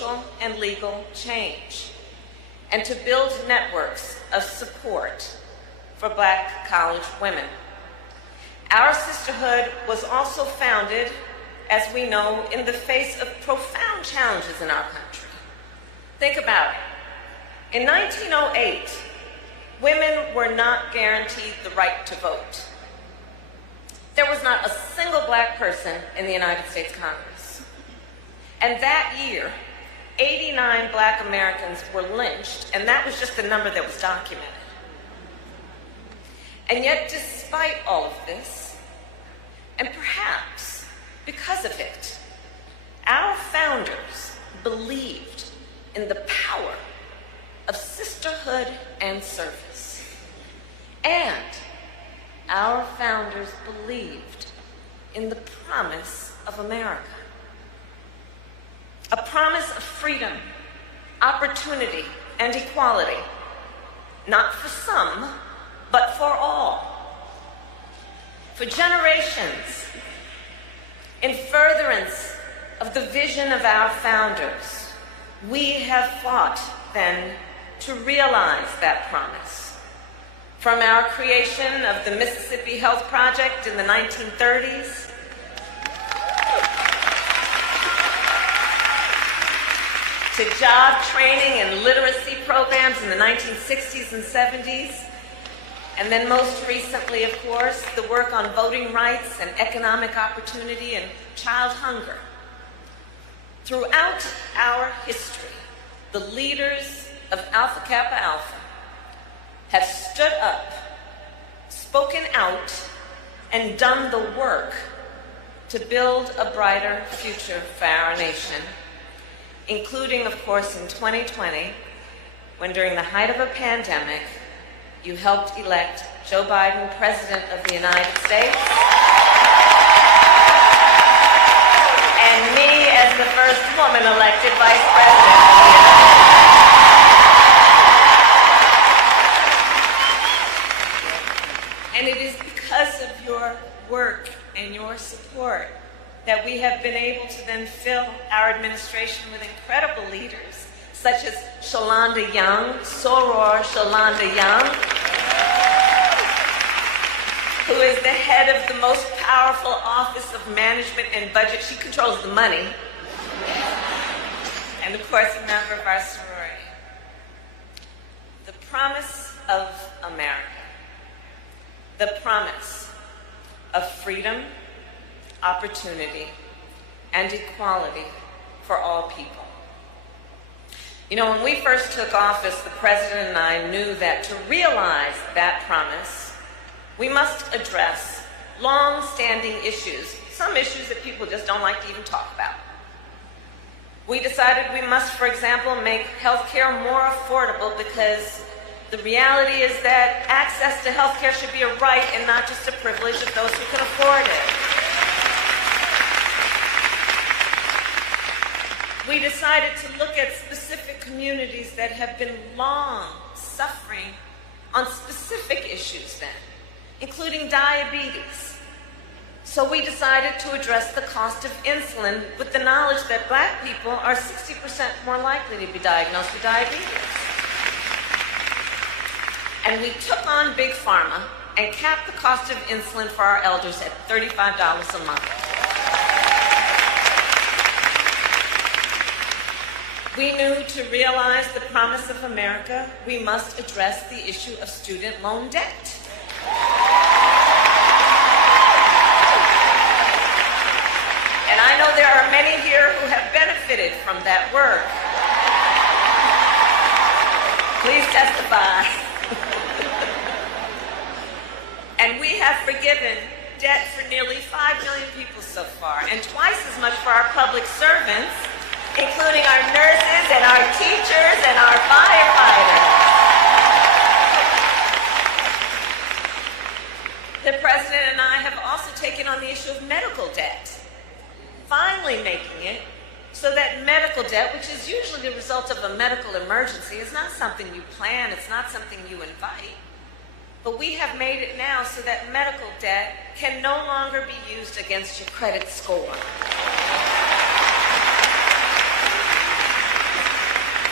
social and legal change, and to build networks of support for Black college women. Our sisterhood was also founded, as we know, in the face of profound challenges in our country. Think about it. In 1908, women were not guaranteed the right to vote. There was not a single Black person in the United States Congress. And that year, 89 Black Americans were lynched, and that was just the number that was documented. And yet, despite all of this, and perhaps because of it, our founders believed in the power of sisterhood and service. And our founders believed in the promise of America. A promise of freedom, opportunity, and equality, not for some, but for all. For generations, in furtherance of the vision of our founders, we have fought then to realize that promise. From our creation of the Mississippi Health Project in the 1930s, to job training and literacy programs in the 1960s and 70s, and then most recently, of course, the work on voting rights and economic opportunity and child hunger. Throughout our history, the leaders of Alpha Kappa Alpha have stood up, spoken out, and done the work to build a brighter future for our nation, including, of course, in 2020, when during the height of a pandemic, you helped elect Joe Biden President of the United States, and me as the first woman elected Vice President of the United States. And it is because of your work and your support that we have been able to then fill our administration with incredible leaders, such as Shalonda Young, Soror Shalonda Young, who is the head of the most powerful Office of Management and Budget. She controls the money. And of course, a member of our sorority. The promise of America. The promise of freedom, opportunity, and equality for all people. You know, when we first took office, the President and I knew that to realize that promise, we must address long-standing issues, some issues that people just don't like to even talk about. We decided we must, for example, make healthcare more affordable, because the reality is that access to healthcare should be a right and not just a privilege of those who can afford it. We decided to look at specific communities that have been long suffering on specific issues then, including diabetes. So we decided to address the cost of insulin with the knowledge that Black people are 60% more likely to be diagnosed with diabetes. And we took on Big Pharma and capped the cost of insulin for our elders at $35 a month. We knew to realize the promise of America, we must address the issue of student loan debt. And I know there are many here who have benefited from that work. Please testify. And we have forgiven debt for nearly 5 million people so far, and twice as much for our public servants, including our nurses and our teachers and our firefighters. The President and I have also taken on the issue of medical debt, finally making it so that medical debt, which is usually the result of a medical emergency, is not something you plan, it's not something you invite. But we have made it now so that medical debt can no longer be used against your credit score.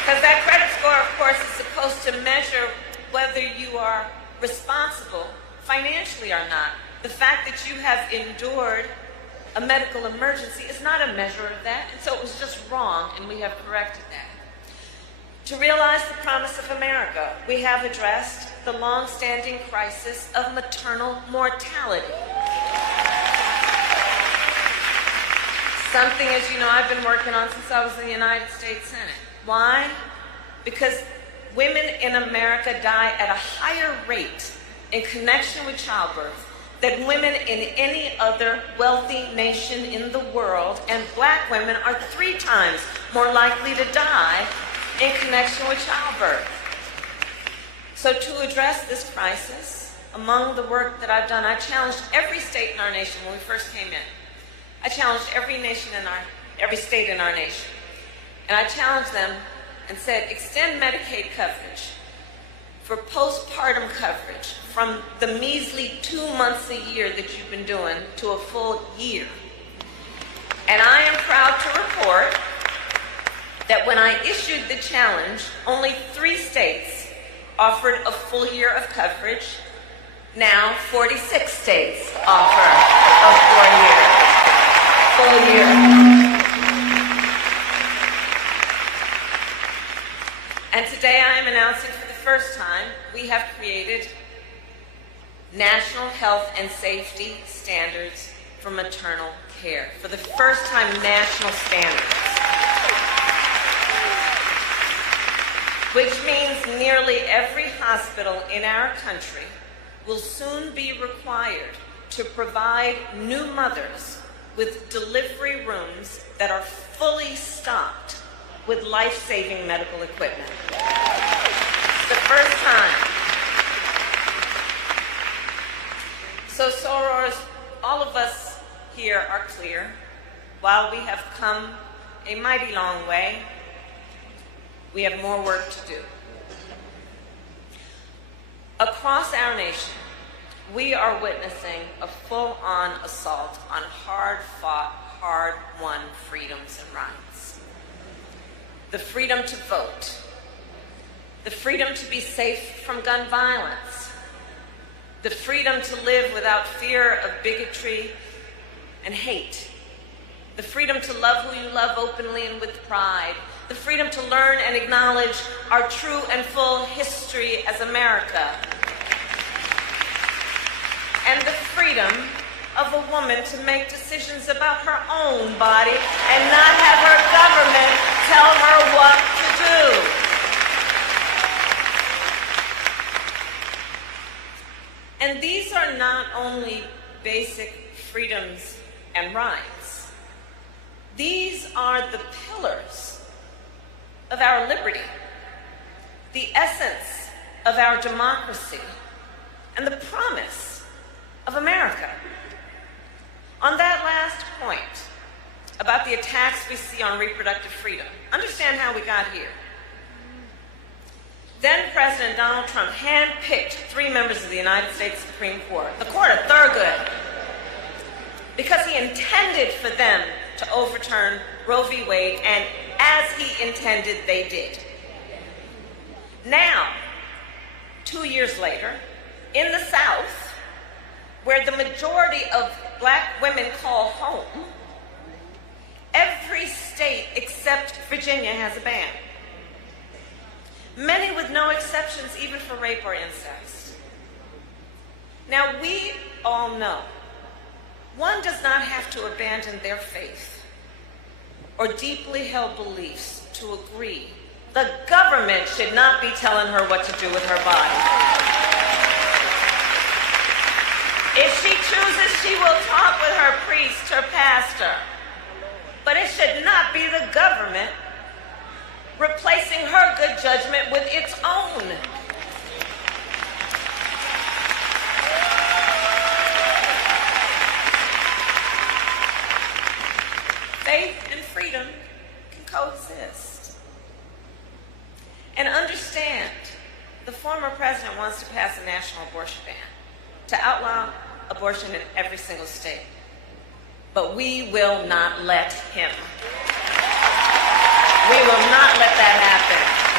Because that credit score, of course, is supposed to measure whether you are responsible financially or not. The fact that you have endured a medical emergency is not a measure of that, and so it was just wrong, and we have corrected that. To realize the promise of America, we have addressed the long-standing crisis of maternal mortality. Something, as you know, I've been working on since I was in the United States Senate. Why? Because women in America die at a higher rate in connection with childbirth than women in any other wealthy nation in the world, and black women are 3 times more likely to die in connection with childbirth. So to address this crisis, among the work that I've done, I challenged every state in our nation when we first came in. I challenged every state in our nation. And I challenged them and said, extend Medicaid coverage for postpartum coverage from the measly 2 months a year that you've been doing to a full year. And I am proud to report that when I issued the challenge, only 3 states offered a full year of coverage. Now 46 states offer a full year. And today I am announcing for the first time we have created national health and safety standards for maternal care. For the first time, national standards. Which means nearly every hospital in our country will soon be required to provide new mothers with delivery rooms that are fully stocked with life-saving medical equipment. It's the first time. So Soros, all of us here are clear. While we have come a mighty long way, we have more work to do. Across our nation, we are witnessing a full-on assault on hard-fought, hard-won freedoms and rights. The freedom to vote, the freedom to be safe from gun violence, the freedom to live without fear of bigotry and hate, the freedom to love who you love openly and with pride, the freedom to learn and acknowledge our true and full history as America, and the freedom of a woman to make decisions about her own body and not have her government tell her what to do. And these are not only basic freedoms and rights. These are the pillars of our liberty, the essence of our democracy, and the promise of America. On that last point about the attacks we see on reproductive freedom, understand how we got here. Then President Donald Trump handpicked 3 members of the United States Supreme Court, the Court of Thurgood, because he intended for them to overturn Roe v. Wade, and as he intended, they did. Now, 2 years later, in the South, where the majority of black women call home, every state except Virginia has a ban. Many with no exceptions, even for rape or incest. Now, we all know one does not have to abandon their faith or deeply held beliefs to agree. The government should not be telling her what to do with her body. If she chooses, she will talk with her priest, her pastor. But it should not be the government replacing her good judgment with its own. Faith and freedom can coexist. And understand, the former president wants to pass a national abortion ban to outlaw abortion in every single state. But we will not let him. We will not let that happen.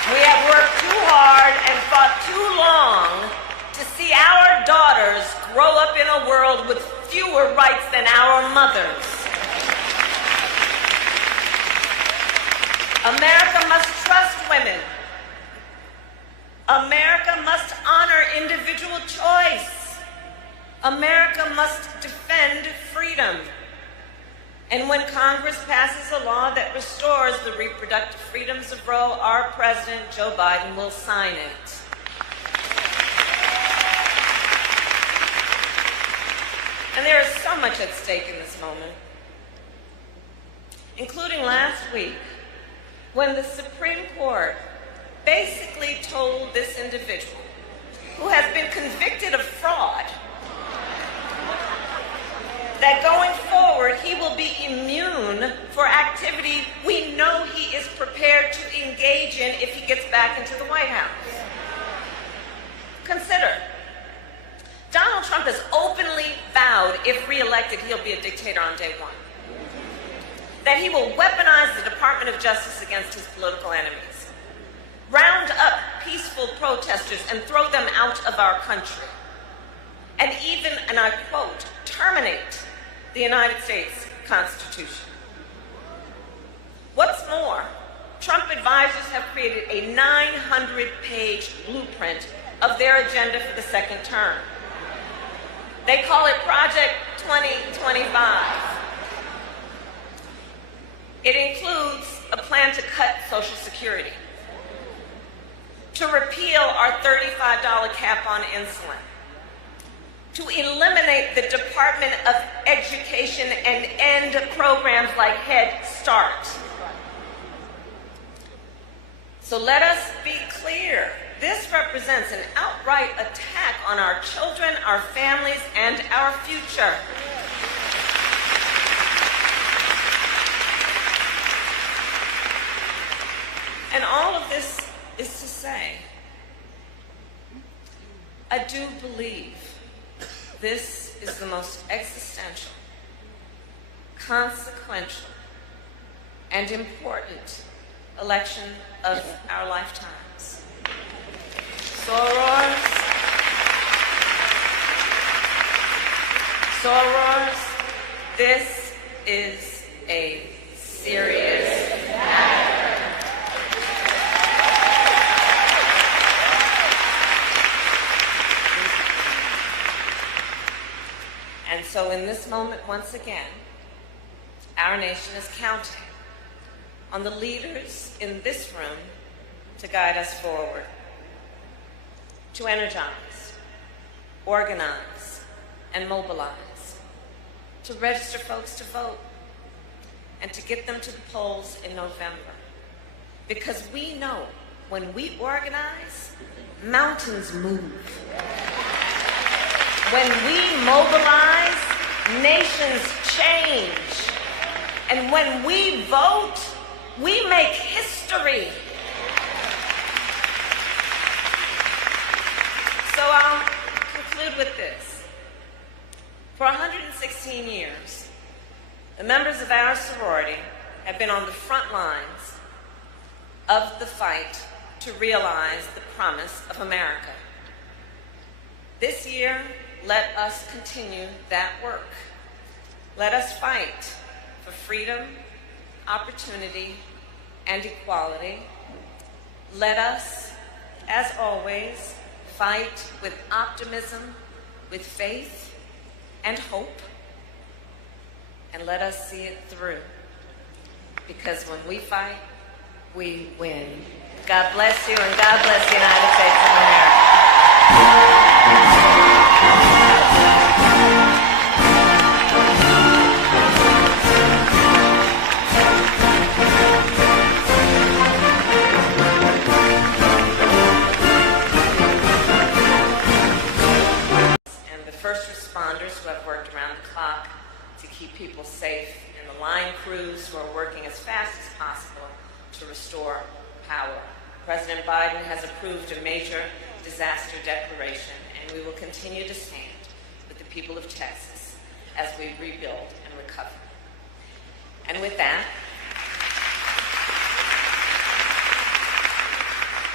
We have worked too hard and fought too long to see our daughters grow up in a world with fewer rights than our mothers. America must trust women. America must honor individual choice. America must defend freedom. And when Congress passes a law that restores the reproductive freedoms of Roe, our President, Joe Biden, will sign it. And there is so much at stake in this moment, including last week, when the Supreme Court basically told this individual, who has been convicted of fraud, that going forward he will be immune for activity we know he is prepared to engage in if he gets back into the White House. Consider, Donald Trump has openly vowed, if reelected, he'll be a dictator on day one. That he will weaponize the Department of Justice against his political enemies, round up peaceful protesters and throw them out of our country, and even, and I quote, terminate the United States Constitution. What's more, Trump advisors have created a 900-page blueprint of their agenda for the second term. They call it Project 2025. It includes a plan to cut Social Security, to repeal our $35 cap on insulin, to eliminate the Department of Education and end programs like Head Start. So let us be clear. This represents an outright attack on our children, our families, and our future. And all of this is to say, I do believe this is the most existential, consequential, and important election of our lifetimes. Soros, this is a serious matter. And so in this moment, once again, our nation is counting on the leaders in this room to guide us forward, to energize, organize, and mobilize, to register folks to vote, and to get them to the polls in November. Because we know when we organize, mountains move. When we mobilize, nations change. And when we vote, we make history. So I'll conclude with this. For 116 years, the members of our sorority have been on the front lines of the fight to realize the promise of America. This year, let us continue that work. Let us fight for freedom, opportunity, and equality. Let us, as always, fight with optimism, with faith, and hope. And let us see it through. Because when we fight, we win. God bless you, and God bless the United States of America. Who have worked around the clock to keep people safe, and the line crews who are working as fast as possible to restore power. President Biden has approved a major disaster declaration, and we will continue to stand with the people of Texas as we rebuild and recover. And with that,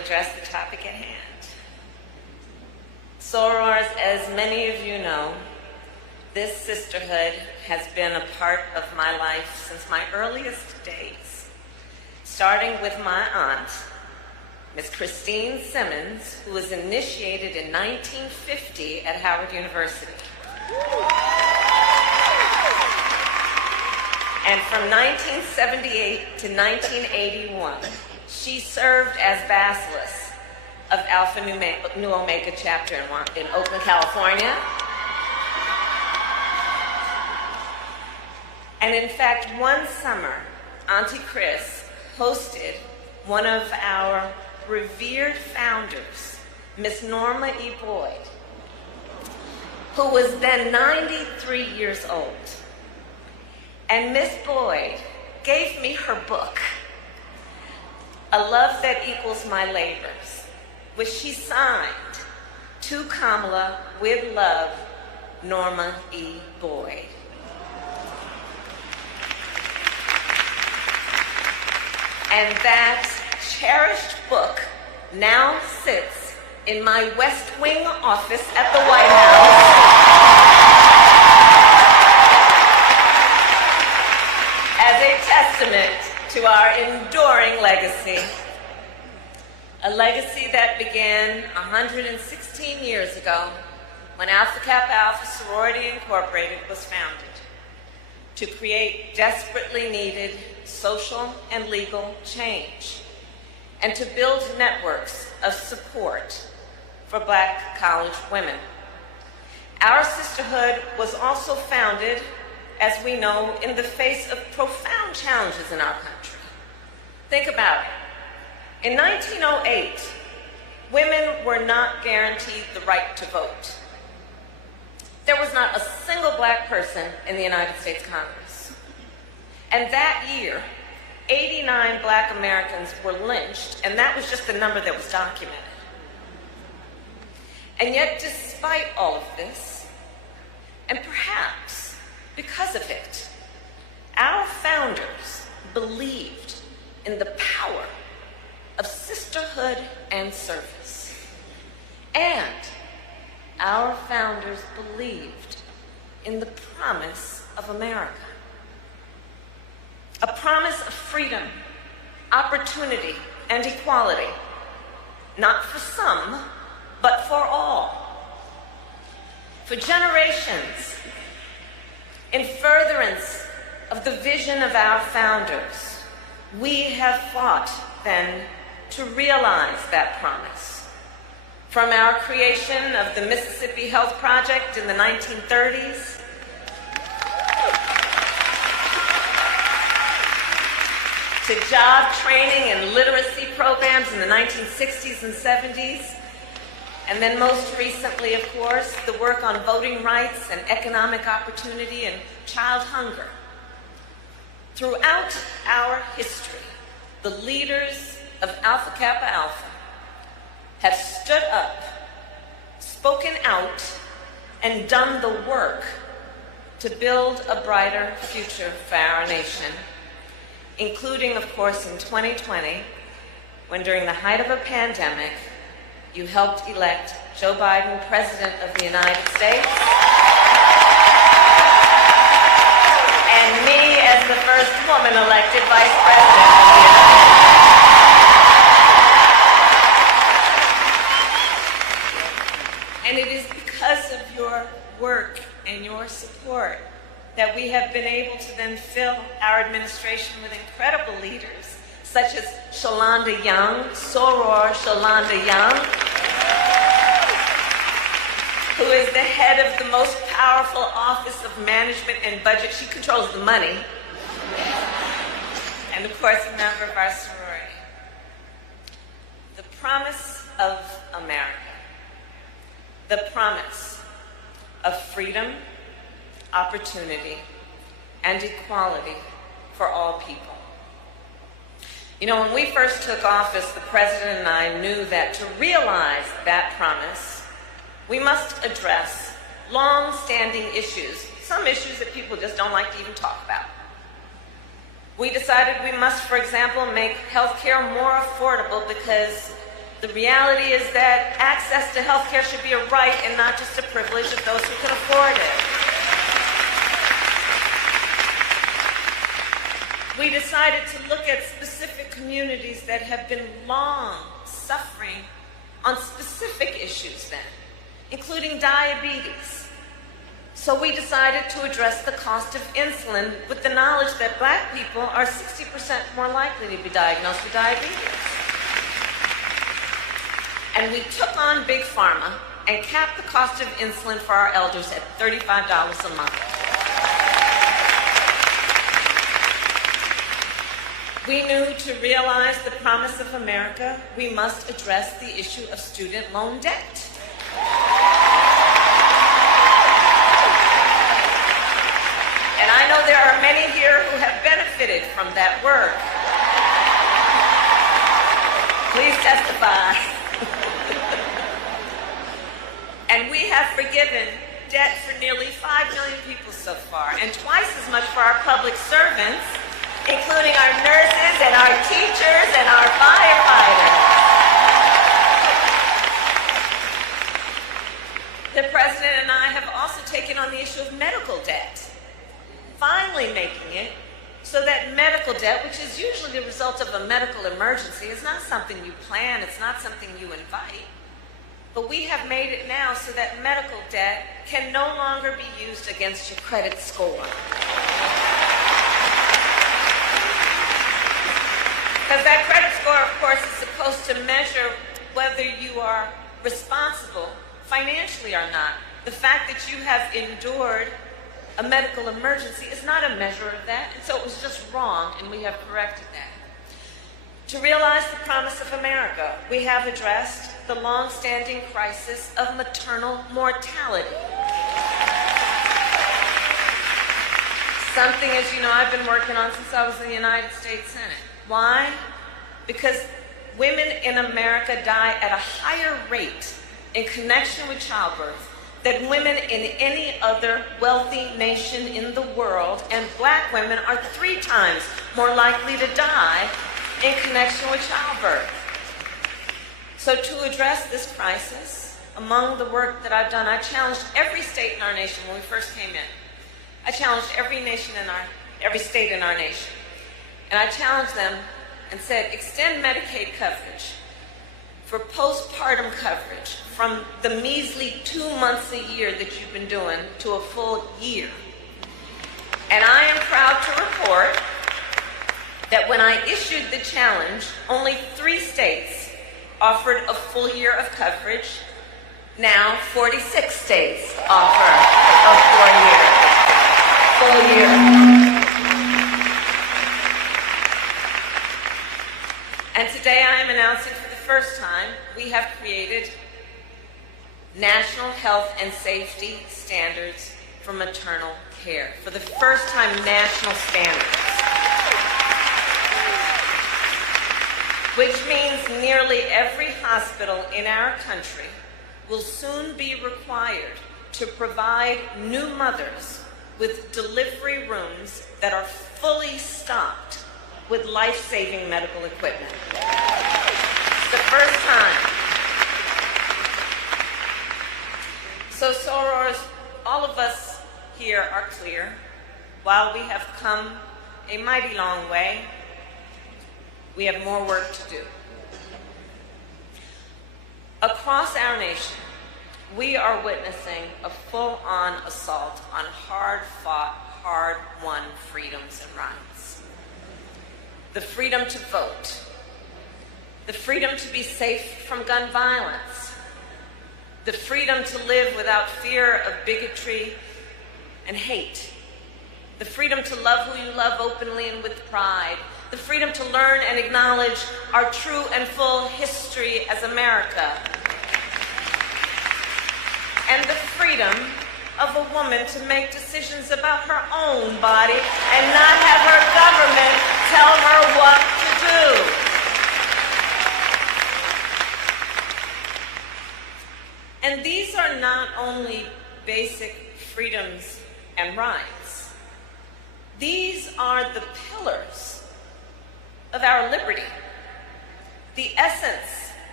address the topic at hand. Sorors, as many of you know, this sisterhood has been a part of my life since my earliest days, starting with my aunt, Miss Christine Simmons, who was initiated in 1950 at Howard University. And from 1978 to 1981, she served as Bacillus of Alpha Nu Omega chapter in Oakland, California. And in fact, one summer, Auntie Chris hosted one of our revered founders, Miss Norma E. Boyd, who was then 93 years old. And Miss Boyd gave me her book, A Love That Equals My Labors, which she signed, to Kamala, with love, Norma E. Boyd. And that cherished book now sits in my West Wing office at the White House as a testament to our enduring legacy. A legacy that began 116 years ago when Alpha Kappa Alpha Sorority Incorporated was founded to create desperately needed social and legal change and to build networks of support for Black college women. Our sisterhood was also founded, as we know, in the face of profound challenges in our country. Think about it. In 1908, women were not guaranteed the right to vote. There was not a single Black person in the United States Congress. And that year, 89 Black Americans were lynched, and that was just the number that was documented. And yet, despite all of this, and perhaps because of it, our founders believed in the power of sisterhood and service. And our founders believed in the promise of America. A promise of freedom, opportunity, and equality, not for some, but for all. For generations, in furtherance of the vision of our founders, we have fought then to realize that promise. From our creation of the Mississippi Health Project in the 1930s, to job training and literacy programs in the 1960s and 70s, and then most recently, of course, the work on voting rights and economic opportunity and child hunger. Throughout our history, the leaders of Alpha Kappa Alpha have stood up, spoken out, and done the work to build a brighter future for our nation, including, of course, in 2020, when during the height of a pandemic, you helped elect Joe Biden President of the United States, and me as the first woman elected Vice President of the United States. And it is because of your work and your support that we have been able to then fill our administration with incredible leaders, such as Shalonda Young, Soror Shalonda Young, who is the head of the most powerful Office of Management and Budget. She controls the money. And of course, a member of our sorority. The promise of America. The promise of freedom, opportunity, and equality for all people. You know, when we first took office, the President and I knew that to realize that promise, we must address long-standing issues, some issues that people just don't like to even talk about. We decided we must, for example, make health care more affordable because The reality is that access to health care should be a right and not just a privilege of those who can afford it. We decided to look at specific communities that have been long suffering on specific issues then, including diabetes. So we decided to address the cost of insulin with the knowledge that Black people are 60% more likely to be diagnosed with diabetes. And we took on Big Pharma and capped the cost of insulin for our elders at $35 a month. We knew to realize the promise of America, we must address the issue of student loan debt. And I know there are many here who have benefited from that work. Please testify. And we have forgiven debt for nearly 5 million people so far, and twice as much for our public servants, including our nurses and our teachers and our firefighters. The President and I have also taken on the issue of medical debt, finally making it so that medical debt, which is usually the result of a medical emergency, is not something you plan, it's not something you invite. But we have made it now so that medical debt can no longer be used against your credit score. Because that credit score, of course, is supposed to measure whether you are responsible financially or not. The fact that you have endured a medical emergency is not a measure of that, and so it was just wrong, and we have corrected that. To realize the promise of America, we have addressed the long-standing crisis of maternal mortality. Something, as you know, I've been working on since I was in the United States Senate. Why? Because women in America die at a higher rate in connection with childbirth than women in any other wealthy nation in the world, and Black women are 3 times more likely to die in connection with childbirth. So to address this crisis, among the work that I've done, I challenged every state in our nation when we first came in. I challenged every state in our nation. And I challenged them and said, extend Medicaid coverage for postpartum coverage from the measly 2 months a year that you've been doing to a full year. And I am proud to report that when I issued the challenge, only 3 states offered a full year of coverage. Now 46 states offer a full year. And today I am announcing for the first time, we have created national health and safety standards for maternal care. For the first time, national standards. Which means nearly every hospital in our country will soon be required to provide new mothers with delivery rooms that are fully stocked with life-saving medical equipment. It's the first time. So Soros, all of us here are clear. While we have come a mighty long way, we have more work to do. Across our nation, we are witnessing a full-on assault on hard-fought, hard-won freedoms and rights. The freedom to vote, the freedom to be safe from gun violence, the freedom to live without fear of bigotry and hate, the freedom to love who you love openly and with pride, the freedom to learn and acknowledge our true and full history as America, and the freedom of a woman to make decisions about her own body and not have her government tell her what to do. And these are not only basic freedoms and rights. These are the pillars of our liberty, the essence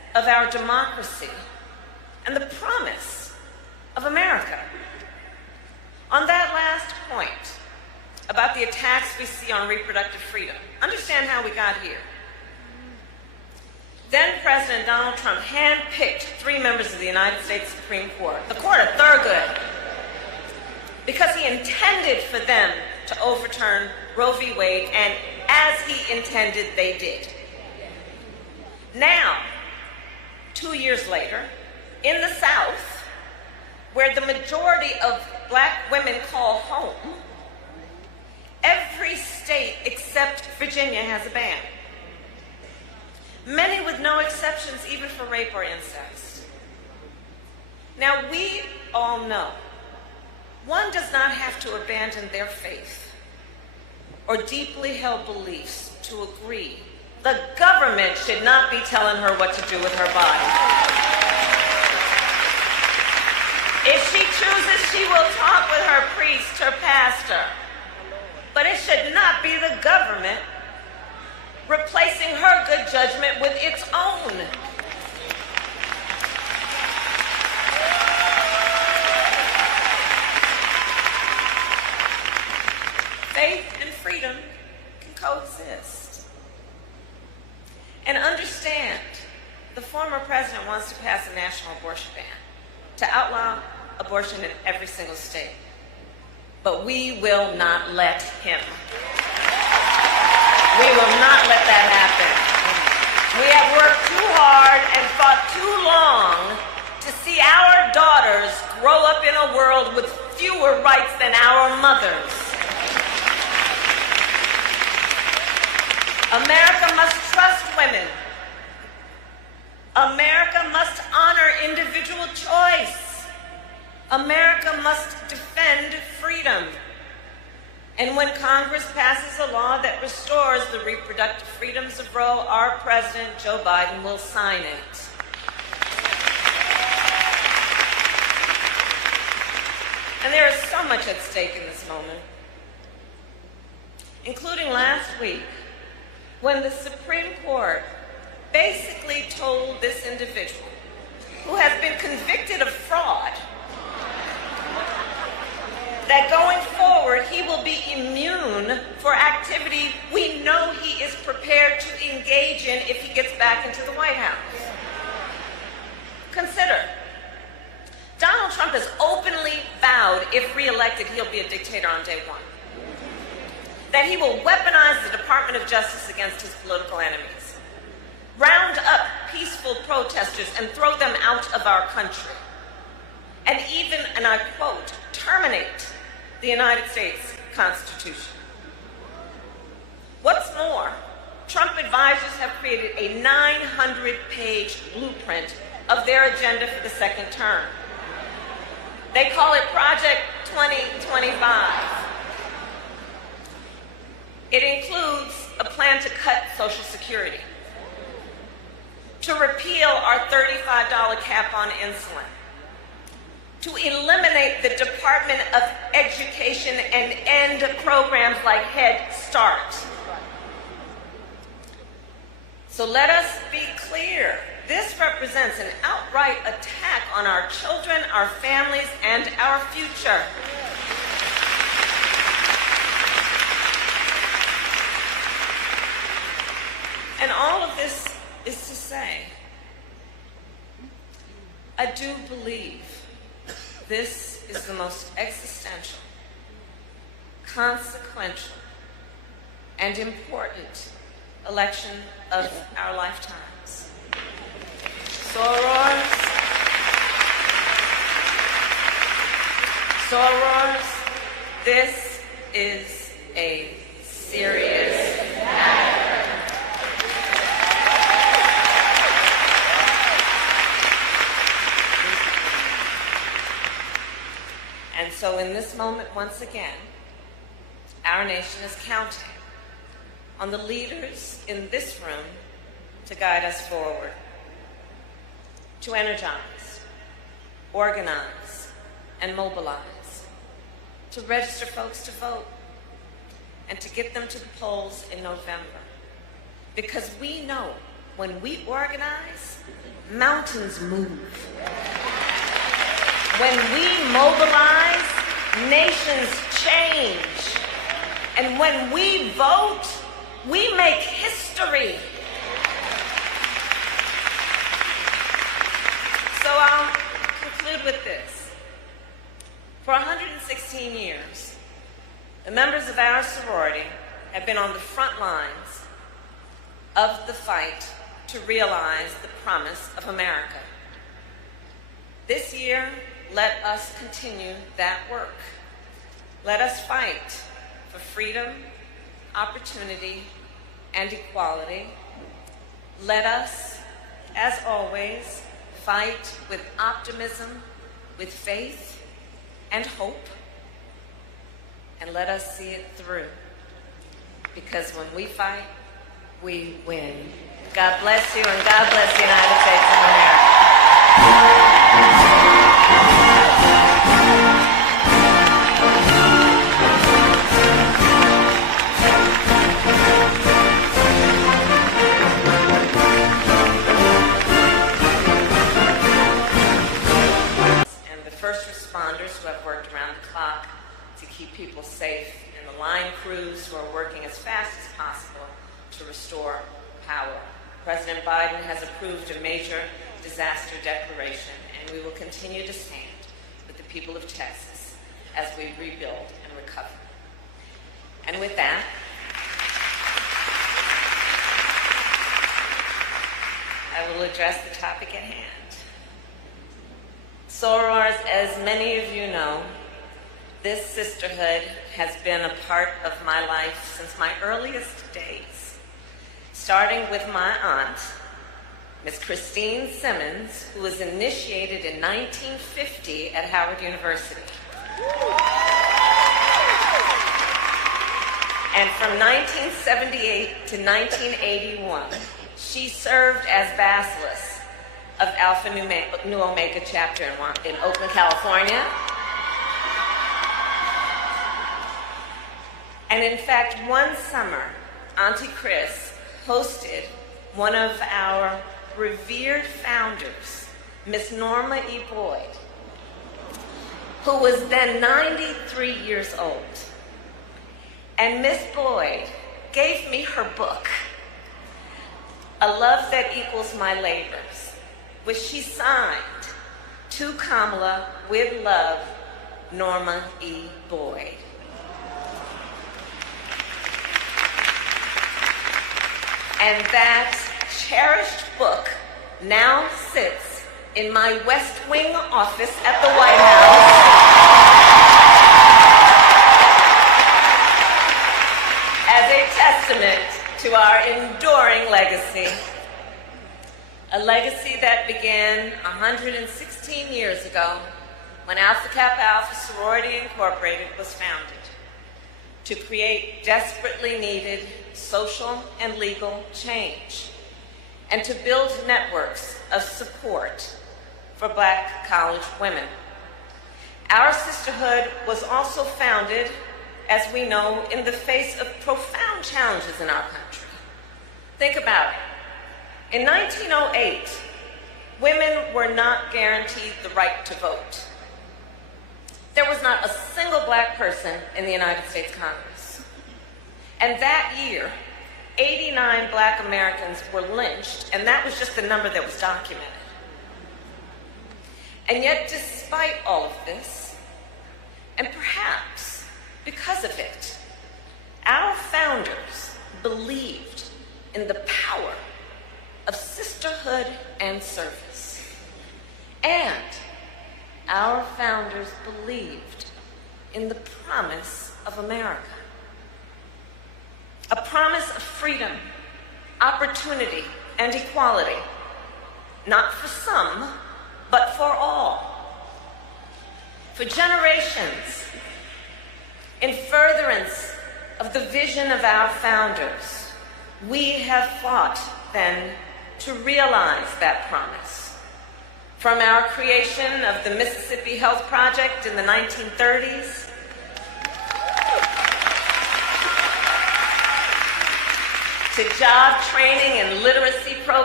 of our democracy and the promise of America. On that last point about the attacks we see on reproductive freedom, understand how we got here. Then President Donald Trump handpicked 3 members of the United States Supreme Court, the Court of Thurgood, because he intended for them to overturn Roe v. Wade, and as he intended, they did. Now, 2 years later, in the South, where the majority of black women call home, every state except Virginia has a ban. Many with no exceptions, even for rape or incest. Now, we all know one does not have to abandon their faith or deeply held beliefs to agree. The government should not be telling her what to do with her body. If she chooses, she will talk with her priest, her pastor. But it should not be the government replacing her good judgment with its own. Faith and freedom can coexist. And understand, the former president wants to pass a national abortion ban to outlaw abortion in every single state. But we will not let him. We will not let that happen. We have worked too hard and fought too long to see our daughters grow up in a world with fewer rights than our mothers. America must trust women. America must honor individual choice. America must defend freedom. And when Congress passes a law that restores the reproductive freedoms of Roe, our President, Joe Biden, will sign it. And there is so much at stake in this moment, including last week, when the Supreme Court basically told this individual, who has been convicted of fraud, that going forward he will be immune for activity we know he is prepared to engage in if he gets back into the White House. Consider, Donald Trump has openly vowed, if reelected, he'll be a dictator on day one. That he will weaponize the Department of Justice against his political enemies, round up peaceful protesters and throw them out of our country, and even, and I quote, terminate the United States Constitution. What's more, Trump advisors have created a 900-page blueprint of their agenda for the second term. They call it Project 2025. It includes a plan to cut Social Security, to repeal our $35 cap on insulin, to eliminate the Department of Education and end programs like Head Start. So let us be clear. This represents an outright attack on our children, our families, and our future. And all of this is to say, I do believe this is the most existential, consequential, and important election of our lifetimes. Soros, this is a serious matter. And so in this moment, once again, our nation is counting on the leaders in this room to guide us forward, to energize, organize, and mobilize, to register folks to vote, and to get them to the polls in November. Because we know when we organize, mountains move. When we mobilize, nations change. And when we vote, we make history. So I'll conclude with this. For 116 years, the members of our sorority have been on the front lines of the fight to realize the promise of America. This year, let us continue that work. Let us fight for freedom, opportunity, and equality. Let us, as always, fight with optimism, with faith, and hope. And let us see it through. Because when we fight, we win. God bless you, and God bless the United States of America. And the first responders who have worked around the clock to keep people safe, and the line crews who are working as fast as possible to restore power. President Biden has approved a major disaster declaration, and we will continue to stand with the people of Texas as we rebuild and recover. And with that, I will address the topic at hand. Sorors, as many of you know, this sisterhood has been a part of my life since my earliest days, starting with my aunt, Miss Christine Simmons, who was initiated in 1950 at Howard University. And from 1978 to 1981, she served as Bacillus of Alpha Nu Omega chapter in Oakland, California. And in fact, one summer, Auntie Chris hosted one of our revered founders, Miss Norma E. Boyd, who was then 93 years old. And Miss Boyd gave me her book, A Love That Equals My Labors, which she signed, to Kamala, with love, Norma E. Boyd. And that cherished book now sits in my West Wing office at the White House as a testament to our enduring legacy. A legacy that began 116 years ago when Alpha Kappa Alpha Sorority Incorporated was founded to create desperately needed social and legal change, and to build networks of support for Black college women. Our sisterhood was also founded, as we know, in the face of profound challenges in our country. Think about it. In 1908, women were not guaranteed the right to vote. There was not a single Black person in the United States Congress. And that year, 89 Black Americans were lynched, and that was just the number that was documented. And yet, despite all of this, and perhaps because of it, our founders believed in the power of sisterhood and service. And our founders believed in the promise of America. A promise of freedom, opportunity, and equality, not for some, but for all. For generations, in furtherance of the vision of our founders, we have fought then to realize that promise. From our creation of the Mississippi Health Project in the 1930s, to job training and literacy programs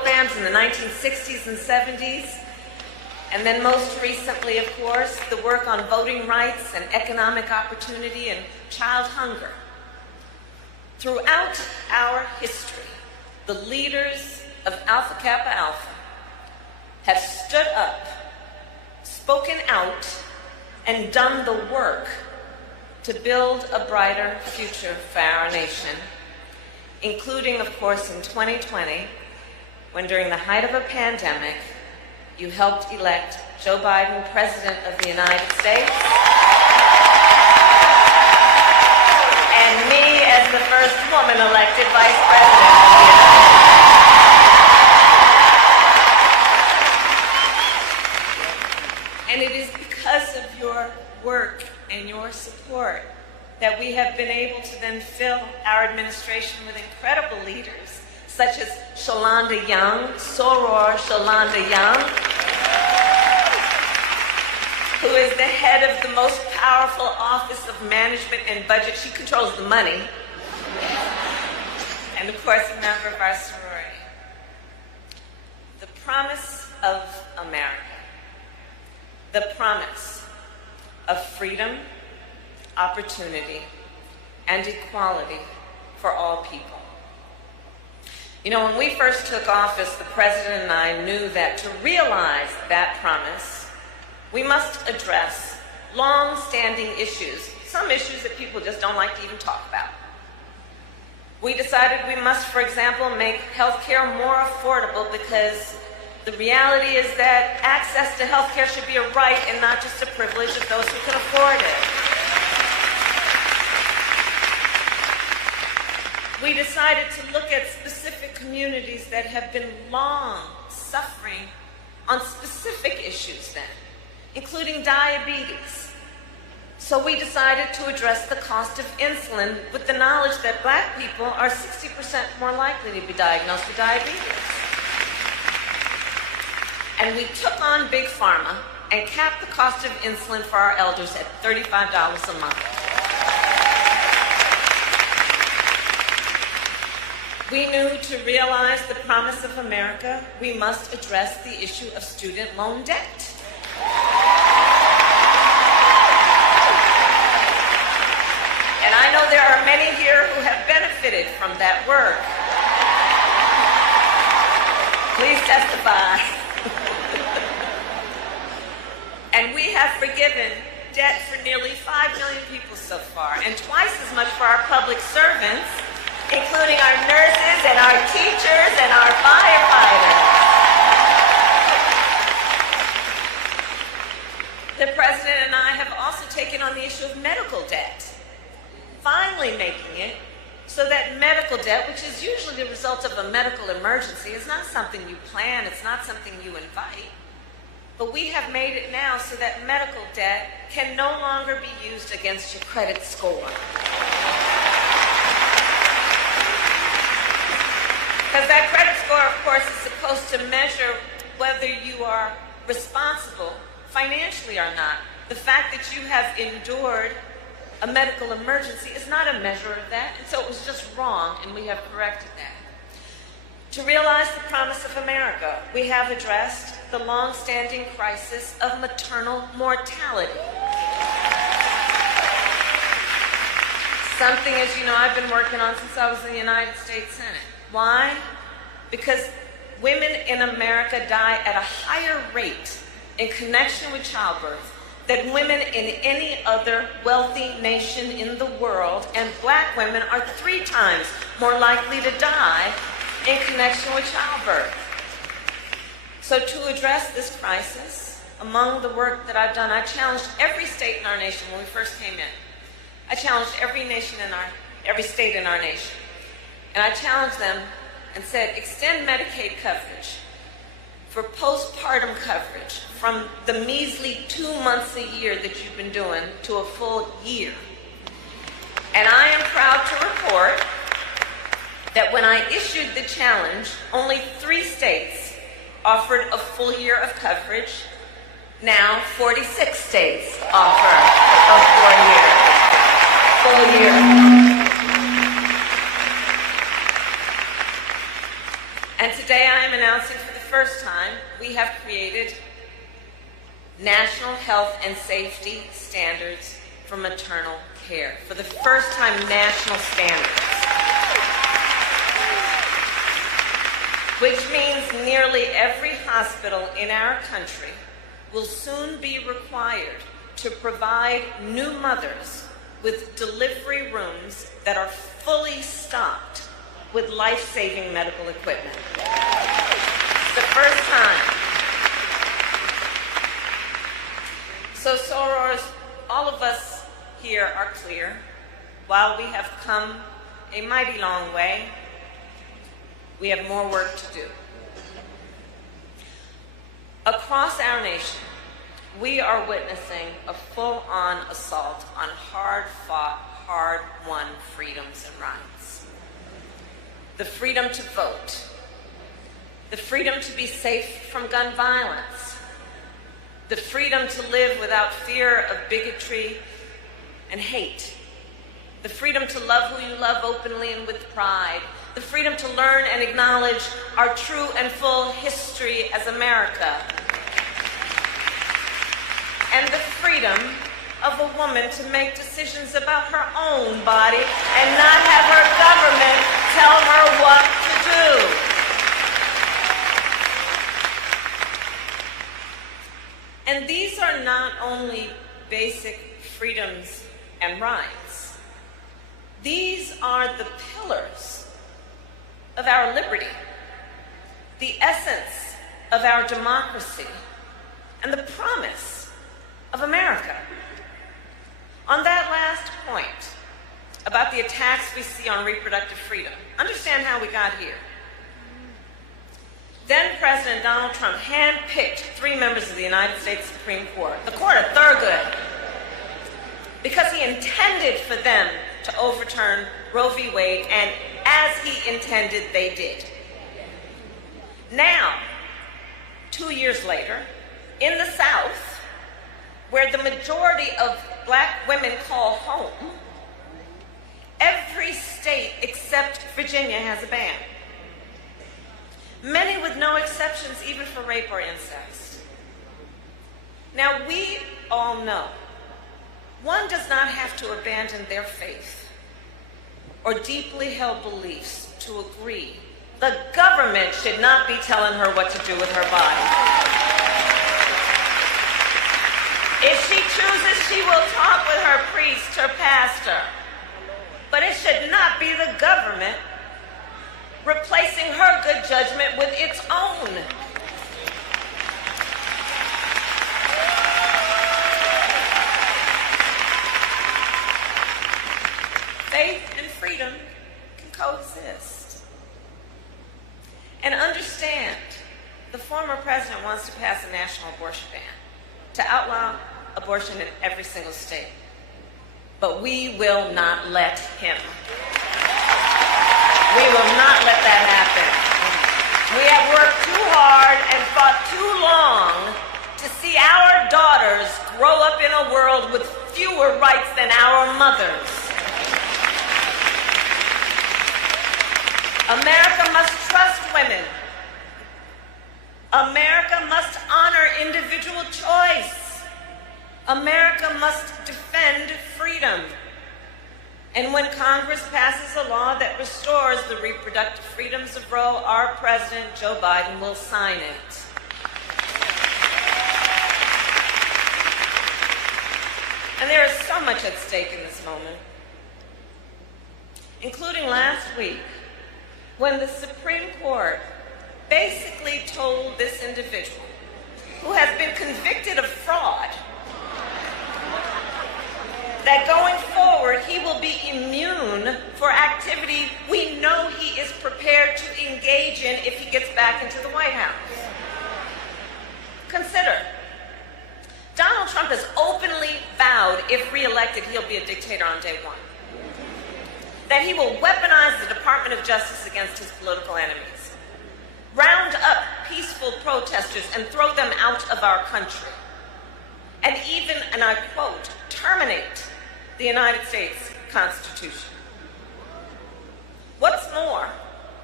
programs in the 1960s and 70s, and then most recently, of course, the work on voting rights and economic opportunity and child hunger. Throughout our history, the leaders of Alpha Kappa Alpha have stood up, spoken out, and done the work to build a brighter future for our nation, including, of course, in 2020, when during the height of a pandemic, you helped elect Joe Biden President of the United States, and me as the first woman elected Vice President of the United States. And it is because of your work and your support that we have been able to then fill our administration with incredible leaders, such as Shalonda Young, Soror Shalonda Young, who is the head of the most powerful Office of Management and Budget. She controls the money. And of course, a member of our sorority. The promise of America. The promise of freedom, opportunity, and equality for all people. You know, when we first took office, the President and I knew that to realize that promise, we must address long-standing issues, some issues that people just don't like to even talk about. We decided we must, for example, make healthcare more affordable, because the reality is that access to healthcare should be a right and not just a privilege of those who can afford it. We decided to look at specific communities that have been long suffering on specific issues then, including diabetes. So we decided to address the cost of insulin with the knowledge that Black people are 60% more likely to be diagnosed with diabetes. And we took on Big Pharma and capped the cost of insulin for our elders at $35 a month. We knew to realize the promise of America, we must address the issue of student loan debt. And I know there are many here who have benefited from that work. Please testify. And we have forgiven debt for nearly 5 million people so far, and twice as much for our public servants, including our nurses and our teachers and our firefighters. The President and I have also taken on the issue of medical debt, finally making it so that medical debt, which is usually the result of a medical emergency, is not something you plan, it's not something you invite. But we have made it now so that medical debt can no longer be used against your credit score. Because that credit score, of course, is supposed to measure whether you are responsible financially or not. The fact that you have endured a medical emergency is not a measure of that, and so it was just wrong, and we have corrected that. To realize the promise of America, we have addressed the long-standing crisis of maternal mortality. Something, as you know, I've been working on since I was in the United States Senate. Why? Because women in America die at a higher rate in connection with childbirth than women in any other wealthy nation in the world, and Black women are 3 times more likely to die in connection with childbirth. So to address this crisis, among the work that I've done, I challenged every state in our nation when we first came in. I challenged every state in our nation. And I challenged them and said, extend Medicaid coverage for postpartum coverage from the measly 2 months a year that you've been doing to a full year. And I am proud to report that when I issued the challenge, only 3 states offered a full year of coverage. Now 46 states offer a full year. And to today I am announcing for the first time, we have created national health and safety standards for maternal care. For the first time, national standards. Which means nearly every hospital in our country will soon be required to provide new mothers with delivery rooms that are fully stocked with life-saving medical equipment. It's the first time. So Soros, all of us here are clear. While we have come a mighty long way, we have more work to do. Across our nation, we are witnessing a full-on assault on hard-fought, hard-won freedoms and rights. The freedom to vote, the freedom to be safe from gun violence, the freedom to live without fear of bigotry and hate, the freedom to love who you love openly and with pride, the freedom to learn and acknowledge our true and full history as America, and the freedom of a woman to make decisions about her own body and not have her government tell her what to do. And these are not only basic freedoms and rights. These are the pillars of our liberty, the essence of our democracy, and the promise of America. On that last point about the attacks we see on reproductive freedom, understand how we got here. Then President Donald Trump handpicked 3 members of the United States Supreme Court, the Court of Thurgood, because he intended for them to overturn Roe v. Wade, and as he intended, they did. Now, 2 years later, in the South, where the majority of black women call home, every state except Virginia has a ban. Many with no exceptions, even for rape or incest. Now, we all know one does not have to abandon their faith or deeply held beliefs to agree. The government should not be telling her what to do with her body. If she chooses, she will talk with her priest, her pastor. But it should not be the government replacing her good judgment with its own. Faith and freedom can coexist. And understand, the former president wants to pass a national abortion ban to outlaw abortion in every single state. But we will not let him. We will not let that happen. We have worked too hard and fought too long to see our daughters grow up in a world with fewer rights than our mothers. America must trust women. America must honor individual choice. America must defend freedom. And when Congress passes a law that restores the reproductive freedoms of Roe, our President, Joe Biden, will sign it. And there is so much at stake in this moment, including last week, when the Supreme Court basically told this individual, who has been convicted of fraud, that going forward he will be immune for activity we know he is prepared to engage in if he gets back into the White House. Consider, Donald Trump has openly vowed, if re-elected, he'll be a dictator on day one. That he will weaponize the Department of Justice against his political enemies, round up peaceful protesters and throw them out of our country, and even, and I quote, terminate the United States Constitution. What's more,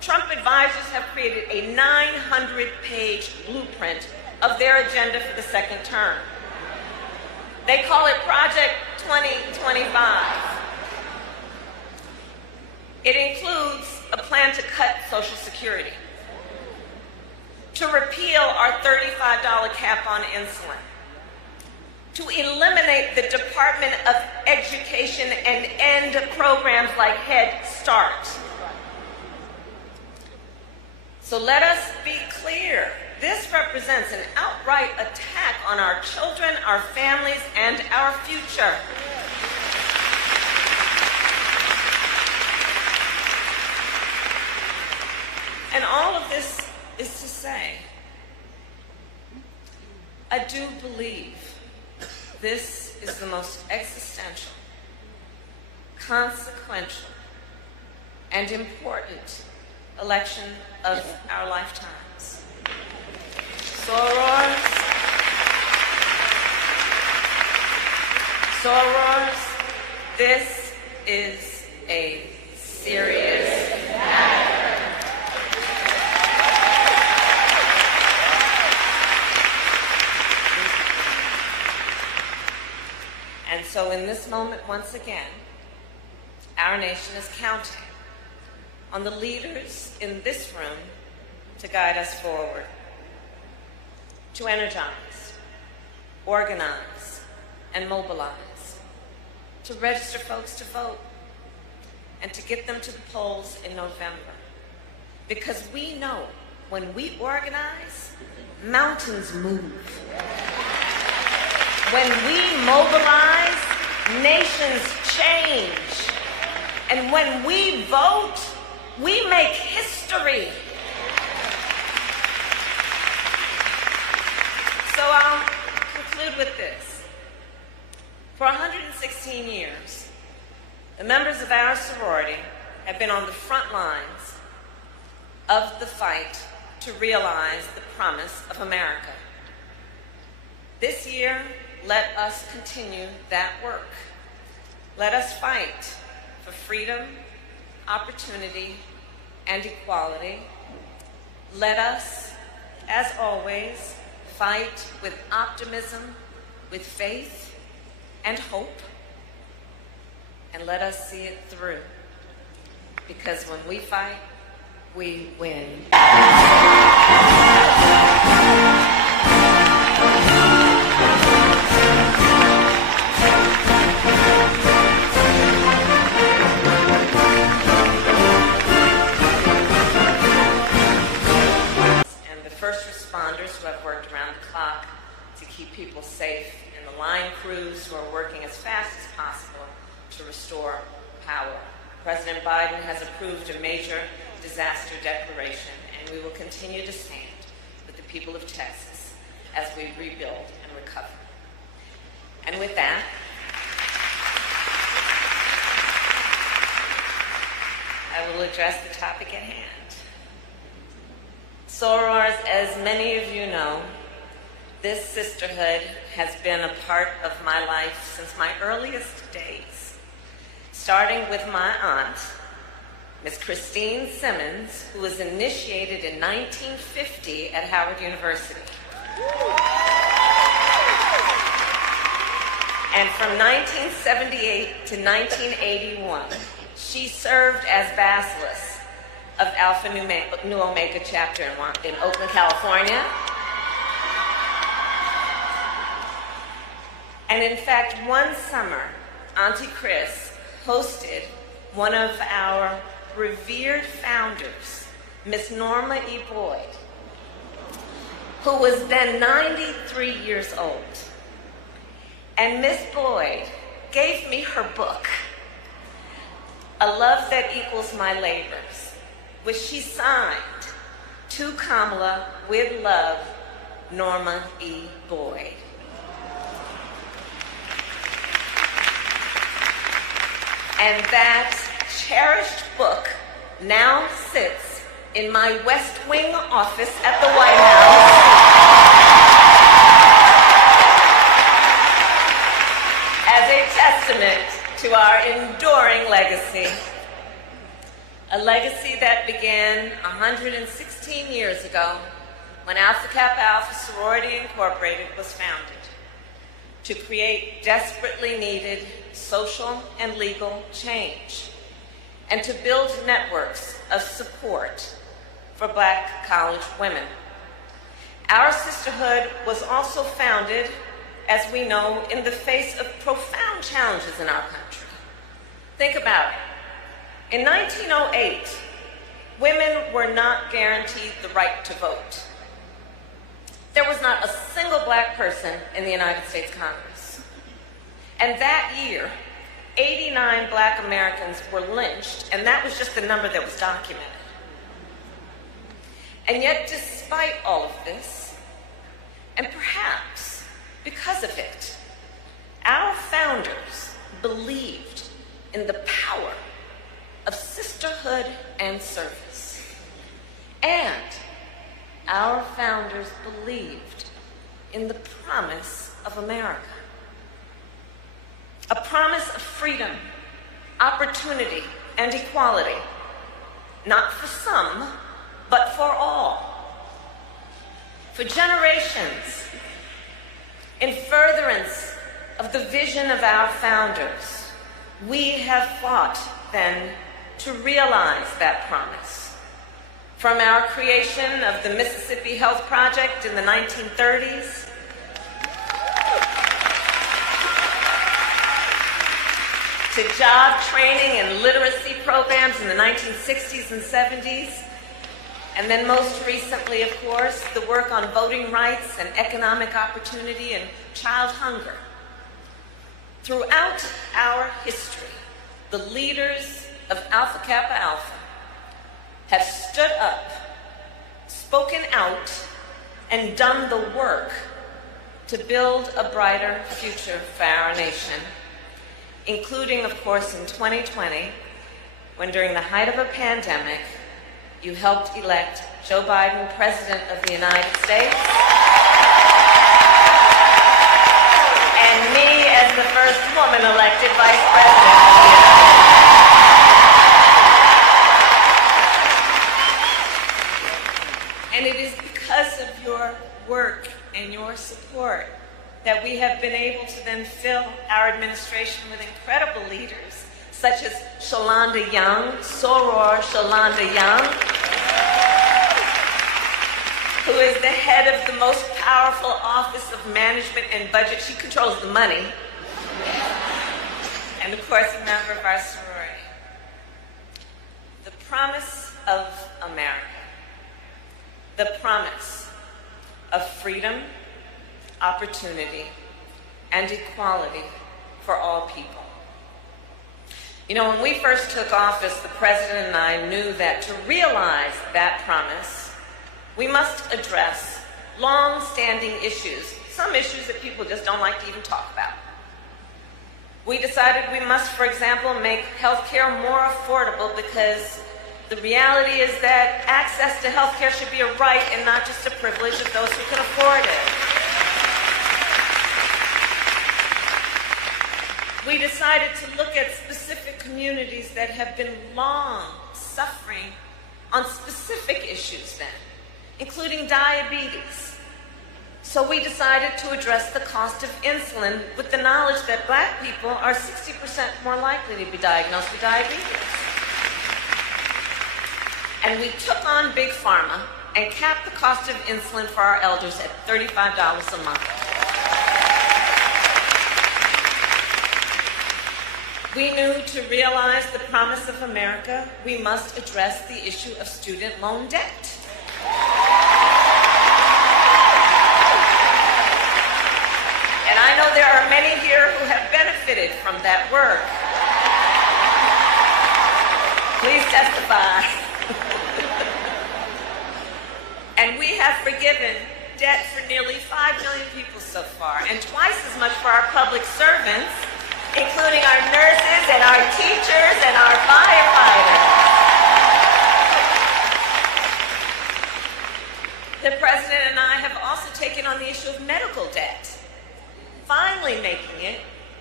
Trump advisors have created a 900-page blueprint of their agenda for the second term. They call it Project 2025. It includes a plan to cut Social Security, to repeal our $35 cap on insulin, to eliminate the Department of Education and end programs like Head Start. So let us be clear. This represents an outright attack on our children, our families, and our future. And all of this is to say, I do believe this is the most existential, consequential, and important election of our lifetimes. Soros, this is a serious matter. And so in this moment, once again, our nation is counting on the leaders in this room to guide us forward, to energize, organize, and mobilize, to register folks to vote, and to get them to the polls in November. Because we know when we organize, mountains move. When we mobilize, nations change. And when we vote, we make history. So I'll conclude with this. For 116 years, the members of our sorority have been on the front lines of the fight to realize the promise of America. This year, let us continue that work. Let us fight for freedom, opportunity, and equality. Let us, as always, fight with optimism, with faith, and hope. And let us see it through. Because when we fight, we win. Who have worked around the clock to keep people safe, and the line crews who are working as fast as possible to restore power. President Biden has approved a major disaster declaration, and we will continue to stand with the people of Texas as we rebuild and recover. And with that, I will address the topic at hand. Soros, as many of you know, this sisterhood has been a part of my life since my earliest days, starting with my aunt, Miss Christine Simmons, who was initiated in 1950 at Howard University. And from 1978 to 1981, she served as Basilisk of Alpha Nu Omega chapter in Oakland, California. And in fact, one summer, Auntie Chris hosted one of our revered founders, Miss Norma E. Boyd, who was then 93 years old. And Miss Boyd gave me her book, A Love That Equals My Labors, which she signed, to Kamala, with love, Norma E. Boyd. And that cherished book now sits in my West Wing office at the White House as a testament to our enduring legacy. a legacy that began 116 years ago when Alpha Kappa Alpha Sorority Incorporated was founded to create desperately needed social and legal change and to build networks of support for Black college women. Our sisterhood was also founded, as we know, in the face of profound challenges in our country. Think about it. In 1908, women were not guaranteed the right to vote. There was not a single Black person in the United States Congress. And that year, 89 Black Americans were lynched, and that was just the number that was documented. And yet, despite all of this, and perhaps because of it, our founders believed in the power of sisterhood and service. And our founders believed in the promise of America. A promise of freedom, opportunity, and equality, not for some, but for all. For generations, in furtherance of the vision of our founders, we have fought then to realize that promise. From our creation of the Mississippi Health Project in the 1930s, to job training and literacy programs in the 1960s and 70s, and then most recently, of course, the work on voting rights and economic opportunity and child hunger. Throughout our history, the leaders of Alpha Kappa Alpha have stood up, spoken out, and done the work to build a brighter future for our nation, including, of course, in 2020, when during the height of a pandemic, you helped elect Joe Biden President of the United States, and me as the first woman elected Vice President of the United States. And it is because of your work and your support that we have been able to then fill our administration with incredible leaders, such as Shalonda Young, Soror Shalonda Young, who is the head of the most powerful Office of Management and Budget. She controls the money. And of course, a member of our sorority. The promise of America. The promise of freedom, opportunity, and equality for all people. You know, when we first took office, the President and I knew that to realize that promise, we must address long-standing issues, some issues that people just don't like to even talk about. We decided we must, for example, make healthcare more affordable because the reality is that access to healthcare should be a right and not just a privilege of those who can afford it. We decided to look at specific communities that have been long suffering on specific issues then, including diabetes. So we decided to address the cost of insulin with the knowledge that Black people are 60% more likely to be diagnosed with diabetes. And we took on Big Pharma and capped the cost of insulin for our elders at $35 a month. We knew to realize the promise of America, we must address the issue of student loan debt. And I know there are many here who have benefited from that work. Please testify. And we have forgiven debt for nearly 5 million people so far, and twice as much for our public servants, including our nurses and our teachers and our firefighters. The President and I have also taken on the issue of medical debt, finally making it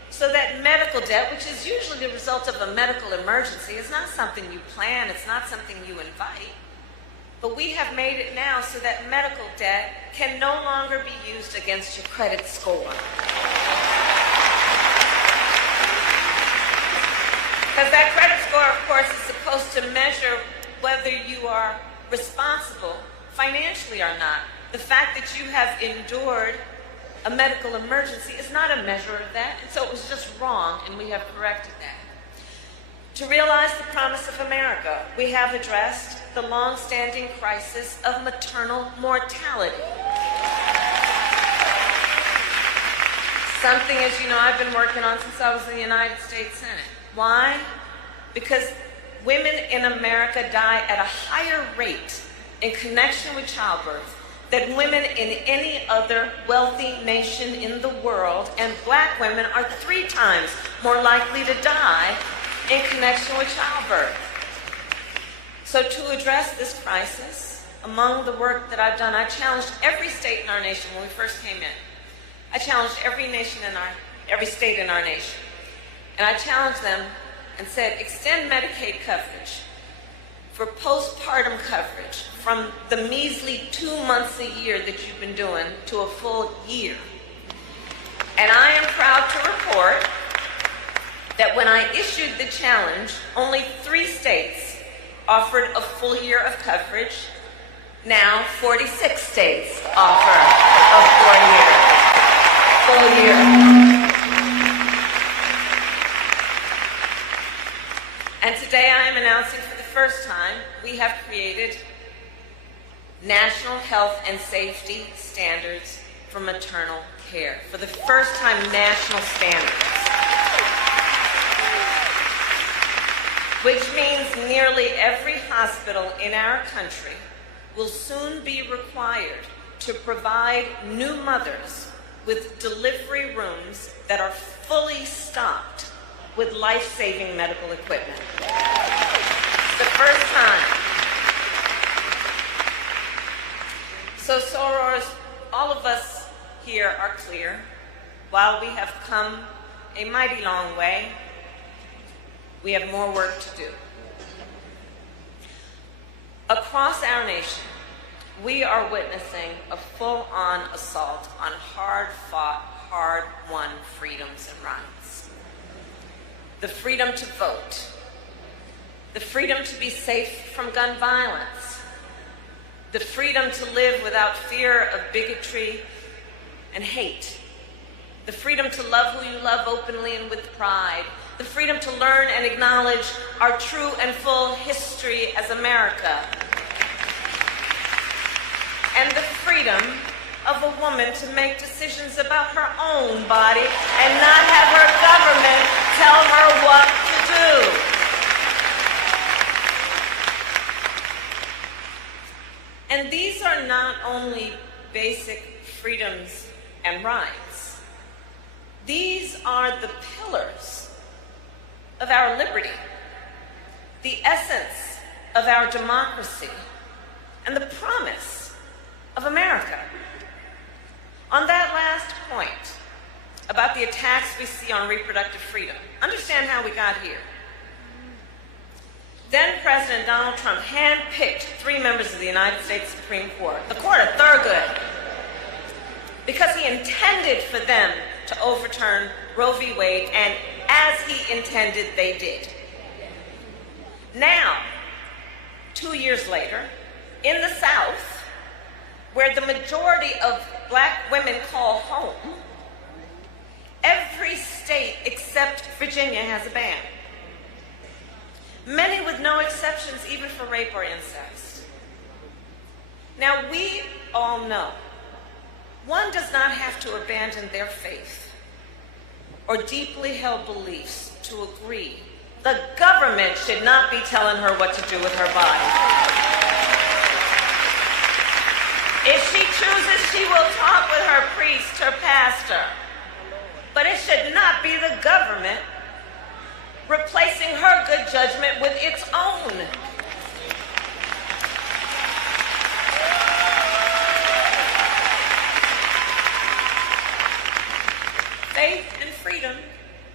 so that medical debt, which is usually the result of a medical emergency, is not something you plan, it's not something you invite. But we have made it now so that medical debt can no longer be used against your credit score. Because that credit score, of course, is supposed to measure whether you are responsible financially or not. The fact that you have endured a medical emergency is not a measure of that, and so it was just wrong, and we have corrected that. To realize the promise of America, we have addressed the long-standing crisis of maternal mortality. Something, as you know, I've been working on since I was in the United States Senate. Why? Because women in America die at a higher rate in connection with childbirth than women in any other wealthy nation in the world, and black women are 3 times more likely to die in connection with childbirth. So to address this crisis, among the work that I've done, I challenged every state in our nation when we first came in. I challenged every state in our nation. And I challenged them and said, extend Medicaid coverage for postpartum coverage from the measly 2 months a year that you've been doing to a full year. And I am proud to report that when I issued the challenge, only 3 states offered a full year of coverage. Now 46 states offer a full year. And today I am announcing for the first time, we have created national health and safety standards for maternal care. For the first time, national standards. Which means nearly every hospital in our country will soon be required to provide new mothers with delivery rooms that are fully stocked with life-saving medical equipment. It's the first time. So Soros, all of us here are clear. While we have come a mighty long way, we have more work to do. Across our nation, we are witnessing a full-on assault on hard-fought, hard-won freedoms and rights. The freedom to vote, the freedom to be safe from gun violence, the freedom to live without fear of bigotry and hate, the freedom to love who you love openly and with pride, the freedom to learn and acknowledge our true and full history as America, and the freedom of a woman to make decisions about her own body and not have her government tell her what to do. And these are not only basic freedoms and rights. These are the pillars of our liberty, the essence of our democracy, and the promise of America. On that last point about the attacks we see on reproductive freedom, understand how we got here. Then President Donald Trump handpicked 3 members of the United States Supreme Court, the Court of Thurgood, because he intended for them to overturn Roe v. Wade, and as he intended, they did. Now, 2 years later, in the South, where the majority of black women call home, every state except Virginia has a ban. Many with no exceptions, even for rape or incest. Now, we all know one does not have to abandon their faith or deeply held beliefs to agree. The government should not be telling her what to do with her body. If she chooses, she will talk with her priest, her pastor. But it should not be the government replacing her good judgment with its own. Faith and freedom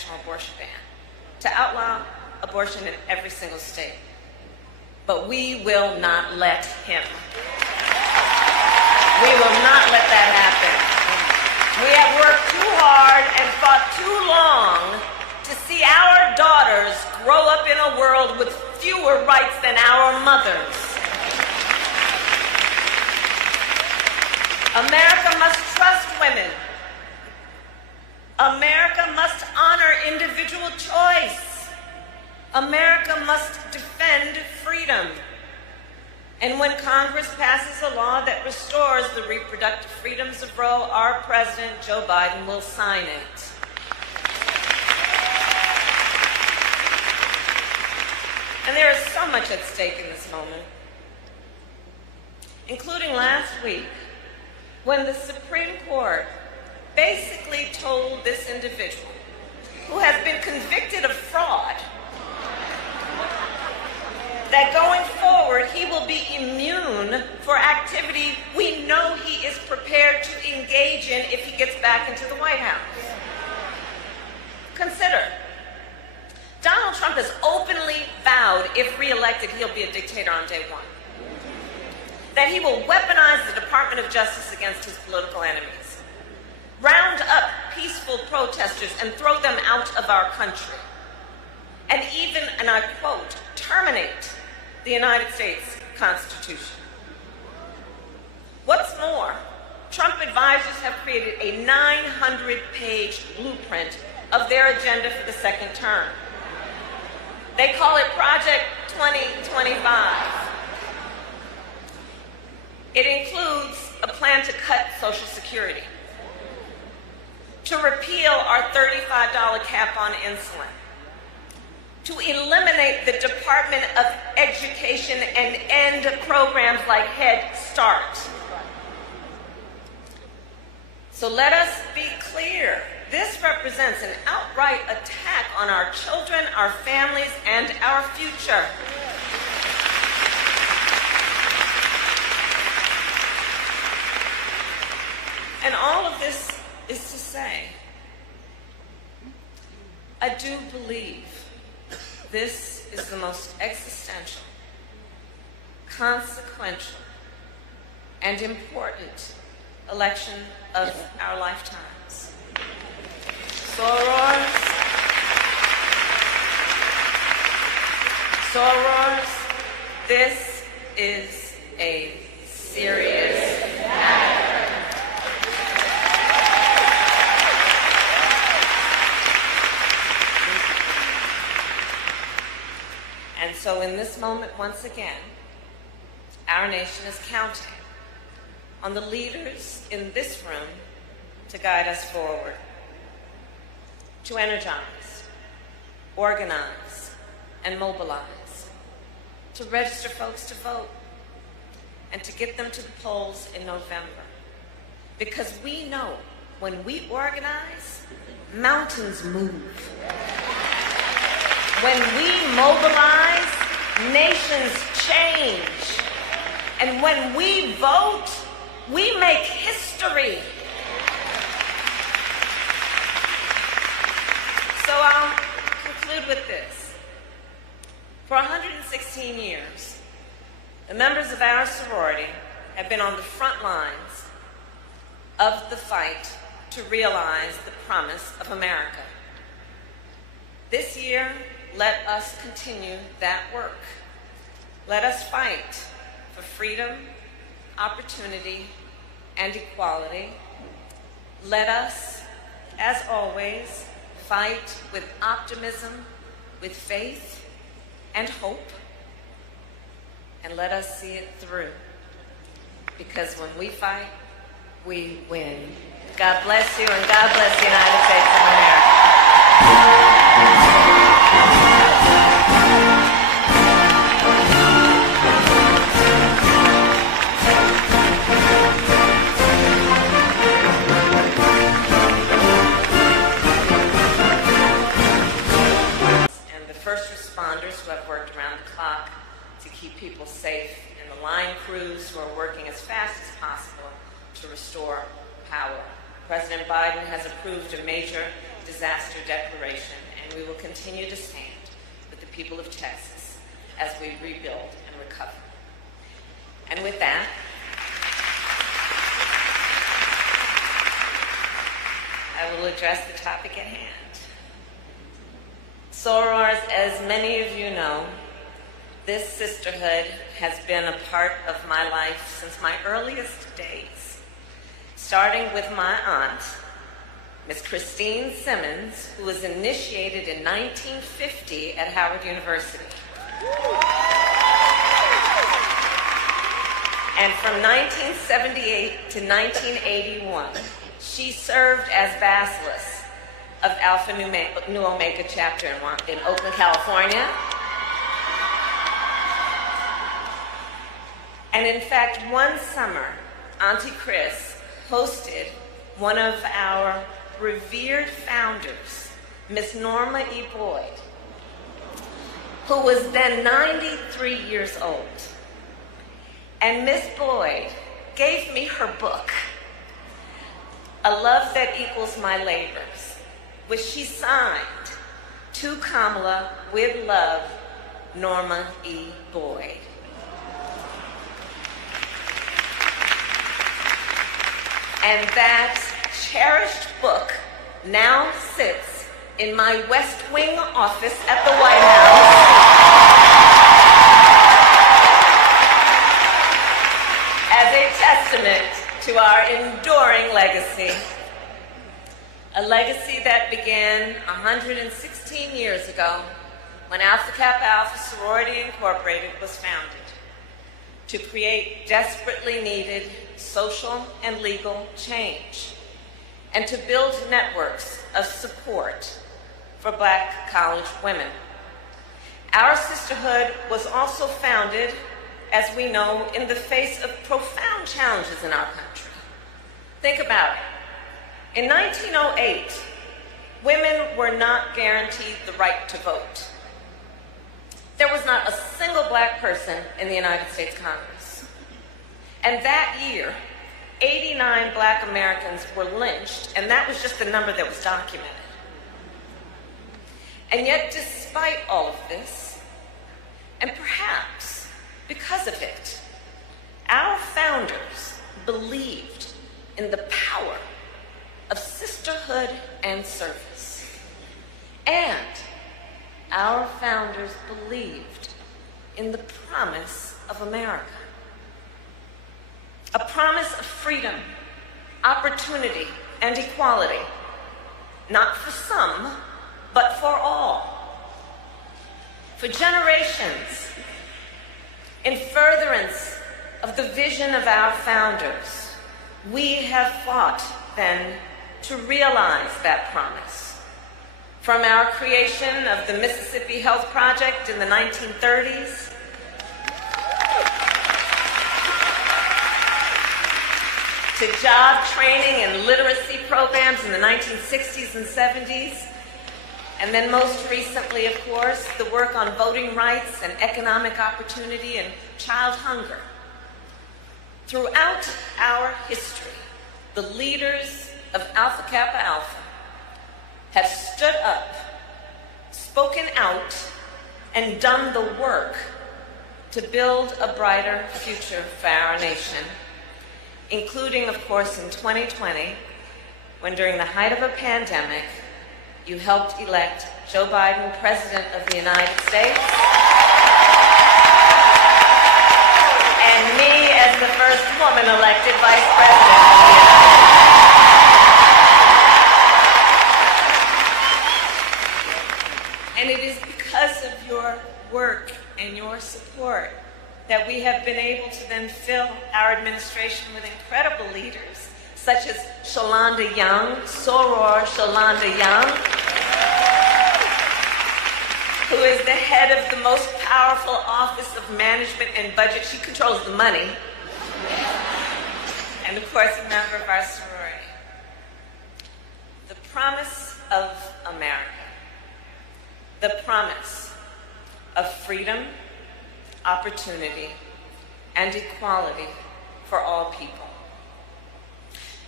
national abortion ban, to outlaw abortion in every single state. But we will not let him. We will not let that happen. We have worked too hard and fought too long to see our daughters grow up in a world with fewer rights than our mothers. America must trust women. America must honor individual choice. America must defend freedom. And when Congress passes a law that restores the reproductive freedoms of Roe, our President, Joe Biden, will sign it. And there is so much at stake in this moment, including last week, when the Supreme Court basically told this individual, who has been convicted of fraud, that going forward he will be immune for activity we know he is prepared to engage in if he gets back into the White House. Consider, Donald Trump has openly vowed, if reelected, he'll be a dictator on day one. That he will weaponize the Department of Justice against his political enemies, round up peaceful protesters and throw them out of our country, and even, and I quote, terminate the United States Constitution. What's more, Trump advisors have created a 900-page blueprint of their agenda for the second term. They call it Project 2025. It includes a plan to cut Social Security, to repeal our $35 cap on insulin, to eliminate the Department of Education and end programs like Head Start. So let us be clear. This represents an outright attack on our children, our families, and our future. And all of this is to say, I do believe this is the most existential, consequential, and important election of our lifetimes. Soros, this is a serious matter. And so in this moment, once again, our nation is counting on the leaders in this room to guide us forward, to energize, organize, and mobilize, to register folks to vote, and to get them to the polls in November. Because we know when we organize, mountains move. When we mobilize, nations change. And when we vote, we make history. So I'll conclude with this. For 116 years, the members of our sorority have been on the front lines of the fight to realize the promise of America. This year, let us continue that work. Let us fight for freedom, opportunity, and equality. Let us, as always, fight with optimism, with faith, and hope. And let us see it through. Because when we fight, we win. God bless you, and God bless the United States of America. And the first responders who have worked around the clock to keep people safe, and the line crews who are working as fast as possible to restore power. President Biden has approved a major disaster declaration, and we will continue to stand with the people of Texas as we rebuild and recover. And with that, I will address the topic at hand. Sorors, as many of you know, this sisterhood has been a part of my life since my earliest days, starting with my aunt, Miss Christine Simmons, who was initiated in 1950 at Howard University. And from 1978 to 1981, she served as Basileus of Alpha Nu Omega chapter in Oakland, California. And in fact, one summer, Auntie Chris hosted one of our revered founders, Miss Norma E. Boyd, who was then 93 years old. And Miss Boyd gave me her book, A Love That Equals My Labors, which she signed, to Kamala, with love, Norma E. Boyd. And that cherished book now sits in my West Wing office at the White House as a testament to our enduring legacy. A legacy that began 116 years ago when Alpha Kappa Alpha Sorority Incorporated was founded to create desperately needed social and legal change and to build networks of support for Black college women. Our sisterhood was also founded, as we know, in the face of profound challenges in our country. Think about it. In 1908, women were not guaranteed the right to vote. There was not a single Black person in the United States Congress. And that year, 89 Black Americans were lynched, and that was just the number that was documented. And yet, despite all of this, and perhaps because of it, our founders believed in the power of sisterhood and service. And our founders believed in the promise of America. A promise of freedom, opportunity, and equality, not for some, but for all. For generations, in furtherance of the vision of our founders, we have fought then to realize that promise. From our creation of the Mississippi Health Project in the 1930s, to job training and literacy programs in the 1960s and 70s, and then most recently, of course, the work on voting rights and economic opportunity and child hunger. Throughout our history, the leaders of Alpha Kappa Alpha have stood up, spoken out, and done the work to build a brighter future for our nation, including, of course, in 2020, when during the height of a pandemic, you helped elect Joe Biden President of the United States, and me as the first woman elected Vice President of the United States. And it is because of your work and your support that we have been able to then fill our administration with incredible leaders, such as Shalonda Young, Soror Shalonda Young, who is the head of the most powerful Office of Management and Budget. She controls the money. And of course, a member of our sorority. The promise of America. The promise of freedom, opportunity, and equality for all people.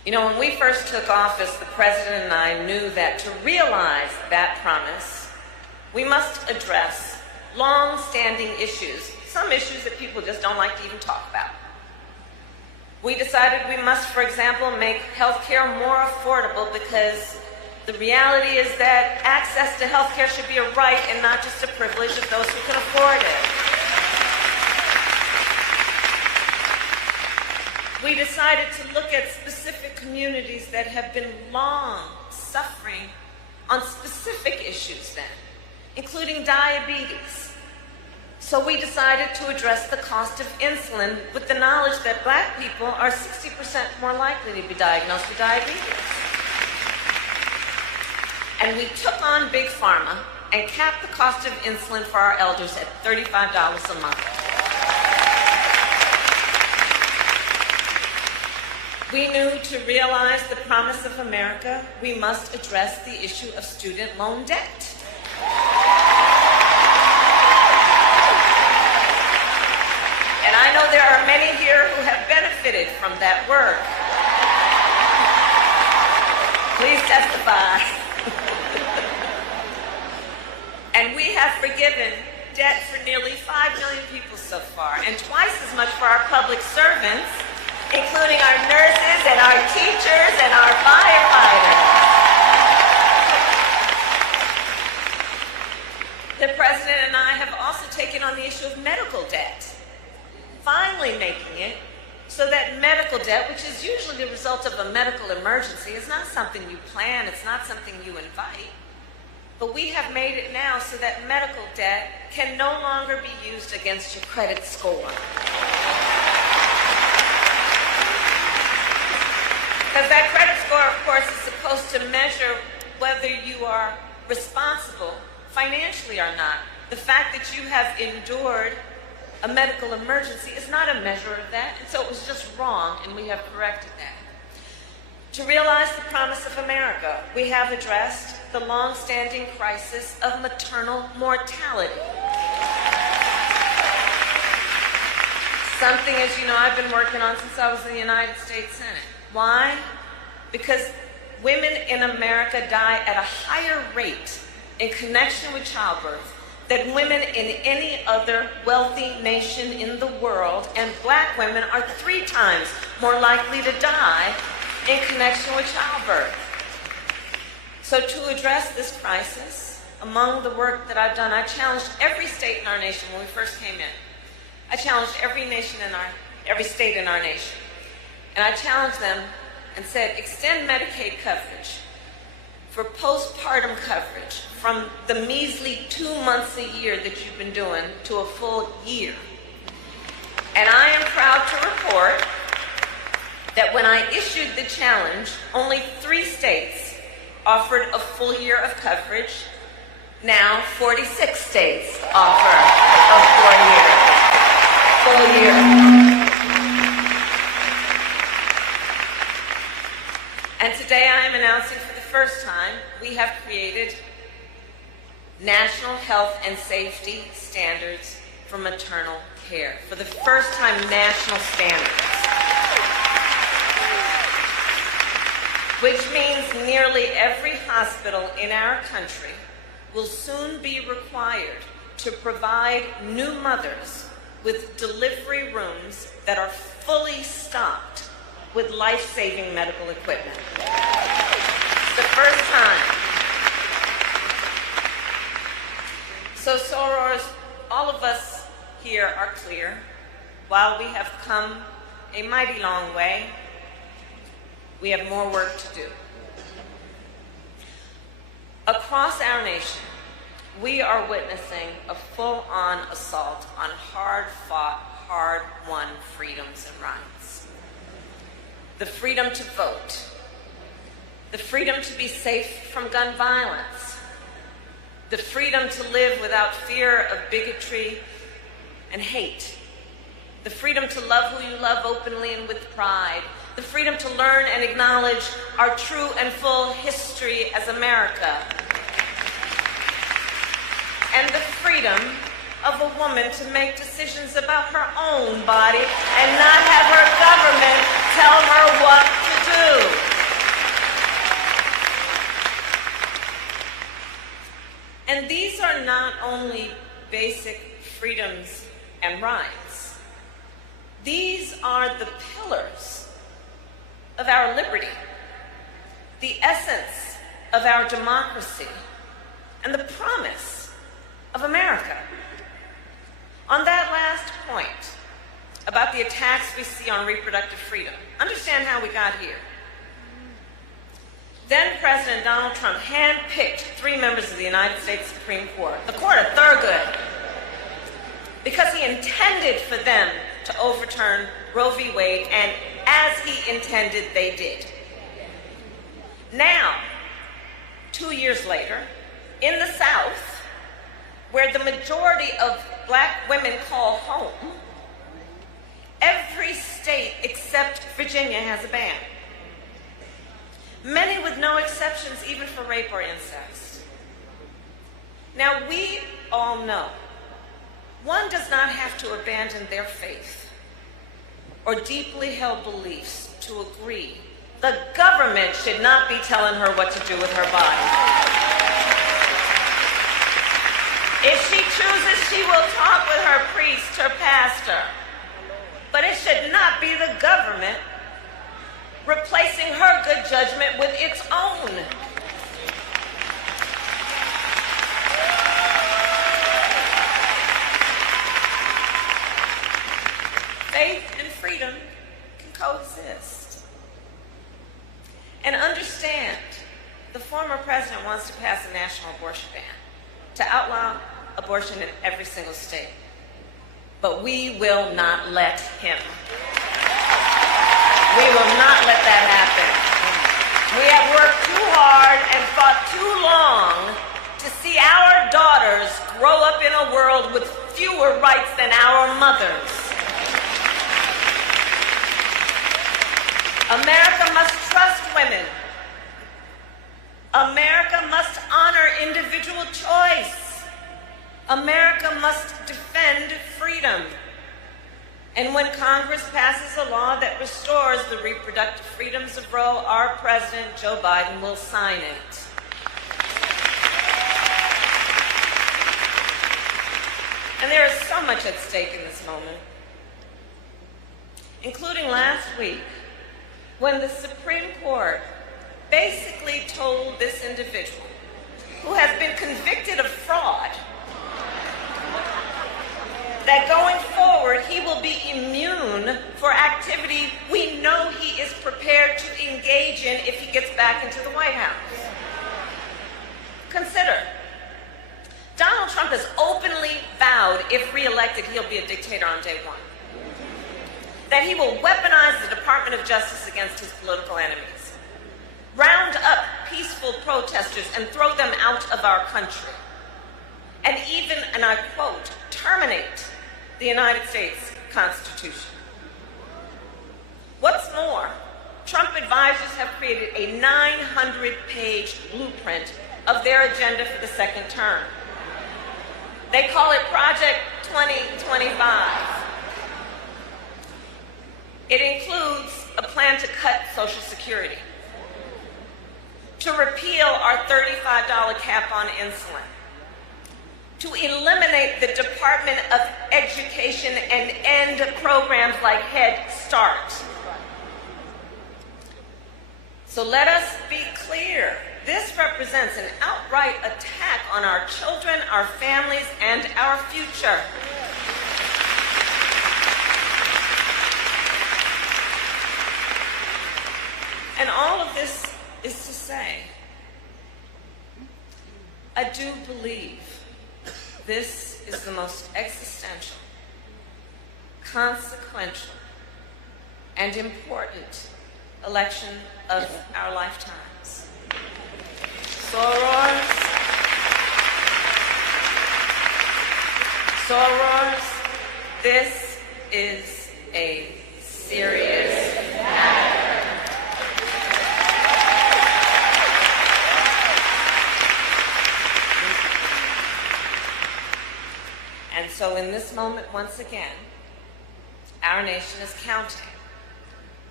You know, when we first took office, the president and I knew that to realize that promise, we must address long-standing issues, some issues that people just don't like to even talk about. We decided we must, for example, make healthcare more affordable because the reality is that access to healthcare should be a right and not just a privilege of those who can afford it. We decided to look at specific communities that have been long suffering on specific issues then, including diabetes. So we decided to address the cost of insulin with the knowledge that Black people are 60% more likely to be diagnosed with diabetes. And we took on Big Pharma and capped the cost of insulin for our elders at $35 a month. We knew to realize the promise of America, we must address the issue of student loan debt. And I know there are many here who have benefited from that work. Please testify. And we have forgiven debt for nearly 5 million people so far, and twice as much for our public servants, including our nurses and our teachers and our firefighters. The president and I have also taken on the issue of medical debt, finally making it so that medical debt, which is usually the result of a medical emergency, is not something you plan, it's not something you invite. But we have made it now so that medical debt can no longer be used against your credit score. Because that credit score, of course, is supposed to measure whether you are responsible financially or not. The fact that you have endured a medical emergency is not a measure of that, and so it was just wrong, and we have corrected that. To realize the promise of America, we have addressed the long-standing crisis of maternal mortality. Something, as you know, I've been working on since I was in the United States Senate. Why? Because women in America die at a higher rate in connection with childbirth than women in any other wealthy nation in the world, and Black women are 3 times more likely to die in connection with childbirth. So to address this crisis, among the work that I've done, I challenged every state in our nation when we first came in. I challenged every state in our nation. And I challenged them and said, extend Medicaid coverage for postpartum coverage from the measly 2 months a year that you've been doing to a full year. And I am proud to report that when I issued the challenge, only 3 states offered a full year of coverage. Now 46 states offer a full year. And today I am announcing for the first time, we have created national health and safety standards for maternal care. For the first time, national standards. Which means nearly every hospital in our country will soon be required to provide new mothers with delivery rooms that are fully stocked with life-saving medical equipment. The first time. So Soros, all of us here are clear. While we have come a mighty long way, we have more work to do. Across our nation, we are witnessing a full-on assault on hard-fought, hard-won freedoms and rights. The freedom to vote, the freedom to be safe from gun violence, the freedom to live without fear of bigotry and hate, the freedom to love who you love openly and with pride, the freedom to learn and acknowledge our true and full history as America, and the freedom of a woman to make decisions about her own body and not have her government tell her what to do. And these are not only basic freedoms and rights. These are the pillars of our liberty, the essence of our democracy, and the promise of America. On that last point about the attacks we see on reproductive freedom, understand how we got here. Then President Donald Trump handpicked 3 members of the United States Supreme Court, the Court of Thurgood, because he intended for them to overturn Roe v. Wade, and as he intended, they did. Now, 2 years later, in the South, where the majority of black women call home, every state except Virginia has a ban. Many with no exceptions, even for rape or incest. Now, we all know one does not have to abandon their faith or deeply held beliefs to agree. The government should not be telling her what to do with her body. If she chooses, she will talk with her priest, her pastor. But it should not be the government replacing her good judgment with its own. Faith and freedom can coexist. And understand, the former president wants to pass a national abortion ban to outlaw abortion in every single state. But we will not let him. We will not let that happen. We have worked too hard and fought too long to see our daughters grow up in a world with fewer rights than our mothers. America must trust women. America must honor individual choice. America must defend freedom. And when Congress passes a law that restores the reproductive freedoms of Roe, our President, Joe Biden, will sign it. And there is so much at stake in this moment, including last week, when the Supreme Court basically told this individual, who has been convicted of fraud, that going forward he will be immune for activity we know he is prepared to engage in if he gets back into the White House. Consider, Donald Trump has openly vowed, if reelected, he'll be a dictator on day one. That he will weaponize the Department of Justice against his political enemies, round up peaceful protesters and throw them out of our country, and even, and I quote, terminate the United States Constitution. What's more, Trump advisors have created a 900-page blueprint of their agenda for the second term. They call it Project 2025. It includes a plan to cut Social Security, to repeal our $35 cap on insulin, to eliminate the Department of Education and end programs like Head Start. So let us be clear. This represents an outright attack on our children, our families, and our future. And all of this is to say, I do believe this is the most existential, consequential, and important election of our lifetimes. Soros, this is a serious matter. And so in this moment, once again, our nation is counting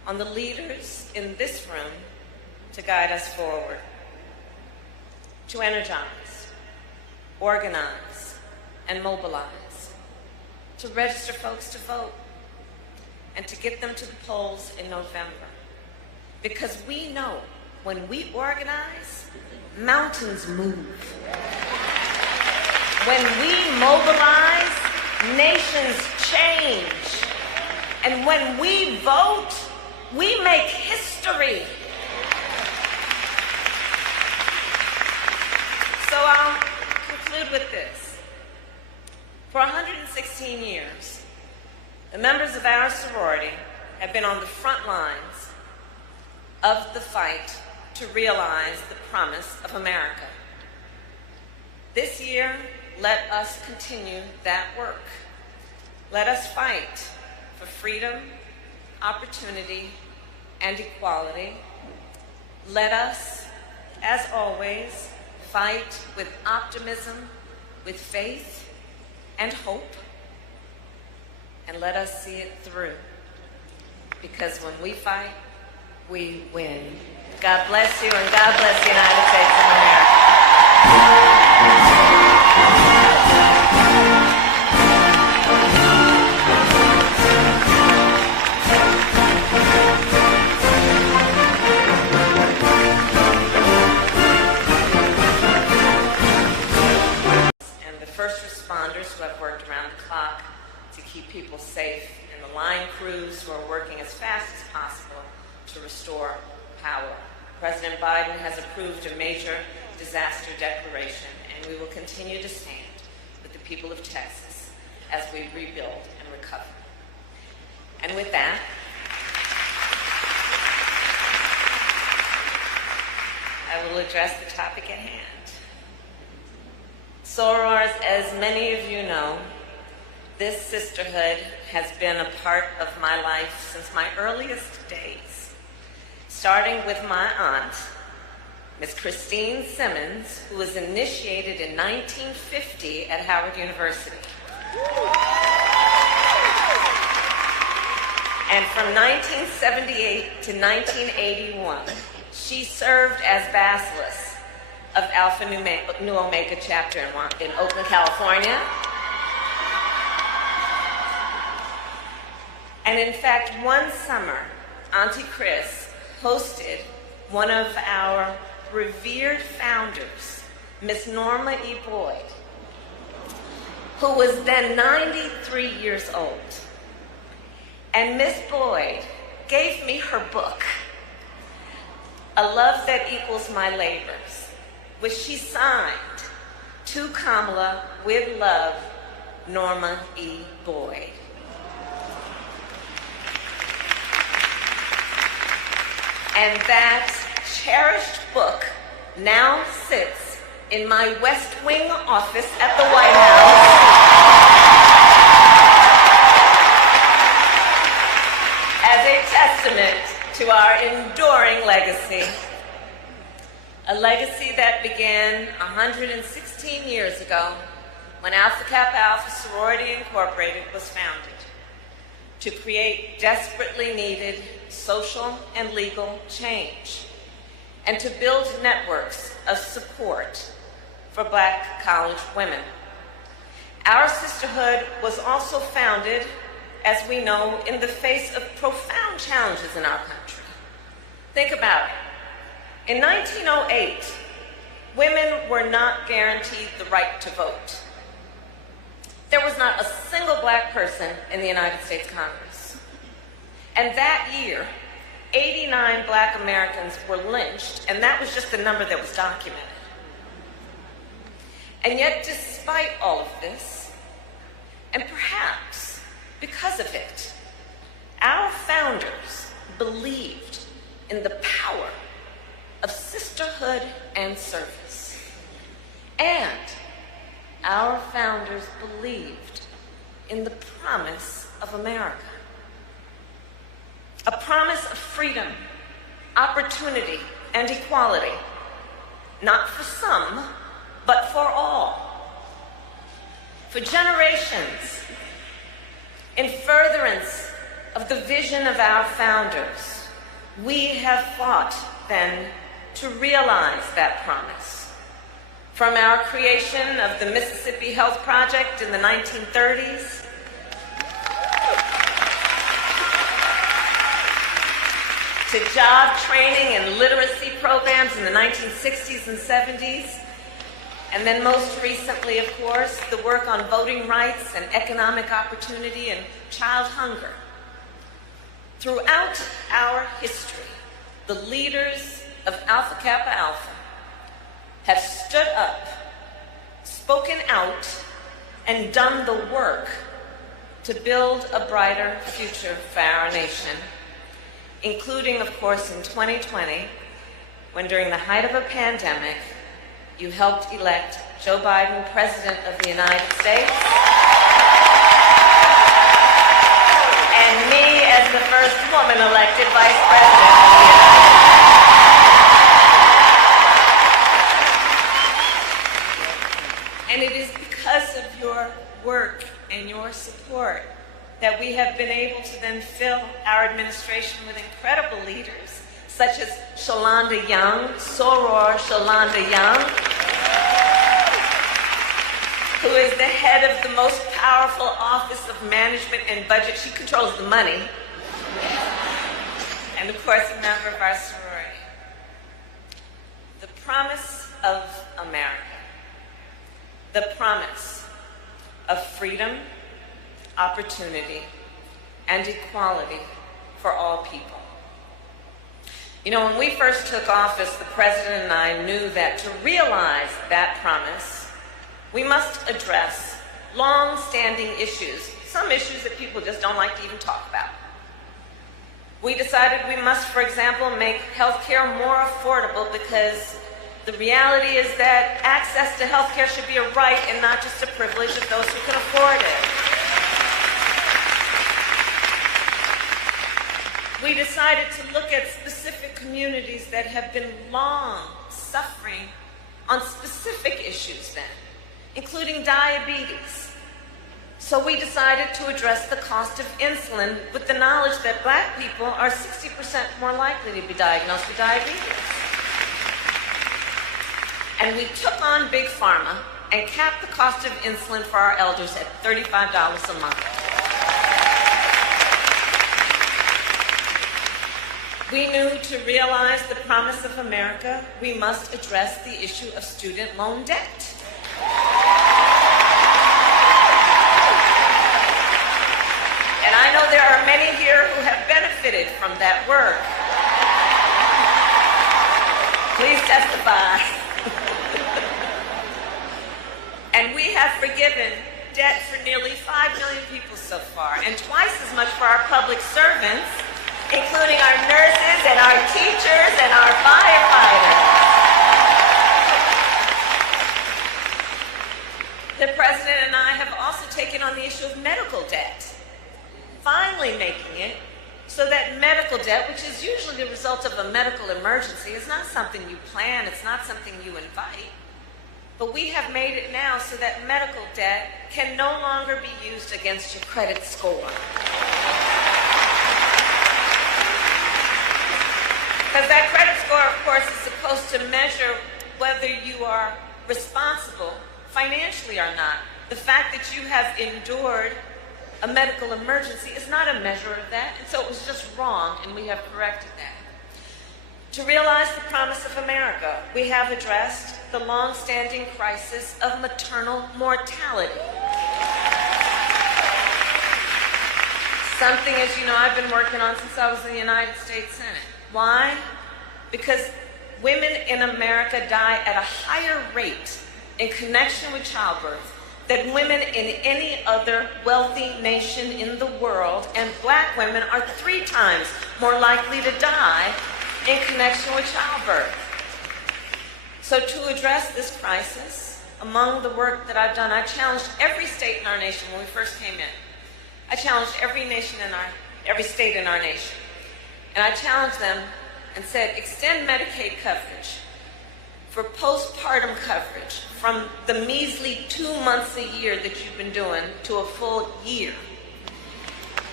on the leaders in this room to guide us forward, to energize, organize, and mobilize, to register folks to vote, and to get them to the polls in November. Because we know when we organize, mountains move. When we mobilize, nations change. And when we vote, we make history. So I'll conclude with this. For 116 years, the members of our sorority have been on the front lines of the fight to realize the promise of America. This year, let us continue that work. Let us fight for freedom, opportunity, and equality. Let us, as always, fight with optimism, with faith, and hope. And let us see it through. Because when we fight, we win. God bless you, and God bless the United States of America. And the first responders who have worked around the clock to keep people safe, and the line crews who are working as fast as possible to restore power. President Biden has approved a major disaster declaration, and we will continue to stand with the people of Texas as we rebuild and recover. And with that, I will address the topic at hand. Sorors, as many of you know, this sisterhood has been a part of my life since my earliest days, starting with my aunt, Miss Christine Simmons, who was initiated in 1950 at Howard University. And from 1978 to 1981, she served as Bacillus of Alpha Nu Omega chapter in Oakland, California. And in fact, one summer, Auntie Chris hosted one of our revered founders, Miss Norma E. Boyd, who was then 93 years old. And Miss Boyd gave me her book, A Love That Equals My Labors, which she signed, "To Kamala, with love, Norma E. Boyd." And that cherished book now sits in my West Wing office at the White House as a testament to our enduring legacy. A legacy that began 116 years ago when Alpha Kappa Alpha Sorority Incorporated was founded to create desperately needed social and legal change, and to build networks of support for Black college women. Our sisterhood was also founded, as we know, in the face of profound challenges in our country. Think about it. In 1908, women were not guaranteed the right to vote. There was not a single Black person in the United States Congress. And that year, 89 Black Americans were lynched, and that was just the number that was documented. And yet, despite all of this, and perhaps because of it, our founders believed in the power of sisterhood and service. And our founders believed in the promise of America. A promise of freedom, opportunity, and equality, not for some, but for all. For generations, in furtherance of the vision of our founders, we have fought then to realize that promise. From our creation of the Mississippi Health Project in the 1930s, to job training and literacy programs in the 1960s and 70s, and then most recently, of course, the work on voting rights and economic opportunity and child hunger. Throughout our history, the leaders of Alpha Kappa Alpha have stood up, spoken out, and done the work to build a brighter future for our nation, including, of course, in 2020, when during the height of a pandemic, you helped elect Joe Biden President of the United States, and me as the first woman elected Vice President of the United States. And it is because of your work and your support that we have been able to then fill our administration with incredible leaders, such as Shalonda Young, Soror Shalonda Young, who is the head of the most powerful Office of Management and Budget. She controls the money. And of course, a member of our sorority. The promise of America. The promise of freedom, opportunity, and equality for all people. You know, when we first took office, the President and I knew that to realize that promise, we must address long-standing issues, some issues that people just don't like to even talk about. We decided we must, for example, make health care more affordable, because the reality is that access to health care should be a right and not just a privilege of those who can afford it. We decided to look at specific communities that have been long suffering on specific issues then, including diabetes. So we decided to address the cost of insulin with the knowledge that Black people are 60% more likely to be diagnosed with diabetes. And we took on Big Pharma and capped the cost of insulin for our elders at $35 a month. We knew to realize the promise of America, we must address the issue of student loan debt. And I know there are many here who have benefited from that work. Please testify. And we have forgiven debt for nearly 5 million people so far, and twice as much for our public servants, including our nurses and our teachers and our firefighters. The President and I have also taken on the issue of medical debt, finally making it so that medical debt, which is usually the result of a medical emergency, is not something you plan, it's not something you invite. But we have made it now so that medical debt can no longer be used against your credit score. Because that credit score, of course, is supposed to measure whether you are responsible financially or not. The fact that you have endured a medical emergency is not a measure of that, and so it was just wrong, and we have corrected that. To realize the promise of America, we have addressed the long-standing crisis of maternal mortality. Something, as you know, I've been working on since I was in the United States Senate. Why? Because women in America die at a higher rate in connection with childbirth than women in any other wealthy nation in the world, and Black women are 3 times more likely to die in connection with childbirth. So to address this crisis, among the work that I've done, I challenged every state in our nation when we first came in. I challenged every state in our nation. And I challenged them and said, extend Medicaid coverage for postpartum coverage from the measly 2 months a year that you've been doing to a full year.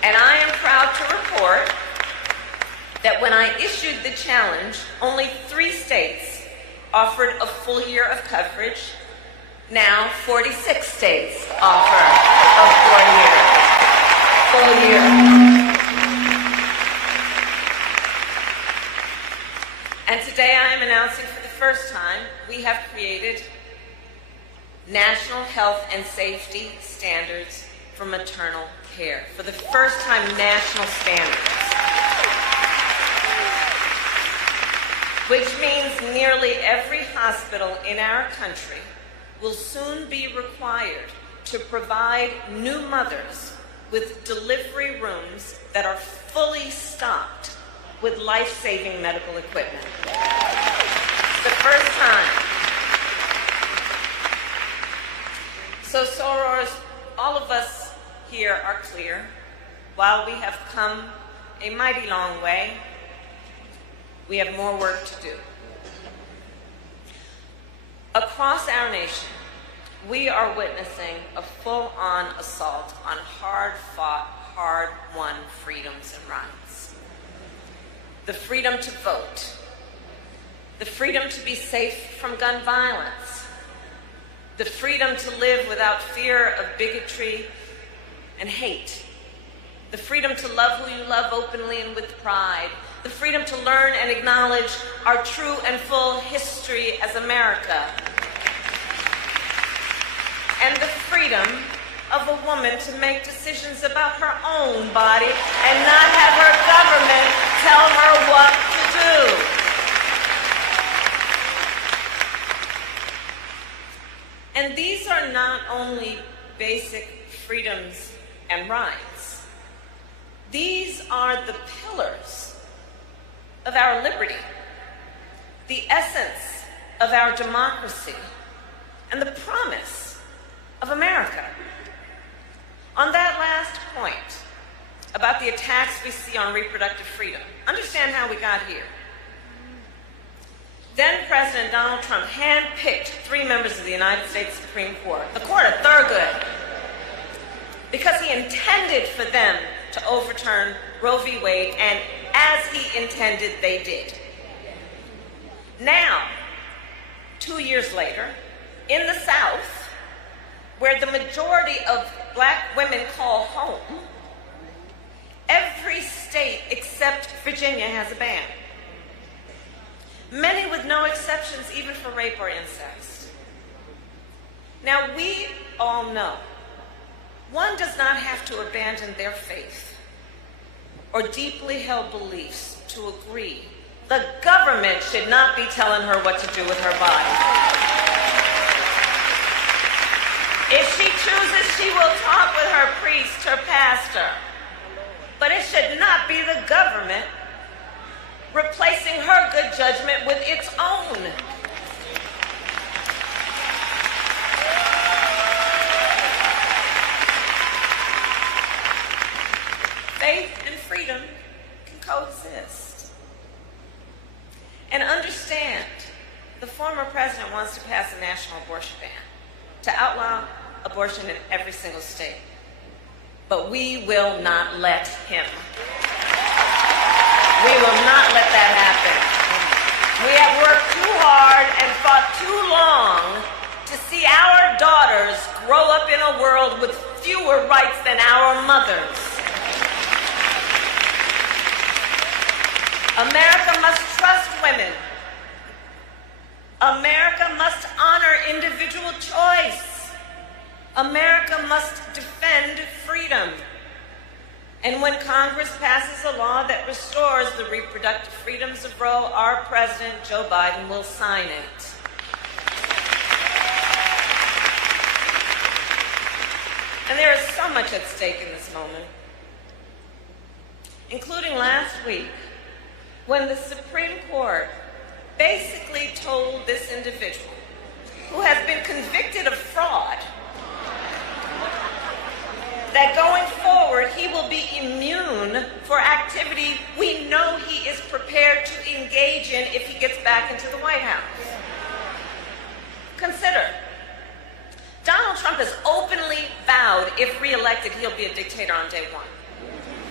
And I am proud to report that when I issued the challenge, only 3 states offered a full year of coverage. Now 46 states offer a full year. And today I am announcing for the first time we have created national health and safety standards for maternal care. For the first time, national standards. Which means nearly every hospital in our country will soon be required to provide new mothers with delivery rooms that are fully stocked with life-saving medical equipment. It's the first time. So sorors, all of us here are clear. While we have come a mighty long way, we have more work to do. Across our nation, we are witnessing a full-on assault on hard-fought, hard-won freedoms and rights. The freedom to vote, the freedom to be safe from gun violence, the freedom to live without fear of bigotry and hate, the freedom to love who you love openly and with pride, the freedom to learn and acknowledge our true and full history as America, and the freedom of a woman to make decisions about her own body and not have her government tell her what to do. And these are not only basic freedoms and rights. These are the pillars of our liberty, the essence of our democracy, and the promise of America. On that last point about the attacks we see on reproductive freedom, understand how we got here. Then President Donald Trump handpicked 3 members of the United States Supreme Court, the Court of Thurgood, because he intended for them to overturn Roe v. Wade, and as he intended, they did. Now, 2 years later, in the South, where the majority of black women call home, every state except Virginia has a ban. Many with no exceptions, even for rape or incest. Now, we all know one does not have to abandon their faith or deeply held beliefs to agree. The government should not be telling her what to do with her body. If she chooses, she will talk with her priest, her pastor. But it should not be the government replacing her good judgment with its own. Faith and freedom can coexist. And understand, the former president wants to pass a national abortion ban to outlaw abortion in every single state. But we will not let him. We will not let that happen. We have worked too hard and fought too long to see our daughters grow up in a world with fewer rights than our mothers. America must trust women. America must honor individual choice. America must defend freedom. And when Congress passes a law that restores the reproductive freedoms of Roe, our President, Joe Biden, will sign it. And there is so much at stake in this moment, including last week, when the Supreme Court basically told this individual, who has been convicted of fraud, that going forward he will be immune for activity we know he is prepared to engage in if he gets back into the White House. Consider, Donald Trump has openly vowed if reelected he'll be a dictator on day one.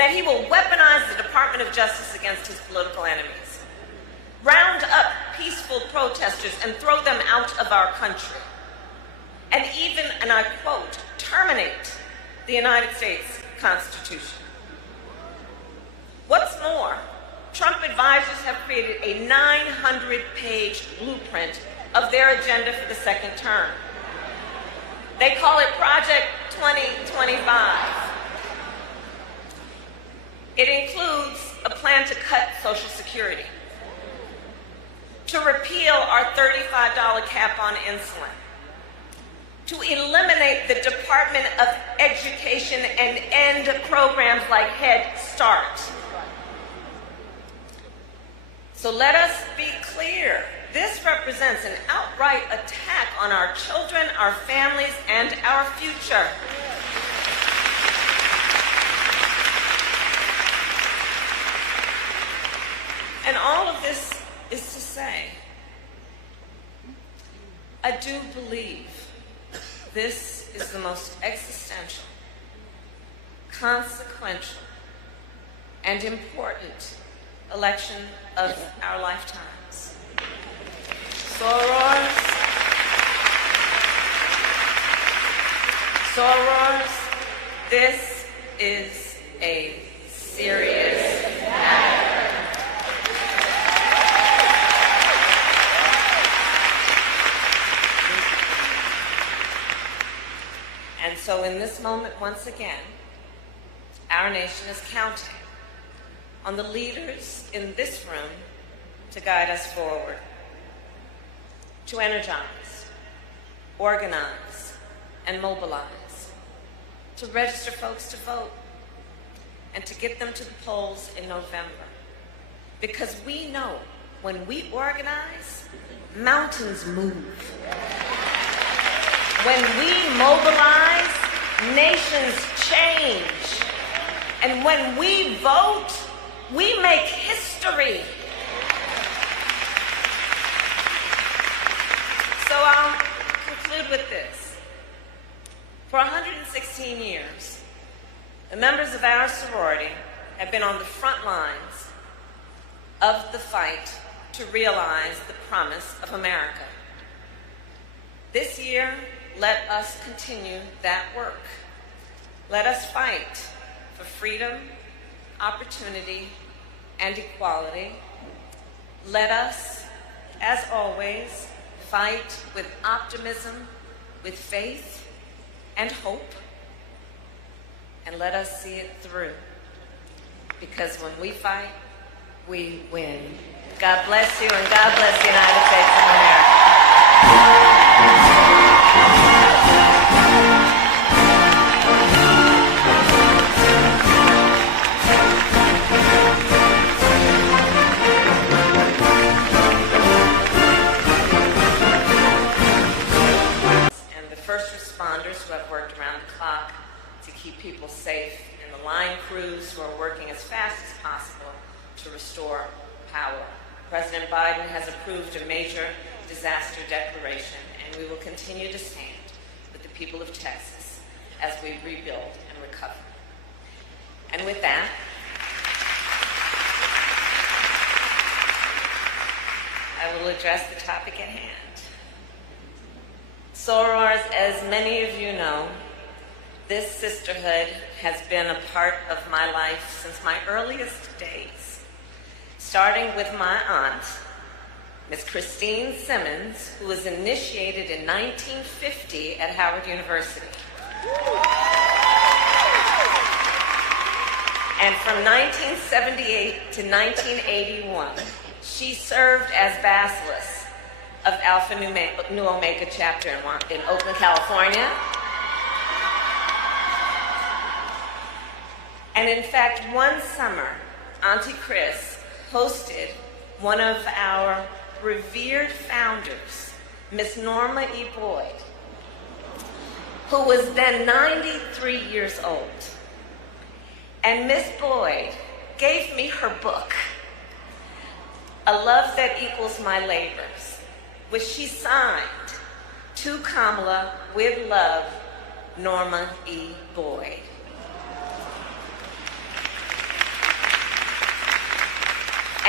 that he will weaponize the Department of Justice against his political enemies, round up peaceful protesters and throw them out of our country, and even, and I quote, terminate the United States Constitution. What's more, Trump advisors have created a 900-page blueprint of their agenda for the second term. They call it Project 2025. It includes a plan to cut Social Security, to repeal our $35 cap on insulin, to eliminate the Department of Education and end programs like Head Start. So let us be clear. This represents an outright attack on our children, our families, and our future. And all of this is to say, I do believe this is the most existential, consequential, and important election of our lifetimes. Soros, this is a serious matter. And so in this moment, once again, our nation is counting on the leaders in this room to guide us forward, to energize, organize, and mobilize, to register folks to vote, and to get them to the polls in November. Because we know when we organize, mountains move. When we mobilize, nations change. And when we vote, we make history. So I'll conclude with this. For 116 years, the members of our sorority have been on the front lines of the fight to realize the promise of America. This year, let us continue that work. Let us fight for freedom, opportunity, and equality. Let us, as always, fight with optimism, with faith, and hope. And let us see it through. Because when we fight, we win. God bless you, and God bless the United States of America. And the first responders who have worked around the clock to keep people safe, and the line crews who are working as fast as possible to restore power. President Biden has approved a major disaster declaration, and we will continue to stand with the people of Texas as we rebuild and recover. And with that, I will address the topic at hand. Sorors, as many of you know, this sisterhood has been a part of my life since my earliest days, starting with my aunt, Miss Christine Simmons, who was initiated in 1950 at Howard University. And from 1978 to 1981, she served as Basilisk of Alpha Nu Omega chapter in Oakland, California. And in fact, one summer, Auntie Chris hosted one of our revered founders, Miss Norma E. Boyd, who was then 93 years old. And Miss Boyd gave me her book, A Love That Equals My Labors, which she signed, To Kamala, with love, Norma E. Boyd.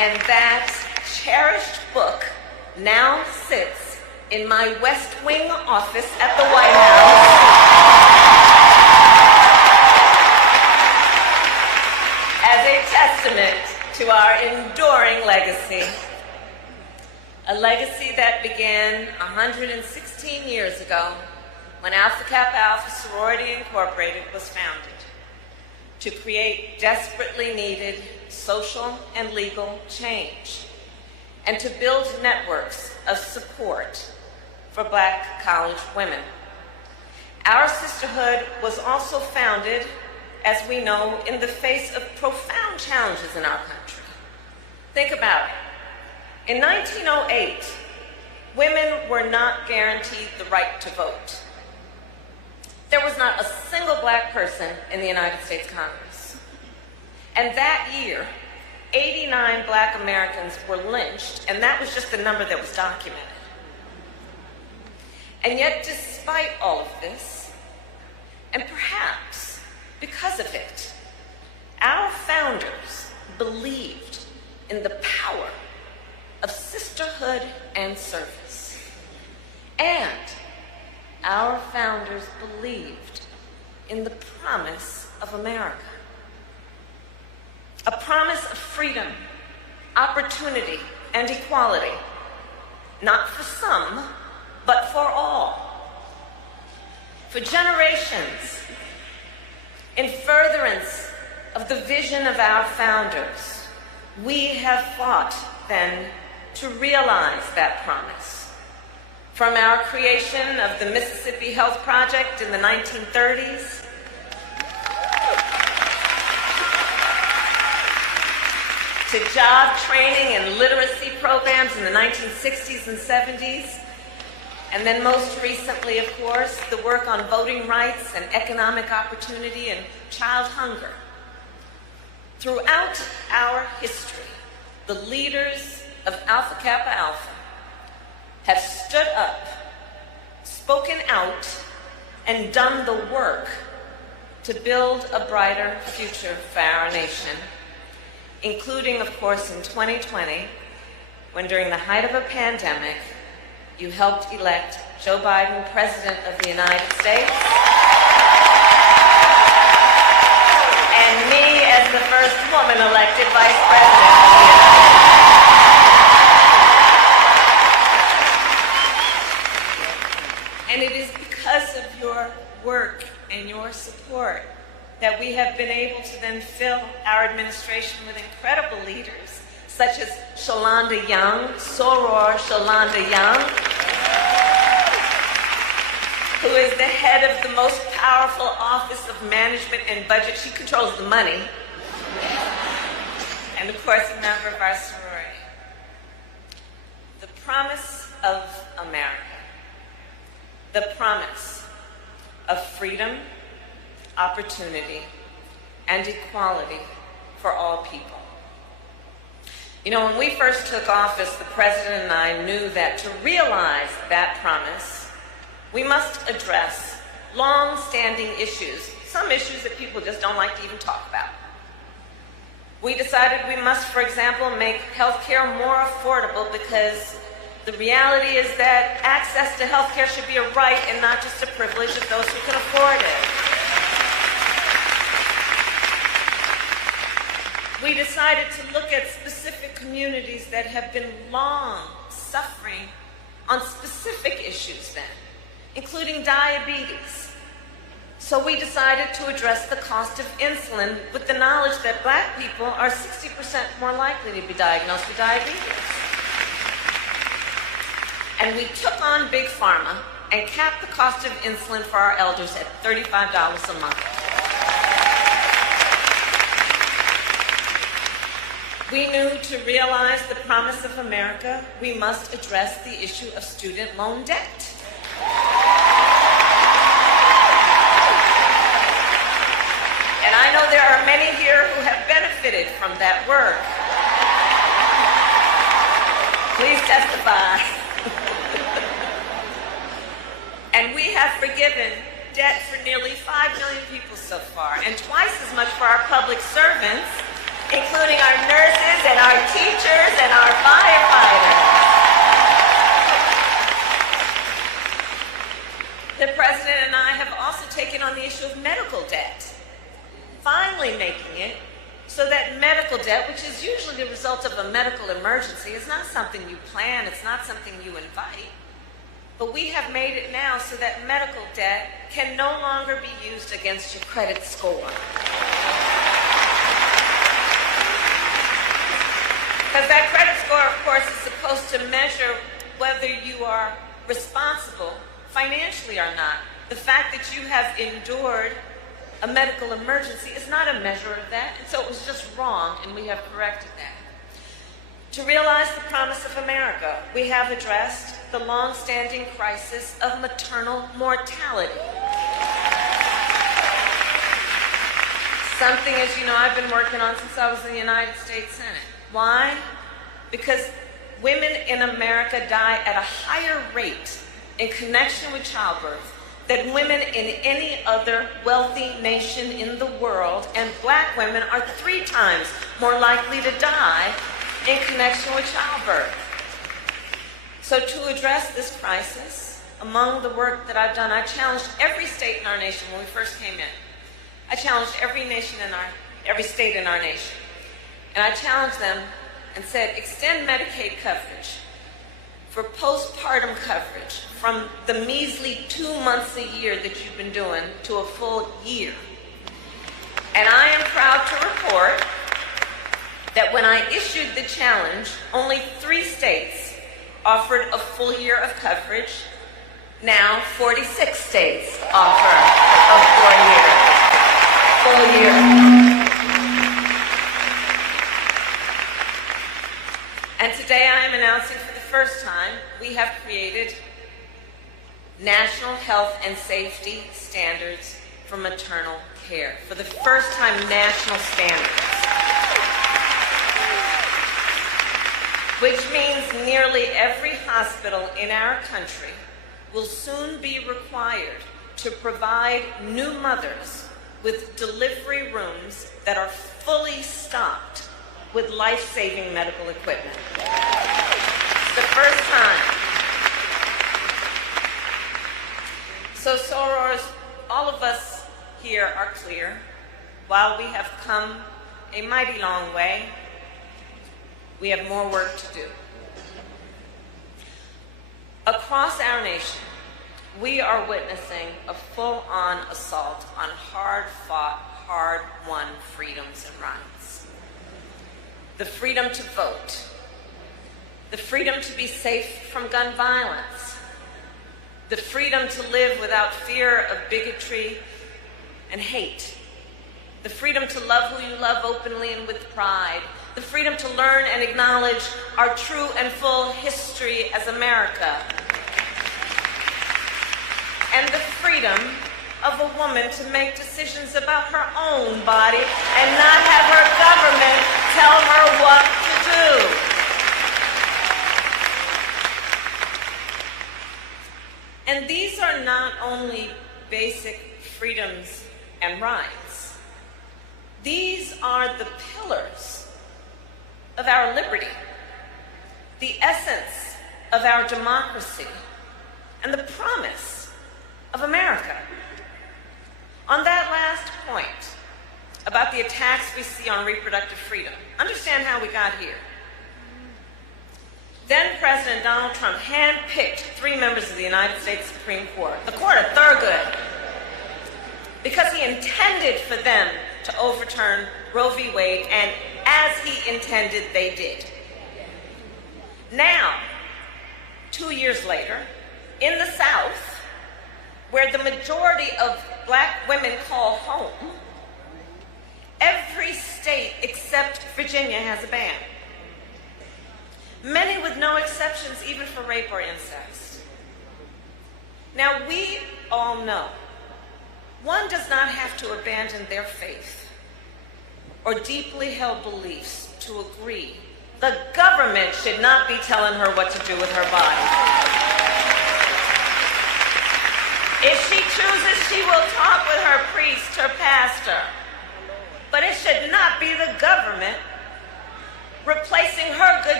And that cherished book now sits in my West Wing office at the White House as a testament to our enduring legacy. A legacy that began 116 years ago when Alpha Kappa Alpha Sorority Incorporated was founded to create desperately needed social and legal change and to build networks of support for Black college women. Our sisterhood was also founded, as we know, in the face of profound challenges in our country. Think about it. In 1908, women were not guaranteed the right to vote. There was not a single Black person in the United States Congress. And that year, 89 Black Americans were lynched, and that was just the number that was documented. And yet, despite all of this, and perhaps because of it, our founders believed in the power of sisterhood and service. And our founders believed in the promise of America. A promise of freedom, opportunity, and equality, not for some, but for all. For generations, in furtherance of the vision of our founders, we have fought then to realize that promise. From our creation of the Mississippi Health Project in the 1930s, to job training and literacy programs in the 1960s and 70s, and then most recently, of course, the work on voting rights and economic opportunity and child hunger. Throughout our history, the leaders of Alpha Kappa Alpha have stood up, spoken out, and done the work to build a brighter future for our nation, including, of course, in 2020, when during the height of a pandemic, you helped elect Joe Biden President of the United States, and me as the first woman elected Vice President of the United States. And it is because of your work and your support that we have been able to then fill our administration with incredible leaders, such as Shalonda Young, Soror Shalonda Young, who is the head of the most powerful Office of Management and Budget. She controls the money. And of course, a member of our sorority. The promise of America. The promise of freedom, opportunity, and equality for all people. You know, when we first took office, the President and I knew that to realize that promise, we must address long-standing issues, some issues that people just don't like to even talk about. We decided we must, for example, make health care more affordable because the reality is that access to health care should be a right and not just a privilege of those who can afford it. We decided to look at specific communities that have been long suffering on specific issues then, including diabetes. So we decided to address the cost of insulin with the knowledge that Black people are 60% more likely to be diagnosed with diabetes. And we took on Big Pharma and capped the cost of insulin for our elders at $35 a month. We knew to realize the promise of America, we must address the issue of student loan debt. And I know there are many here who have benefited from that work. Please testify. And we have forgiven debt for nearly 5 million people so far, and twice as much for our public servants including our nurses and our teachers and our firefighters. The President and I have also taken on the issue of medical debt, finally making it so that medical debt, which is usually the result of a medical emergency, is not something you plan, it's not something you invite. But we have made it now so that medical debt can no longer be used against your credit score. Because that credit score, of course, is supposed to measure whether you are responsible financially or not. The fact that you have endured a medical emergency is not a measure of that, and so it was just wrong, and we have corrected that. To realize the promise of America, we have addressed the long-standing crisis of maternal mortality. Something, as you know, I've been working on since I was in the United States Senate. Why? Because women in America die at a higher rate in connection with childbirth than women in any other wealthy nation in the world, and black women are 3 times more likely to die in connection with childbirth. So to address this crisis, among the work that I've done, I challenged every state in our nation when we first came in. I challenged every state in our nation. And I challenged them and said, extend Medicaid coverage for postpartum coverage from the measly 2 months a year that you've been doing to a full year. And I am proud to report that when I issued the challenge, only 3 states offered a full year of coverage. Now 46 states offer a full year. And today I am announcing for the first time we have created national health and safety standards for maternal care. For the first time, national standards. Which means nearly every hospital in our country will soon be required to provide new mothers with delivery rooms that are fully stocked with life-saving medical equipment. It's the first time. So Soros, all of us here are clear. While we have come a mighty long way, we have more work to do. Across our nation, we are witnessing a full-on assault on hard-fought, hard-won freedoms and rights. The freedom to vote, the freedom to be safe from gun violence, the freedom to live without fear of bigotry and hate, the freedom to love who you love openly and with pride, the freedom to learn and acknowledge our true and full history as America, and the freedom of a woman to make decisions about her own body and not have her government tell her what to do. And these are not only basic freedoms and rights. These are the pillars of our liberty, the essence of our democracy, and the promise of America. On that last point about the attacks we see on reproductive freedom, understand how we got here. Then President Donald Trump handpicked 3 members of the United States Supreme Court, the Court of Thurgood, because he intended for them to overturn Roe v. Wade, and as he intended, they did. Now, 2 years later, in the South, where the majority of black women call home, every state except Virginia has a ban. Many with no exceptions, even for rape or incest. Now, we all know one does not have to abandon their faith or deeply held beliefs to agree. The government should not be telling her what to do with her body. If she chooses, she will talk with her priest, her pastor. But it should not be the government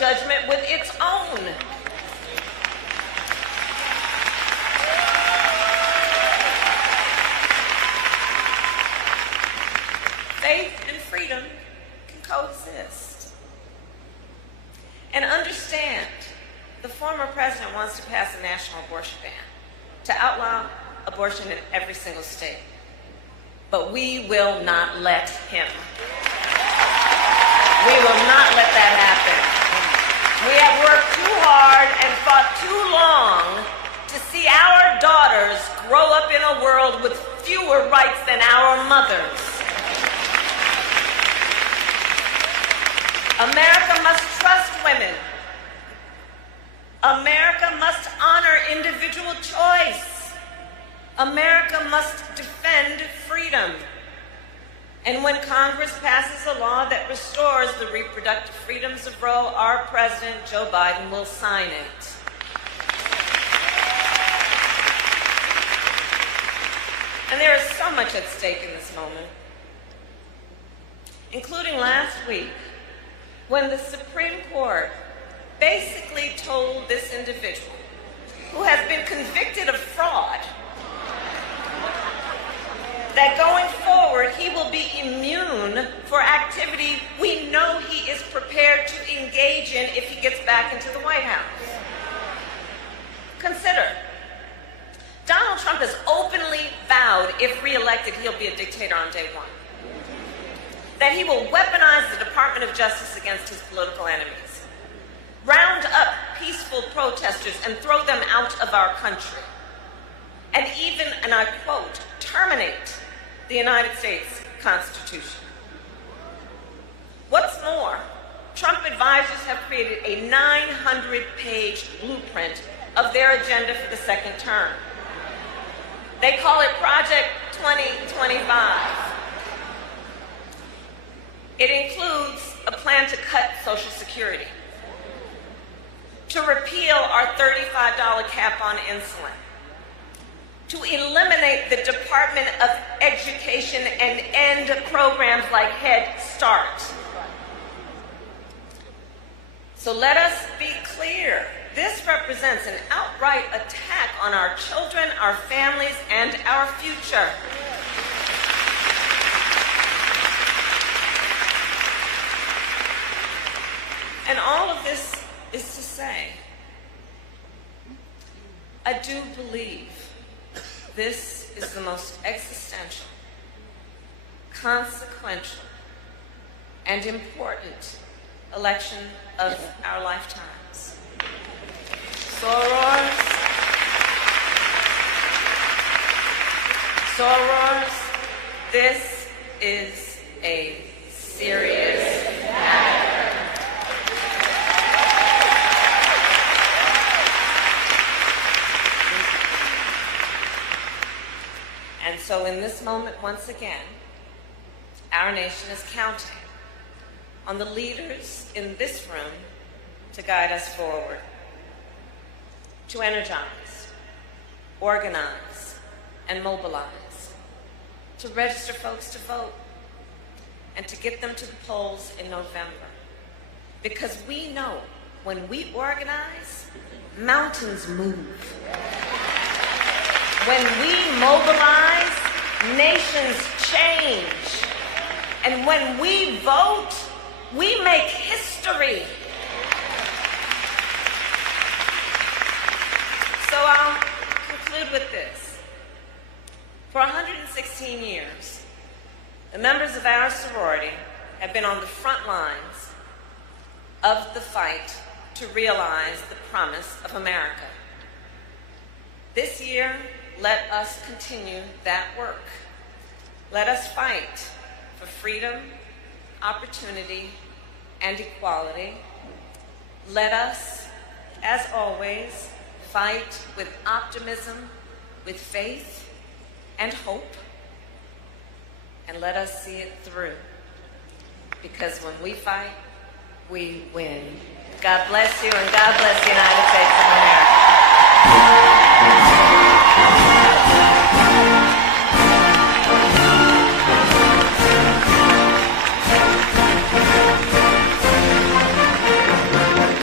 judgment with its own. Faith and freedom can coexist. And understand, the former president wants to pass a national abortion ban to outlaw abortion in every single state. But we will not let him. We will not let that happen. We have worked too hard and fought too long to see our daughters grow up in a world with fewer rights than our mothers. America must trust women. America must honor individual choice. America must defend freedom. And when Congress passes a law that restores the reproductive freedoms of Roe, our President, Joe Biden, will sign it. And there is so much at stake in this moment, including last week, when the Supreme Court basically told this individual, who has been convicted of fraud, that going forward he will be immune for activity we know he is prepared to engage in if he gets back into the White House. Consider, Donald Trump has openly vowed, if reelected, he'll be a dictator on day one. That he will weaponize the Department of Justice against his political enemies, round up peaceful protesters and throw them out of our country, and even, and I quote, terminate the United States Constitution. What's more, Trump advisors have created a 900-page blueprint of their agenda for the second term. They call it Project 2025. It includes a plan to cut Social Security, to repeal our $35 cap on insulin, to eliminate the Department of Education and end programs like Head Start. So let us be clear. This represents an outright attack on our children, our families, and our future. And all of this is to say, I do believe this is the most existential, consequential, and important election of our lifetimes. Soros, this is a serious matter. And so in this moment, once again, our nation is counting on the leaders in this room to guide us forward, to energize, organize, and mobilize, to register folks to vote, and to get them to the polls in November. Because we know when we organize, mountains move. When we mobilize, nations change. And when we vote, we make history. So I'll conclude with this. For 116 years, the members of our sorority have been on the front lines of the fight to realize the promise of America. This year, let us continue that work. Let us fight for freedom, opportunity, and equality. Let us, as always, fight with optimism, with faith, and hope. And let us see it through. Because when we fight, we win. God bless you, and God bless the United States of America.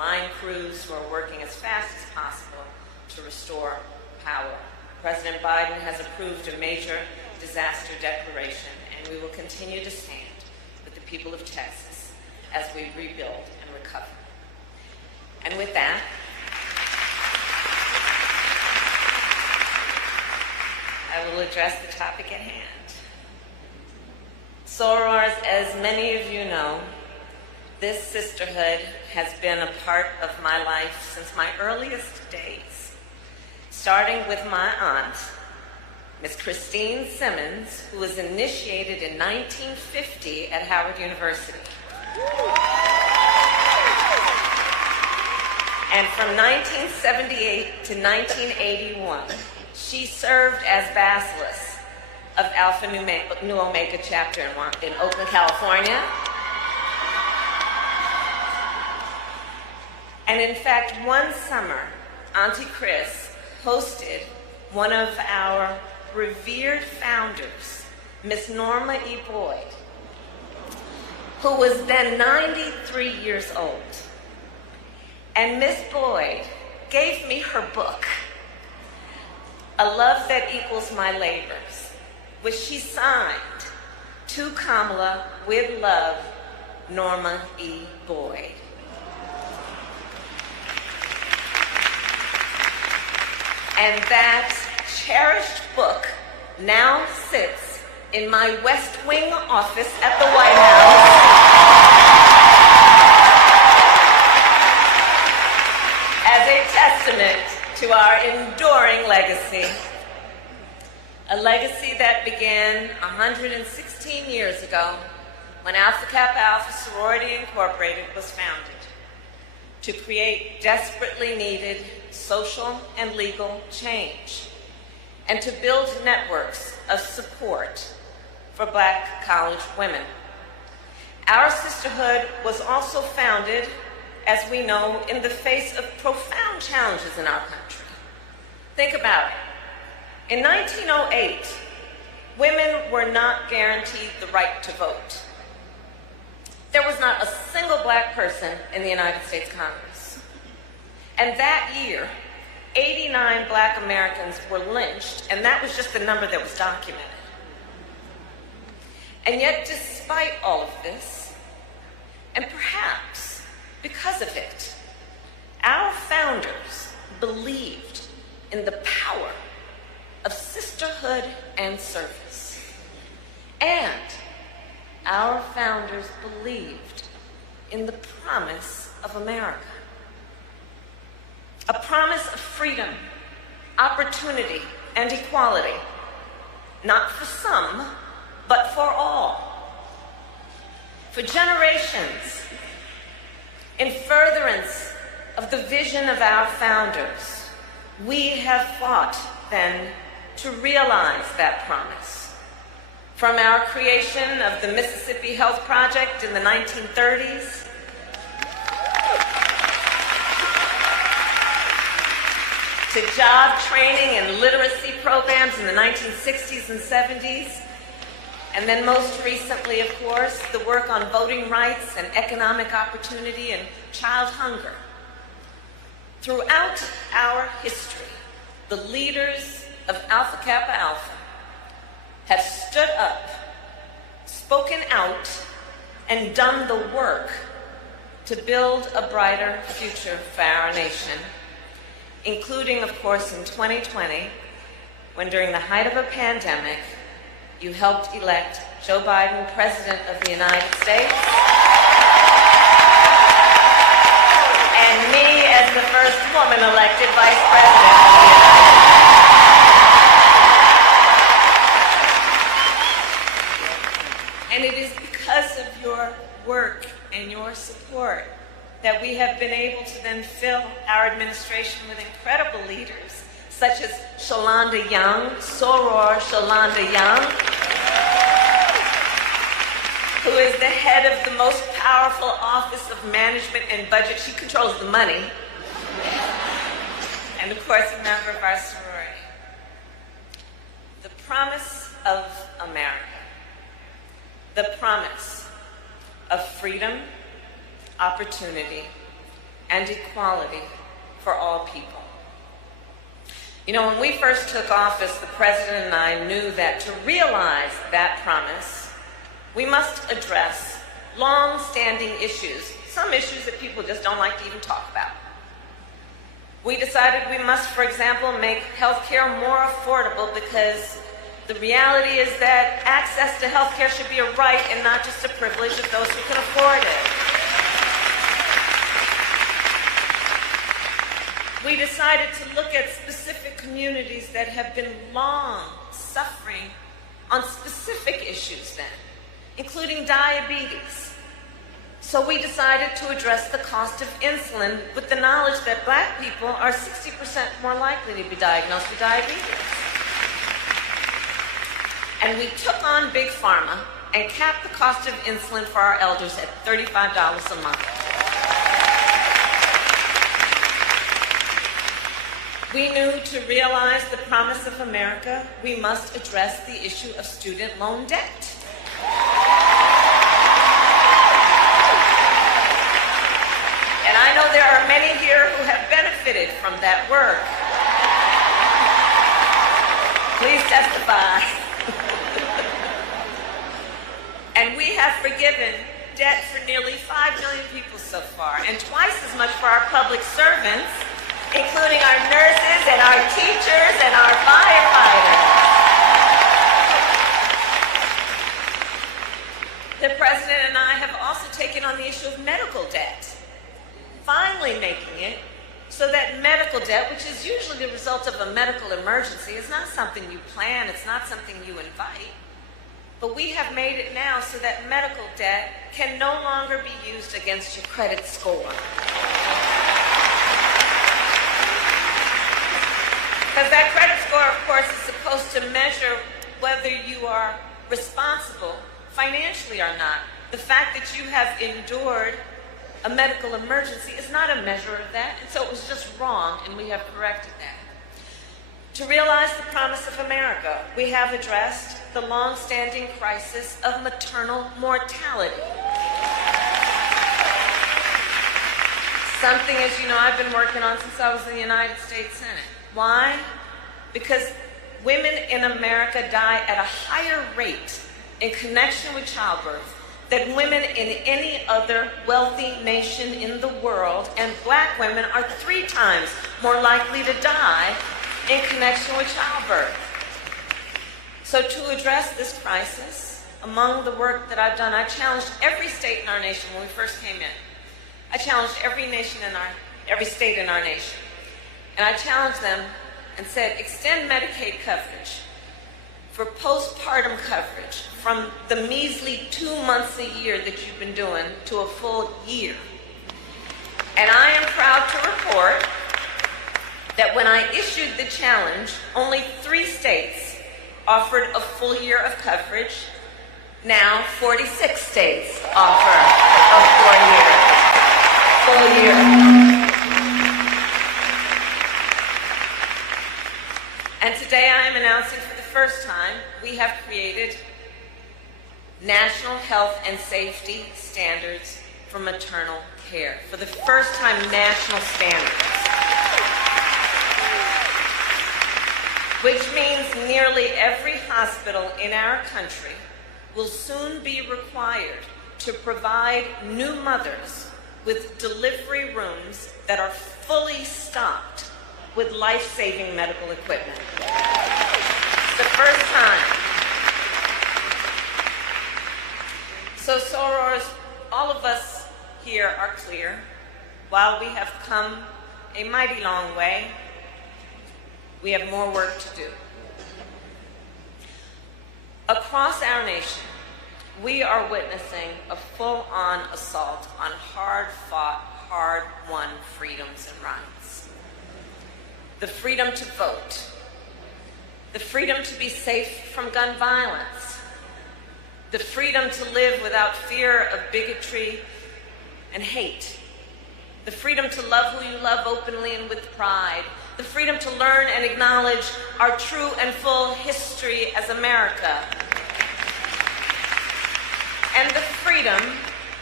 line crews who are working as fast as possible to restore power. President Biden has approved a major disaster declaration, and we will continue to stand with the people of Texas as we rebuild and recover. And with that, I will address the topic at hand. Sorors, as many of you know, this sisterhood has been a part of my life since my earliest days, starting with my aunt, Miss Christine Simmons, who was initiated in 1950 at Howard University. And from 1978 to 1981, she served as Basileus of Alpha Nu Omega chapter in Oakland, California. And in fact, one summer, Auntie Chris hosted one of our revered founders, Miss Norma E. Boyd, who was then 93 years old. And Miss Boyd gave me her book, A Love That Equals My Labors, which she signed, to Kamala, with love, Norma E. Boyd. And that cherished book now sits in my West Wing office at the White House as a testament to our enduring legacy. A legacy that began 116 years ago when Alpha Kappa Alpha Sorority Incorporated was founded to create desperately needed social and legal change and to build networks of support for Black college women. Our sisterhood was also founded, as we know, in the face of profound challenges in our country. Think about it. In 1908, women were not guaranteed the right to vote. There was not a single Black person in the United States Congress. And that year, 89 Black Americans were lynched, and that was just the number that was documented. And yet, despite all of this, and perhaps because of it, our founders believed in the power of sisterhood and service. And our founders believed in the promise of America. A promise of freedom, opportunity, and equality, not for some, but for all. For generations, in furtherance of the vision of our founders, we have fought then to realize that promise. From our creation of the Mississippi Health Project in the 1930s, to job training and literacy programs in the 1960s and 70s, and then most recently, of course, the work on voting rights and economic opportunity and child hunger. Throughout our history, the leaders of Alpha Kappa Alpha have stood up, spoken out, and done the work to build a brighter future for our nation, including, of course, in 2020, when during the height of a pandemic, you helped elect Joe Biden, President of the United States, and me as the first woman elected Vice President of the United States. And it is because of your work and your support that we have been able to then fill our administration with incredible leaders, such as Shalonda Young, Soror Shalonda Young, who is the head of the most powerful Office of Management and Budget. She controls the money. And of course, a member of our sorority. The promise of America. The promise of freedom, opportunity, and equality for all people. You know, when we first took office, the President and I knew that to realize that promise, we must address long-standing issues, some issues that people just don't like to even talk about. We decided we must, for example, make healthcare more affordable, because the reality is that access to healthcare should be a right and not just a privilege of those who can afford it. We decided to look at specific communities that have been long suffering on specific issues then, including diabetes. So we decided to address the cost of insulin with the knowledge that Black people are 60% more likely to be diagnosed with diabetes. And we took on Big Pharma and capped the cost of insulin for our elders at $35 a month. We knew to realize the promise of America, we must address the issue of student loan debt. And I know there are many here who have benefited from that work. Please testify. And we have forgiven debt for nearly 5 million people so far, and twice as much for our public servants, including our nurses and our teachers and our firefighters. The President and I have also taken on the issue of medical debt, finally making it so that medical debt, which is usually the result of a medical emergency, is not something you plan, it's not something you invite. But we have made it now so that medical debt can no longer be used against your credit score. Because that credit score, of course, is supposed to measure whether you are responsible financially or not. The fact that you have endured a medical emergency is not a measure of that, and so it was just wrong, and we have corrected that. To realize the promise of America, we have addressed the long-standing crisis of maternal mortality. Something, as you know, I've been working on since I was in the United States Senate. Why? Because women in America die at a higher rate in connection with childbirth than women in any other wealthy nation in the world, and Black women are 3 times more likely to die in connection with childbirth. So to address this crisis, among the work that I've done, I challenged every state in our nation when we first came in. I challenged every state in our nation. And I challenged them and said, extend Medicaid coverage for postpartum coverage from the measly 2 months a year that you've been doing to a full year. And I am proud to report that when I issued the challenge, only 3 states offered a full year of coverage. Now 46 states offer a full year. And today I am announcing for the first time, we have created national health and safety standards for maternal care. For the first time, national standards. Which means nearly every hospital in our country will soon be required to provide new mothers with delivery rooms that are fully stocked with life-saving medical equipment. It's the first time. So Soros, all of us here are clear. While we have come a mighty long way, we have more work to do. Across our nation, we are witnessing a full-on assault on hard-fought, hard-won freedoms and rights. The freedom to vote, the freedom to be safe from gun violence, the freedom to live without fear of bigotry and hate, the freedom to love who you love openly and with pride, the freedom to learn and acknowledge our true and full history as America, and the freedom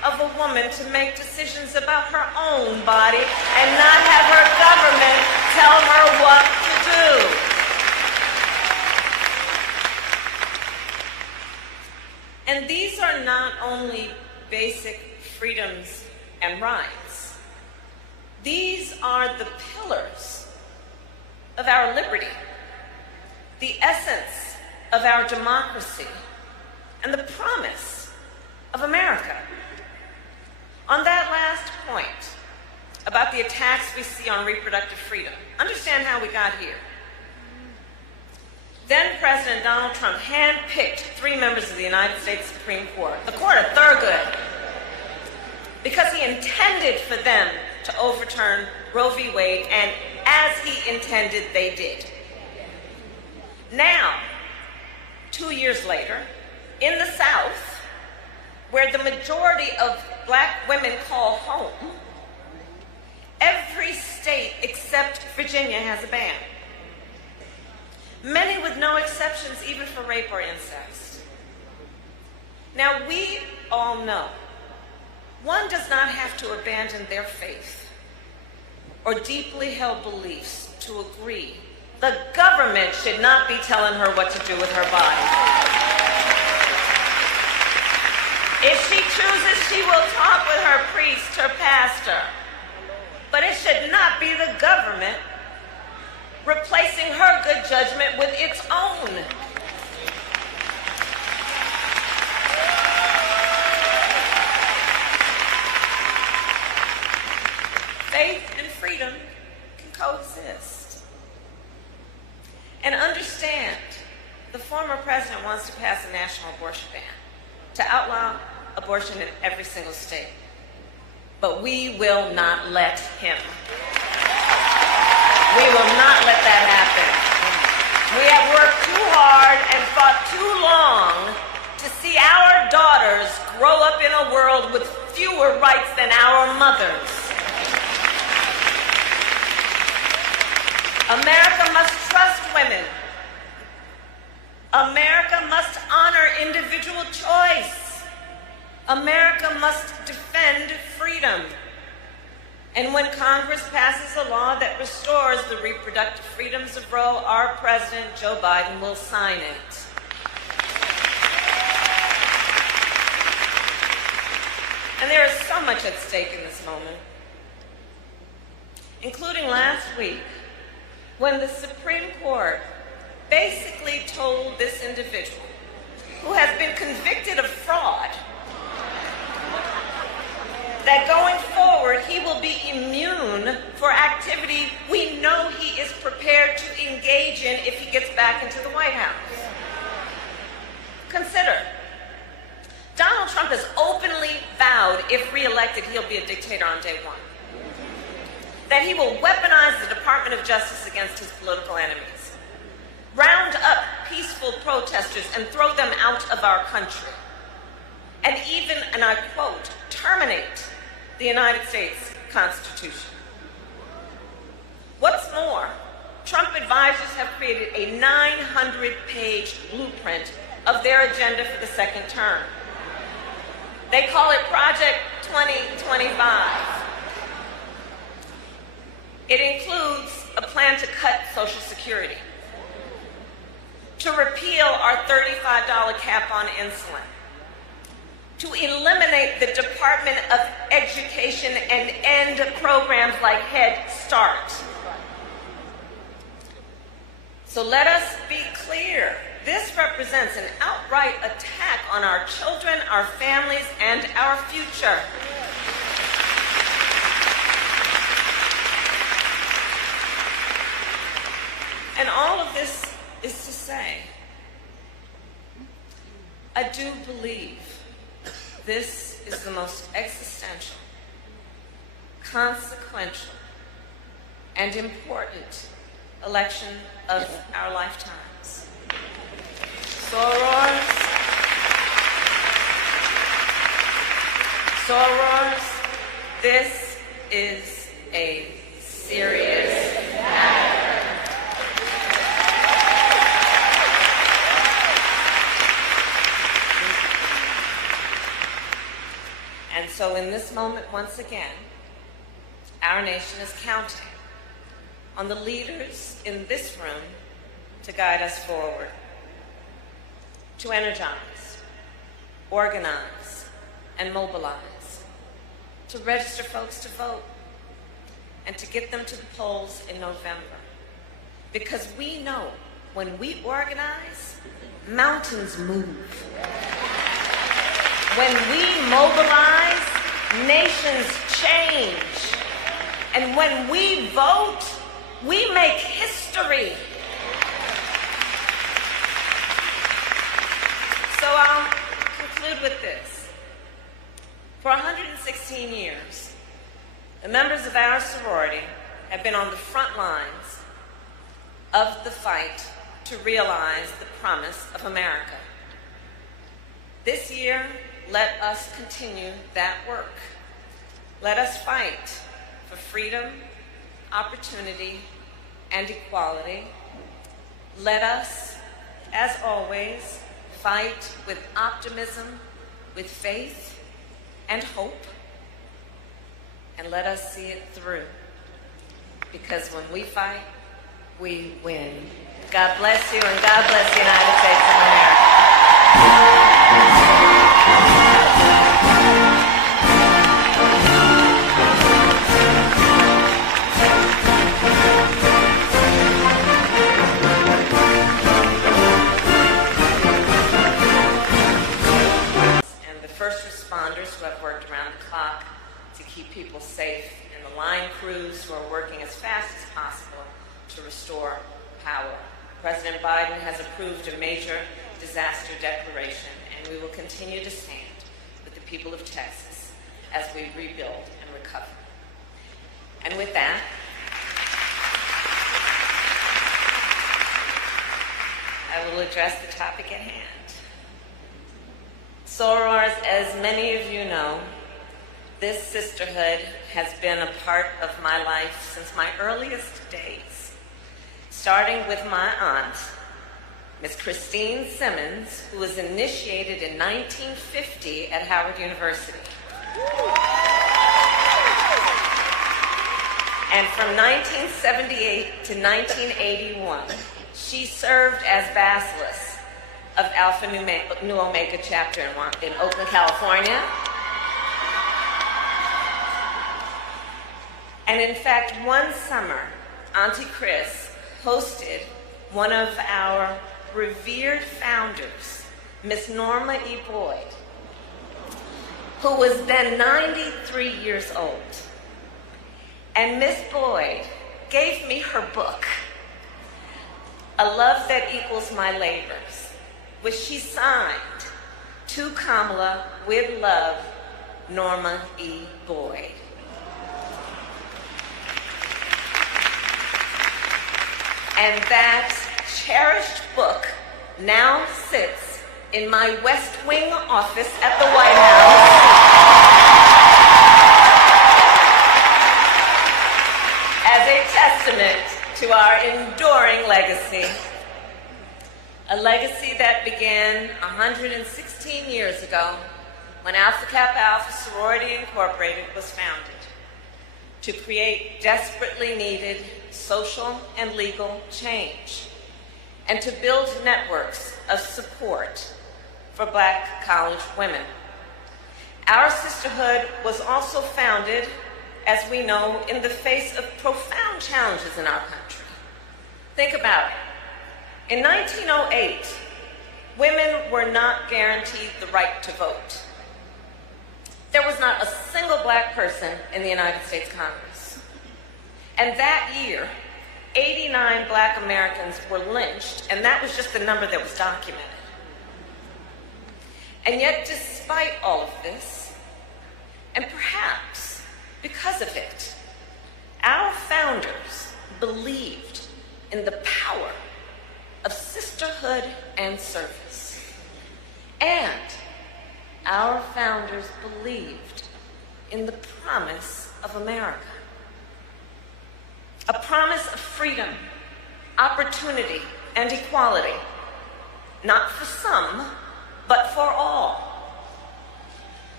of a woman to make decisions about her own body and not have her government tell her what to do. And these are not only basic freedoms and rights. These are the pillars of our liberty, the essence of our democracy, and the promise of America. On that last point about the attacks we see on reproductive freedom, understand how we got here. Then President Donald Trump handpicked 3 members of the United States Supreme Court, the Court of Thurgood, because he intended for them to overturn Roe v. Wade, and as he intended, they did. Now, 2 years later, in the South, where the majority of black women call home, every state except Virginia has a ban. Many with no exceptions, even for rape or incest. Now, we all know one does not have to abandon their faith or deeply held beliefs to agree. The government should not be telling her what to do with her body. If she chooses, she will talk with her priest, her pastor. But it should not be the government replacing her good judgment with its own. Faith and freedom can coexist. And understand, the former president wants to pass a national abortion ban, to outlaw abortion in every single state. But we will not let him. We will not let that happen. We have worked too hard and fought too long to see our daughters grow up in a world with fewer rights than our mothers. America must trust women. America must honor individual choice. America must defend freedom. And when Congress passes a law that restores the reproductive freedoms of Roe, our President, Joe Biden, will sign it. And there is so much at stake in this moment, including last week, when the Supreme Court basically told this individual, who has been convicted of fraud, that going forward he will be immune for activity we know he is prepared to engage in if he gets back into the White House. Consider, Donald Trump has openly vowed, if reelected, he'll be a dictator on day one. That he will weaponize the Department of Justice against his political enemies, round up peaceful protesters and throw them out of our country, and even, and I quote, terminate the United States Constitution. What's more, Trump advisors have created a 900-page blueprint of their agenda for the second term. They call it Project 2025. It includes a plan to cut Social Security, to repeal our $35 cap on insulin, to eliminate the Department of Education and end programs like Head Start. So let us be clear. This represents an outright attack on our children, our families, and our future. And all of this is to say, I do believe this is the most existential, consequential, and important election of our lifetimes. Soros, this is a serious matter. And so in this moment, once again, our nation is counting on the leaders in this room to guide us forward, to energize, organize, and mobilize, to register folks to vote, and to get them to the polls in November. Because we know when we organize, mountains move. When we mobilize, nations change. And when we vote, we make history. So I'll conclude with this. For 116 years, the members of our sorority have been on the front lines of the fight to realize the promise of America. This year, let us continue that work. Let us fight for freedom, opportunity, and equality. Let us, as always, fight with optimism, with faith, and hope. And let us see it through. Because when we fight, we win. God bless you, and God bless the United States of America. And the first responders who have worked around the clock to keep people safe, and the line crews who are working as fast as possible to restore power. President Biden has approved a major disaster declaration, and we will continue to stand with the people of Texas as we rebuild and recover. And with that, I will address the topic at hand. Soros, as many of you know, this sisterhood has been a part of my life since my earliest days, starting with my aunt, Miss Christine Simmons, who was initiated in 1950 at Howard University. And from 1978 to 1981, she served as Bacillus of Alpha Nu Omega chapter in Oakland, California. And in fact, one summer, Auntie Chris hosted one of our revered founders, Miss Norma E. Boyd, who was then 93 years old. And Miss Boyd gave me her book, A Love That Equals My Labors, which she signed, To Kamala, with love, Norma E. Boyd. And that cherished book now sits in my West Wing office at the White House as a testament to our enduring legacy. A legacy that began 116 years ago when Alpha Kappa Alpha Sorority Incorporated was founded to create desperately needed social and legal change, and to build networks of support for Black college women. Our sisterhood was also founded, as we know, in the face of profound challenges in our country. Think about it. In 1908, women were not guaranteed the right to vote. There was not a single Black person in the United States Congress. And that year, 89 Black Americans were lynched, and that was just the number that was documented. And yet, despite all of this, and perhaps because of it, our founders believed in the power of sisterhood and service. And our founders believed in the promise of America. A promise of freedom, opportunity, and equality, not for some, but for all.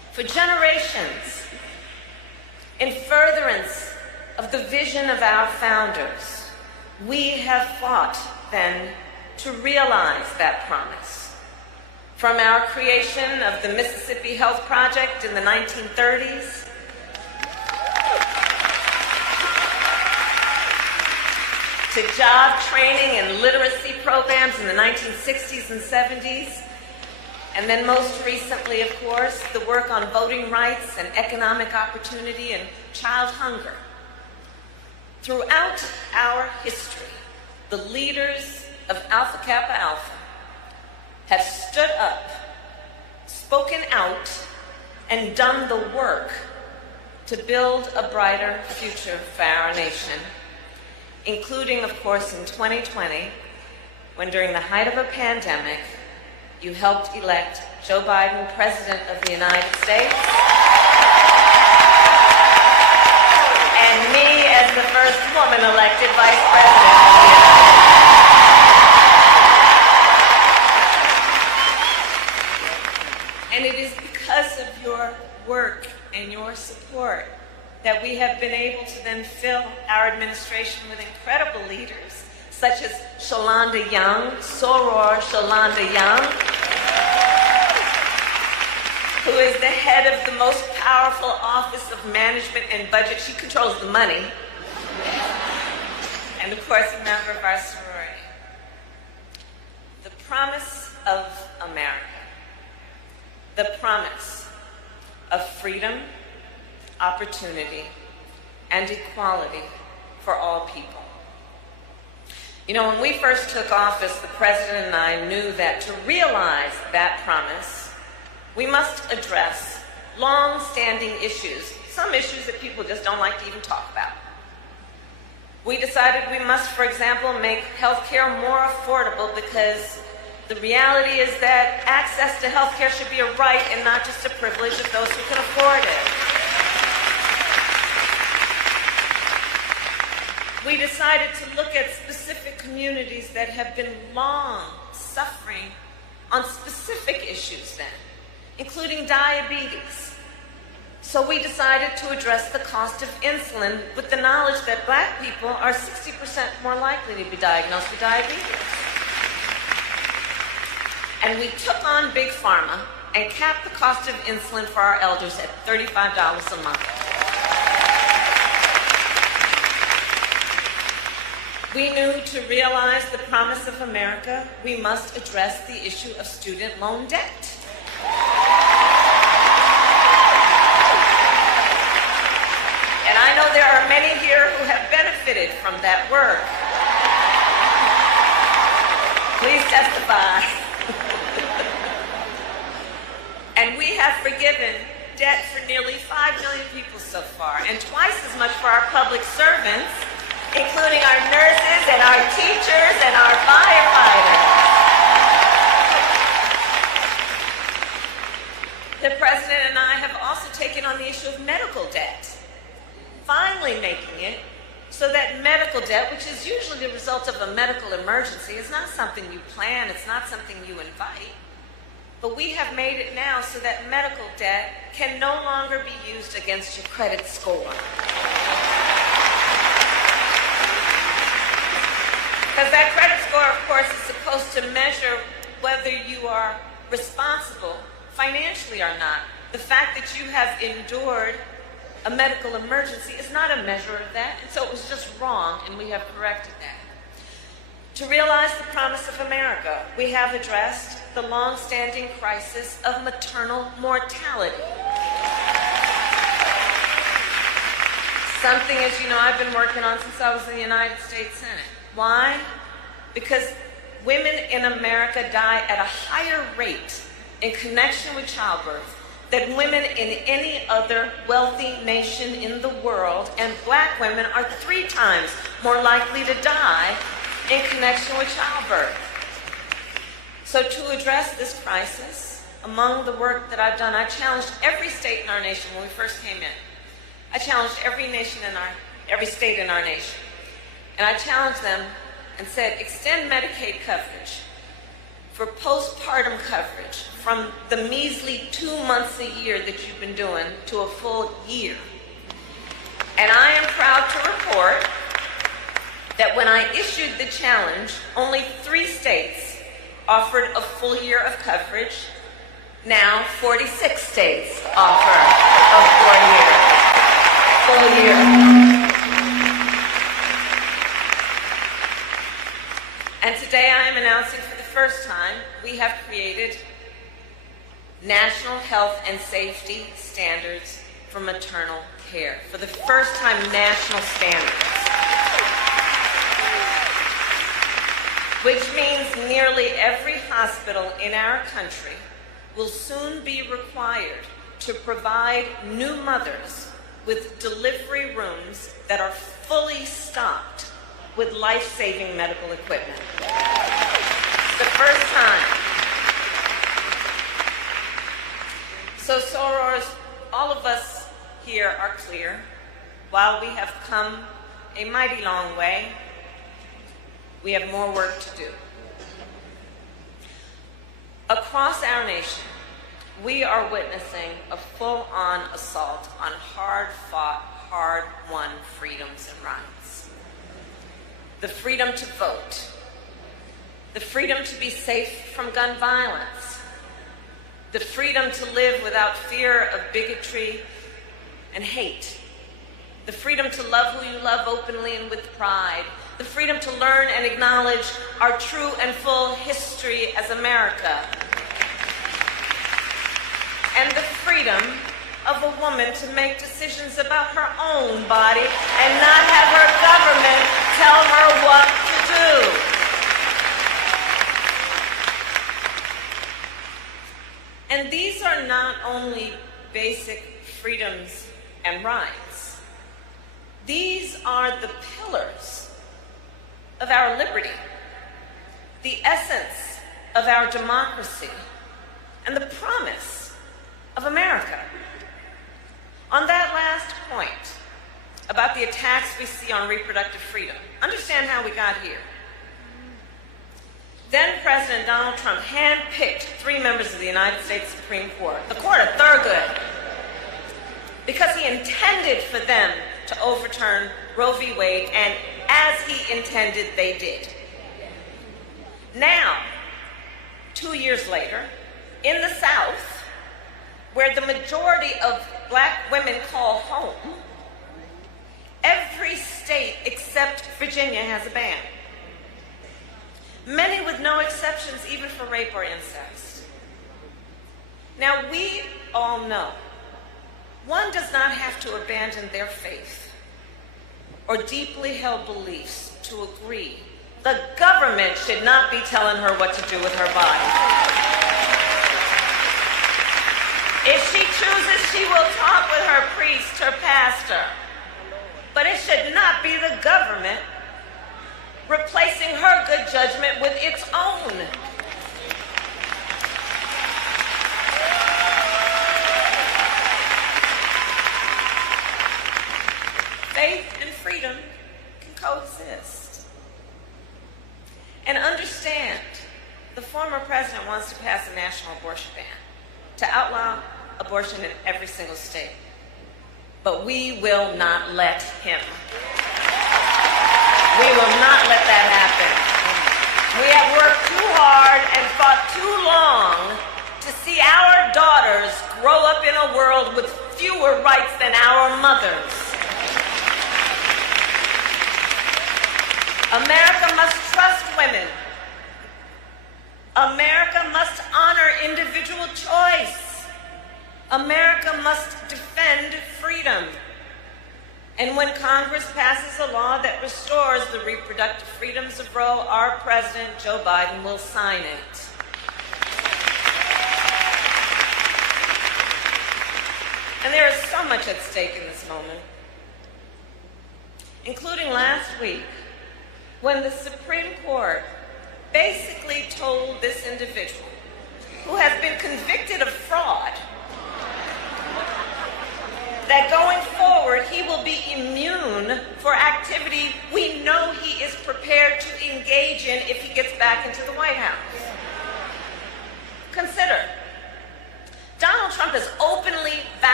For generations, in furtherance of the vision of our founders, we have fought then to realize that promise. From our creation of the Mississippi Health Project in the 1930s, to job training and literacy programs in the 1960s and 70s, and then most recently, of course, the work on voting rights and economic opportunity and child hunger. Throughout our history, the leaders of Alpha Kappa Alpha have stood up, spoken out, and done the work to build a brighter future for our nation, including, of course, in 2020, when during the height of a pandemic, you helped elect Joe Biden, President of the United States, and me as the first woman elected Vice President of the United States. And it is because of your work and your support that we have been able to then fill our administration with incredible leaders, such as Shalonda Young, Soror Shalonda Young, who is the head of the most powerful Office of Management and Budget. She controls the money. And of course, a member of our sorority. The promise of America. The promise of freedom, opportunity, and equality for all people. You know, when we first took office, the President and I knew that to realize that promise, we must address long-standing issues, some issues that people just don't like to even talk about. We decided we must, for example, make healthcare more affordable, because the reality is that access to healthcare should be a right and not just a privilege of those who can afford it. We decided to look at specific communities that have been long suffering on specific issues then, including diabetes. So we decided to address the cost of insulin with the knowledge that Black people are 60% more likely to be diagnosed with diabetes. And we took on Big Pharma and capped the cost of insulin for our elders at $35 a month. We knew to realize the promise of America, we must address the issue of student loan debt. And I know there are many here who have benefited from that work. Please testify. And we have forgiven debt for nearly 5 million people so far, and twice as much for our public servants, including our nurses and our teachers and our firefighters. The President and I have also taken on the issue of medical debt, finally making it so that medical debt, which is usually the result of a medical emergency, is not something you plan, it's not something you invite. But we have made it now so that medical debt can no longer be used against your credit score. Because that credit score, of course, is supposed to measure whether you are responsible financially or not. The fact that you have endured a medical emergency is not a measure of that, and so it was just wrong, and we have corrected that. To realize the promise of America, we have addressed the long-standing crisis of maternal mortality. Something, as you know, I've been working on since I was in the United States Senate. Why? Because women in America die at a higher rate in connection with childbirth than women in any other wealthy nation in the world, and Black women are 3 times more likely to die in connection with childbirth. So to address this crisis, among the work that I've done, I challenged every state in our nation when we first came in. I challenged every state in our nation. And I challenged them and said, extend Medicaid coverage for postpartum coverage from the measly 2 months a year that you've been doing to a full year. And I am proud to report that when I issued the challenge, only 3 states offered a full year of coverage. Now 46 states offer a full year. And today I am announcing for the first time, we have created national health and safety standards for maternal care. For the first time, national standards. Which means nearly every hospital in our country will soon be required to provide new mothers with delivery rooms that are fully stocked with life-saving medical equipment. It's the first time. So Soros, all of us here are clear. While we have come a mighty long way, we have more work to do. Across our nation, we are witnessing a full-on assault on hard-fought, hard-won freedoms and rights. The freedom to vote, the freedom to be safe from gun violence, the freedom to live without fear of bigotry and hate, the freedom to love who you love openly and with pride, the freedom to learn and acknowledge our true and full history as America, and the freedom of a woman to make decisions about her own body and not have her government tell her what to do. And these are not only basic freedoms and rights. These are the pillars of our liberty, the essence of our democracy, and the promise of America. On that last point about the attacks we see on reproductive freedom, understand how we got here. Then President Donald Trump handpicked 3 members of the United States Supreme Court, the Court of Thurgood, because he intended for them to overturn Roe v. Wade, and as he intended, they did. Now, 2 years later, in the South, where the majority of black women call home, every state except Virginia has a ban. Many with no exceptions, even for rape or incest. Now, we all know one does not have to abandon their faith or deeply held beliefs to agree. The government should not be telling her what to do with her body. If she chooses, she will talk with her priest, her pastor. But it should not be the government replacing her good judgment with its own. Faith and freedom can coexist. And understand, the former president wants to pass a national abortion ban to outlaw abortion in every single state. But we will not let him. We will not let that happen. We have worked too hard and fought too long to see our daughters grow up in a world with fewer rights than our mothers. America must trust women. America must honor individual choice. America must defend freedom. And when Congress passes a law that restores the reproductive freedoms of Roe, our President, Joe Biden, will sign it. And there is so much at stake in this moment, including last week, when the Supreme Court basically told this individual, who has been convicted of fraud, that going forward he will be immune for activity we know he is prepared to engage in if he gets back into the White House.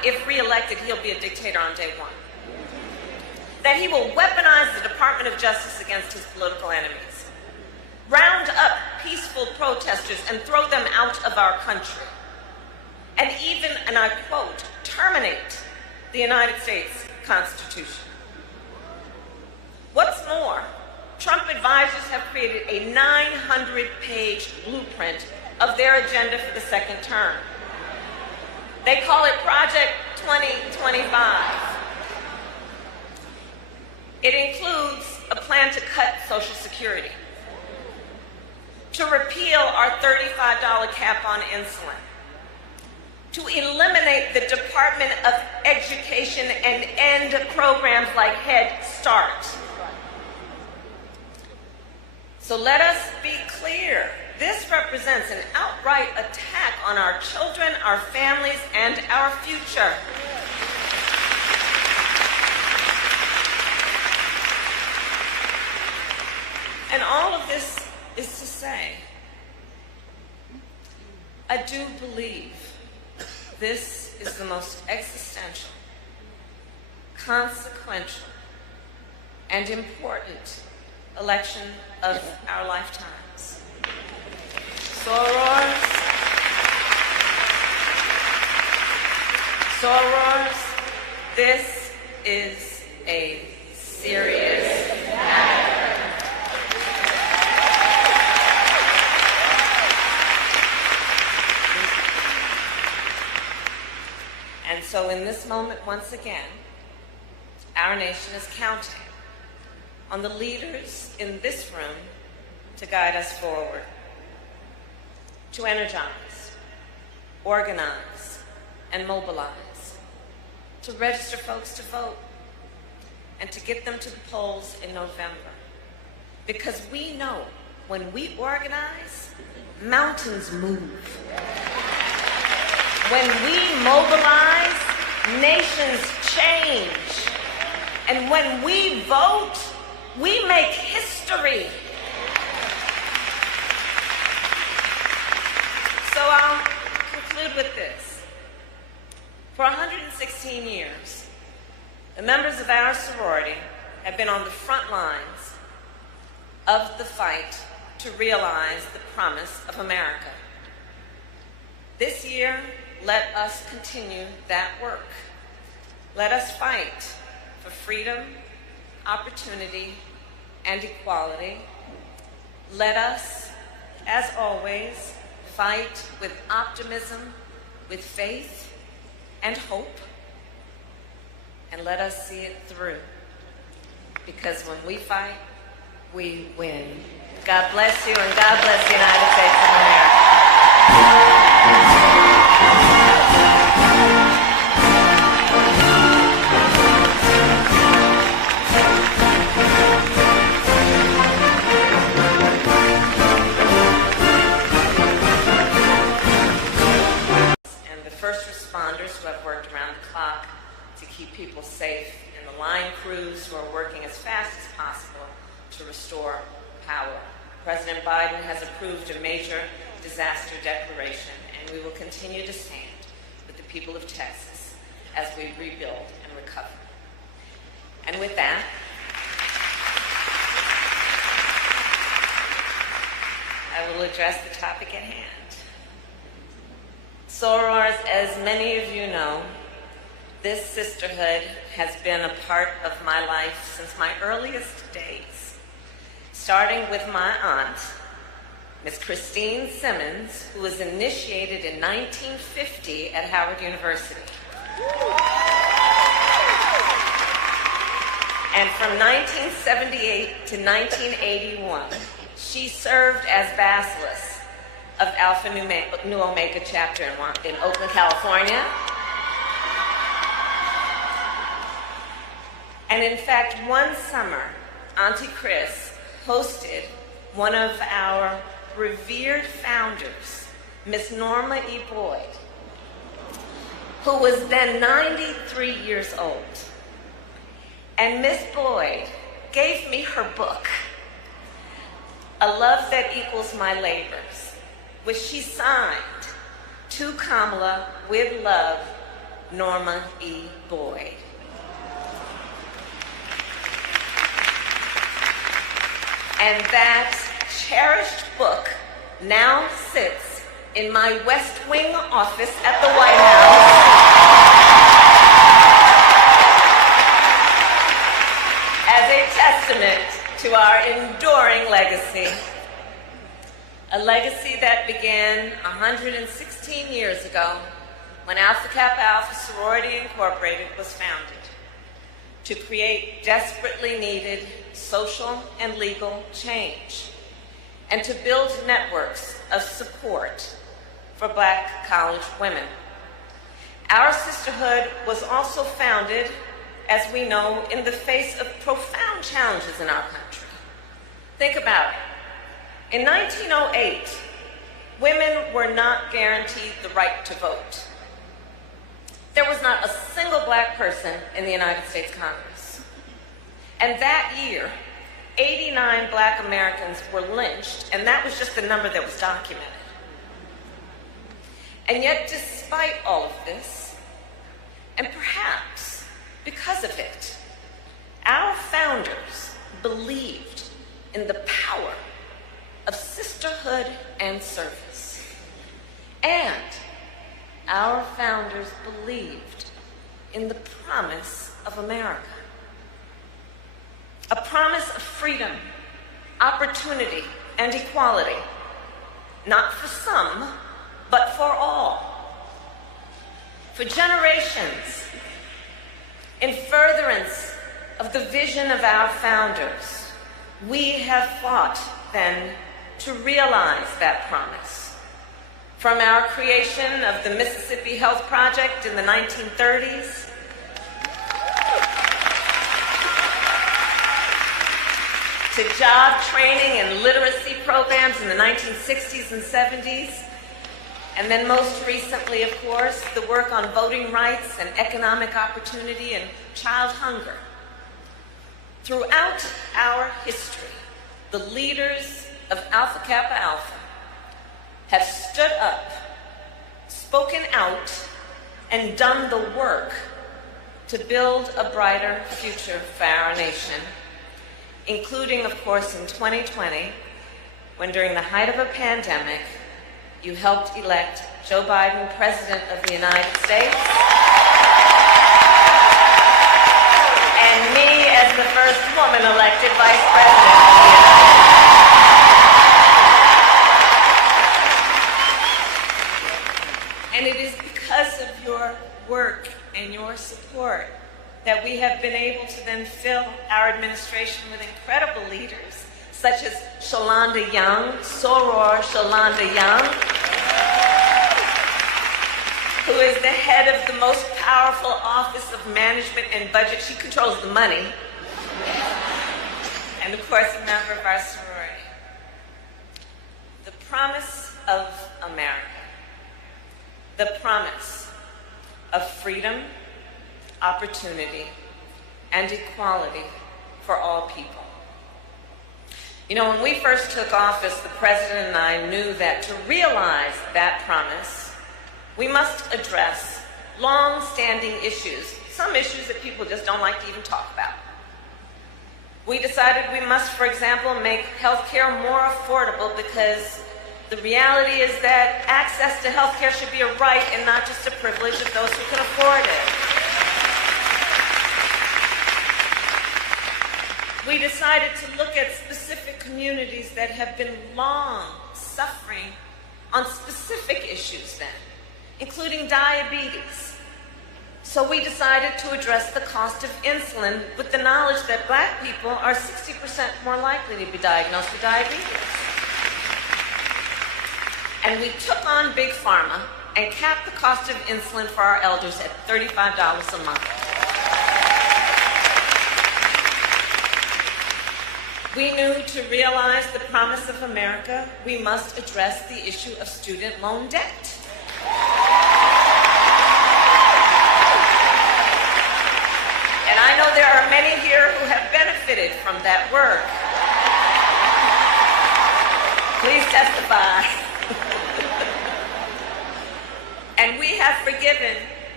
if re-elected, he'll be a dictator on day one. That he will weaponize the Department of Justice against his political enemies, round up peaceful protesters and throw them out of our country, and even, and I quote, terminate the United States Constitution. What's more, Trump advisors have created a 900-page blueprint of their agenda for the second term. They call it Project 2025. It includes a plan to cut Social Security, to repeal our $35 cap on insulin, to eliminate the Department of Education and end programs like Head Start. So let us be clear. This represents an outright attack on our children, our families, and our future. And all of this is to say, I do believe this is the most existential, consequential, and important election of our lifetimes. Soros, this is a serious matter. And so in this moment, once again, our nation is counting on the leaders in this room to guide us forward, to energize, organize, and mobilize, to register folks to vote, and to get them to the polls in November. Because we know when we organize, mountains move. When we mobilize, nations change. And when we vote, we make history. So I'll conclude with this. For 116 years, the members of our sorority have been on the front lines of the fight to realize the promise of America. This year, let us continue that work. Let us fight for freedom, opportunity, and equality. Let us, as always, fight with optimism, with faith and hope, and let us see it through. Because when we fight, we win. God bless you, and God bless the United States of America. Who have worked around the clock to keep people safe, and the line crews who are working as fast as possible to restore power. President Biden has approved a major disaster declaration, and we will continue to stand with the people of Texas as we rebuild and recover. And with that, I will address the topic at hand. Soros, as many of you know, this sisterhood has been a part of my life since my earliest days, starting with my aunt, Miss Christine Simmons, who was initiated in 1950 at Howard University. And from 1978 to 1981, she served as Bacillus of Alpha Nu Omega chapter in Oakland, California. And in fact, one summer, Auntie Chris hosted one of our revered founders, Miss Norma E. Boyd, who was then 93 years old. And Miss Boyd gave me her book, A Love That Equals My Labors, which she signed to Kamala with love Norma E. Boyd. And that cherished book now sits in my West Wing office at the White House as a testament to our enduring legacy. A legacy that began 116 years ago when Alpha Kappa Alpha Sorority Incorporated was founded to create desperately needed social and legal change and to build networks of support for Black college women. Our sisterhood was also founded, as we know, in the face of profound challenges in our country. Think about it. In 1908, women were not guaranteed the right to vote. There was not a single Black person in the United States Congress. And that year, 89 Black Americans were lynched, and that was just the number that was documented. And yet, despite all of this, and perhaps because of it, our founders believed in the power of sisterhood and service. And our founders believed in the promise of America. A promise of freedom, opportunity, and equality, not for some, but for all. For generations, in furtherance of the vision of our founders, we have fought then to realize that promise. From our creation of the Mississippi Health Project in the 1930s, to job training and literacy programs in the 1960s and 70s, and then most recently, of course, the work on voting rights and economic opportunity and child hunger. Throughout our history, the leaders of Alpha Kappa Alpha have stood up, spoken out, and done the work to build a brighter future for our nation, including, of course, in 2020, when during the height of a pandemic, you helped elect Joe Biden President of the United States, and me as the first woman elected Vice President of the United States. And it is because of your work and your support that we have been able to then fill our administration with incredible leaders, such as Shalonda Young, Soror Shalonda Young, who is the head of the most powerful Office of Management and Budget. She controls the money. And of course, a member of our sorority. The promise of America. The promise of freedom, opportunity, and equality for all people. You know, when we first took office, the President and I knew that to realize that promise, we must address long-standing issues, some issues that people just don't like to even talk about. We decided we must, for example, make healthcare more affordable because the reality is that access to healthcare should be a right and not just a privilege of those who can afford it. We decided to look at specific communities that have been long suffering on specific issues then, including diabetes. So we decided to address the cost of insulin with the knowledge that Black people are 60% more likely to be diagnosed with diabetes. And we took on Big Pharma and capped the cost of insulin for our elders at $35 a month. We knew to realize the promise of America, we must address the issue of student loan debt. And I know there are many here who have benefited from that work. Please testify. And we have forgiven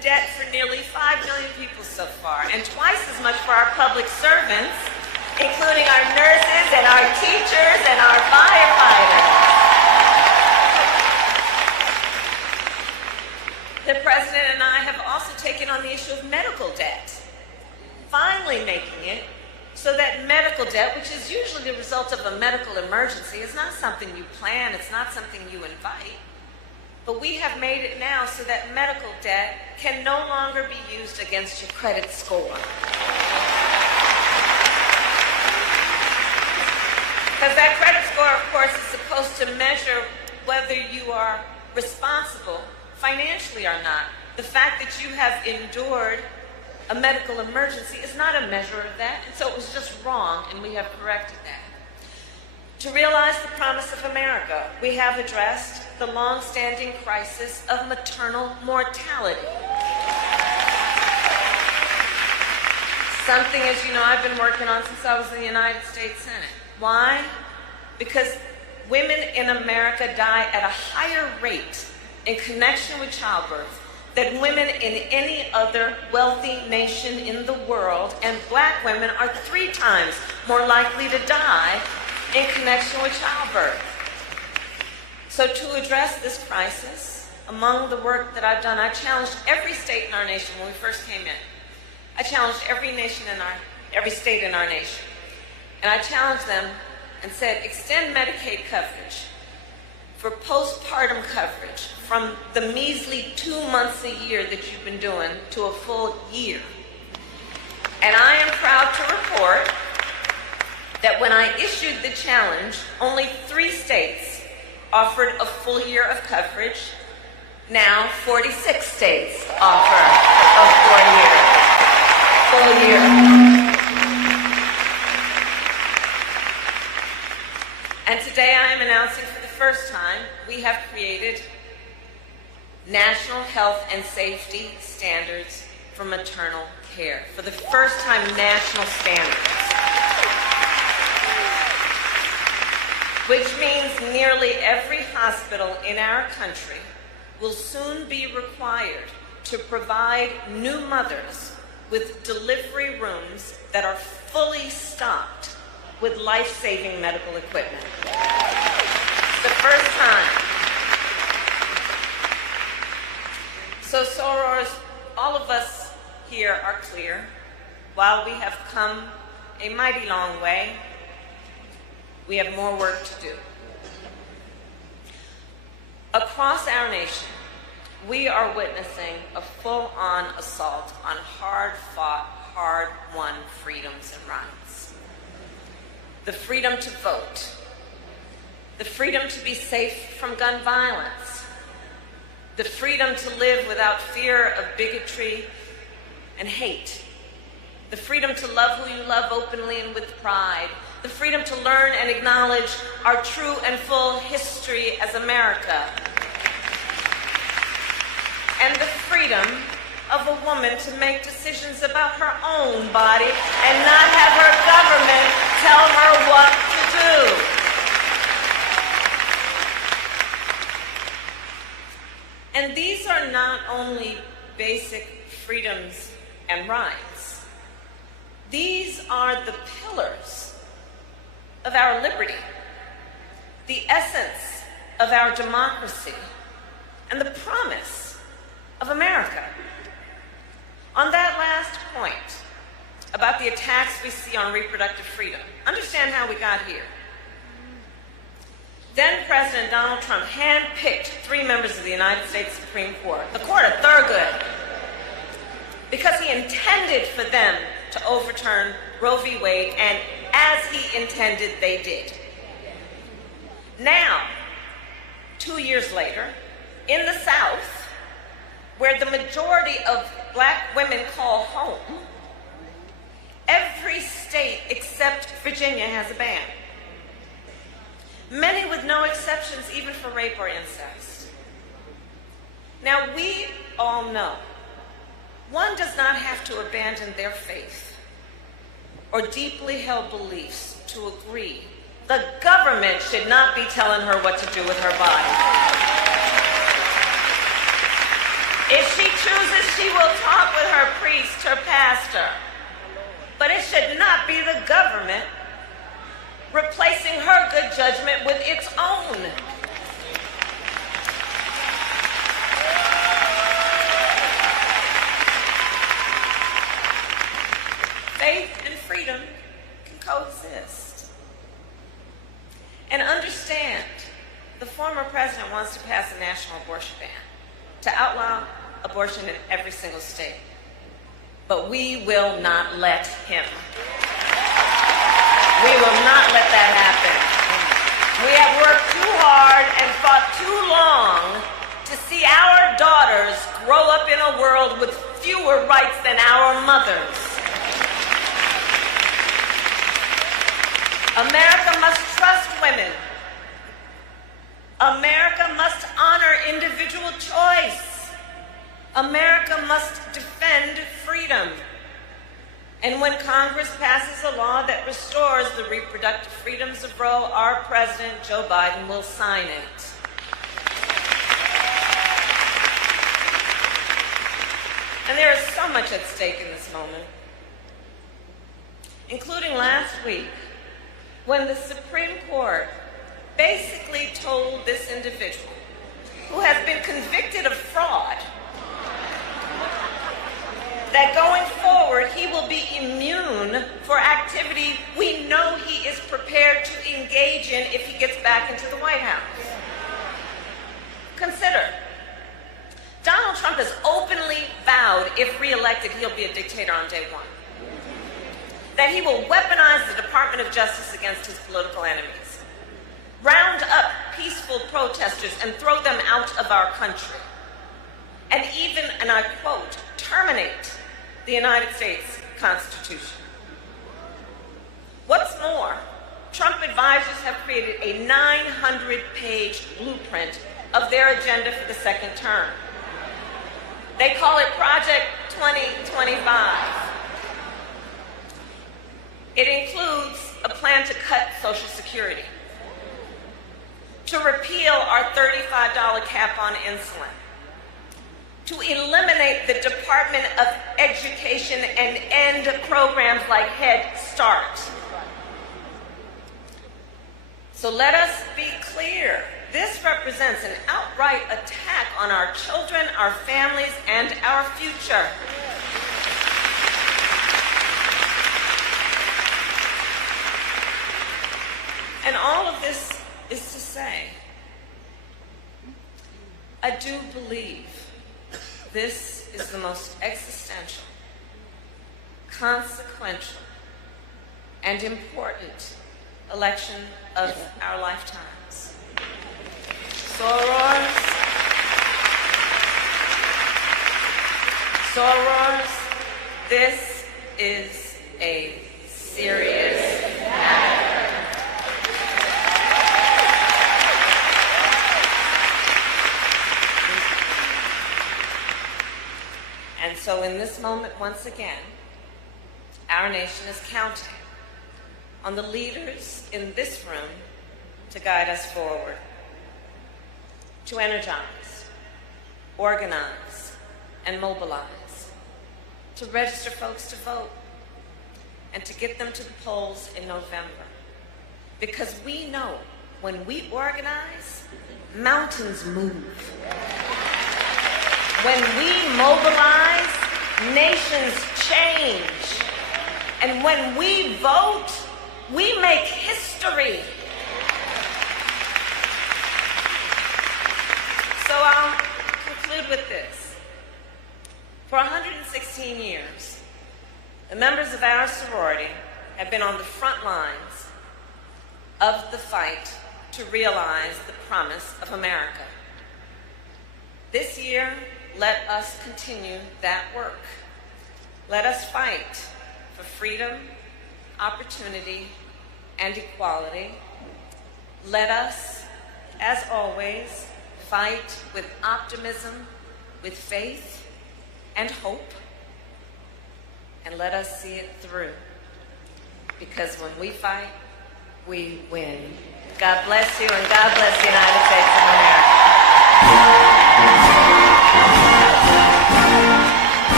debt for nearly 5 million people so far, and twice as much for our public servants, including our nurses and our teachers and our firefighters. The President and I have also taken on the issue of medical debt, finally making it so that medical debt, which is usually the result of a medical emergency, is not something you plan, it's not something you invite. But we have made it now so that medical debt can no longer be used against your credit score. Because that credit score, of course, is supposed to measure whether you are responsible financially or not. The fact that you have endured a medical emergency is not a measure of that, and so it was just wrong, and we have corrected that. To realize the promise of America, we have addressed the long-standing crisis of maternal mortality. Something, as you know, I've been working on since I was in the United States Senate. Why? Because women in America die at a higher rate in connection with childbirth than women in any other wealthy nation in the world, and black women are 3 times more likely to die in connection with childbirth. So to address this crisis, among the work that I've done, I challenged every state in our nation when we first came in. I challenged every state in our nation. And I challenged them and said, extend Medicaid coverage for postpartum coverage from the measly 2 months a year that you've been doing to a full year. And I am proud to report that when I issued the challenge, only 3 states offered a full year of coverage. Now 46 states offer a full year. And today I am announcing for the first time, we have created national health and safety standards for maternal care. For the first time, national standards. Which means nearly every hospital in our country will soon be required to provide new mothers with delivery rooms that are fully stocked with life-saving medical equipment. The first time. So Soros, all of us here are clear. While we have come a mighty long way, we have more work to do. Across our nation, we are witnessing a full-on assault on hard-fought, hard-won freedoms and rights. The freedom to vote, the freedom to be safe from gun violence, the freedom to live without fear of bigotry and hate, the freedom to love who you love openly and with pride, the freedom to learn and acknowledge our true and full history as America, and the freedom of a woman to make decisions about her own body and not have her government tell her what to do. And these are not only basic freedoms and rights. These are the pillars of our liberty, the essence of our democracy, and the promise of America. On that last point about the attacks we see on reproductive freedom, understand how we got here. Then President Donald Trump handpicked 3 members of the United States Supreme Court, the Court of Thurgood, because he intended for them to overturn Roe v. Wade, and as he intended, they did. Now, 2 years later, in the South, where the majority of black women call home, every state except Virginia has a ban. Many with no exceptions, even for rape or incest. Now, we all know one does not have to abandon their faith or deeply held beliefs to agree. The government should not be telling her what to do with her body. If she chooses, she will talk with her priest, her pastor. But it should not be the government replacing her good judgment with its own. Faith and freedom can coexist. And understand, the former president wants to pass a national abortion ban to outlaw abortion in every single state. But we will not let him. We will not let that happen. We have worked too hard and fought too long to see our daughters grow up in a world with fewer rights than our mothers. America must trust women. America must honor individual choice. America must defend freedom. And when Congress passes a law that restores the reproductive freedoms of Roe, our President, Joe Biden, will sign it. And there is so much at stake in this moment, including last week, when the Supreme Court basically told this individual, who has been convicted of fraud, that going forward he will be immune for activity we know he is prepared to engage in if he gets back into the White House. Consider, Donald Trump has openly vowed, if reelected, he'll be a dictator on day one. That he will weaponize the Department of Justice against his political enemies, round up peaceful protesters and throw them out of our country, and even, and I quote, terminate the United States Constitution. What's more, Trump advisors have created a 900-page blueprint of their agenda for the second term. They call it Project 2025. It includes a plan to cut Social Security, to repeal our $35 cap on insulin, to eliminate the Department of Education and end programs like Head Start. So let us be clear. This represents an outright attack on our children, our families, and our future. And all of this is to say, I do believe this is the most existential, consequential, and important election of our lifetimes. Soros, this is a serious matter. And so in this moment, once again, our nation is counting on the leaders in this room to guide us forward, to energize, organize, and mobilize, to register folks to vote, and to get them to the polls in November. Because we know when we organize, mountains move. When we mobilize, nations change. And when we vote, we make history. So I'll conclude with this. For 116 years, the members of our sorority have been on the front lines of the fight to realize the promise of America. This year, let us continue that work. Let us fight for freedom, opportunity, and equality. Let us, as always, fight with optimism, with faith and hope, and let us see it through. Because when we fight, we win. God bless you, and God bless the United States of America.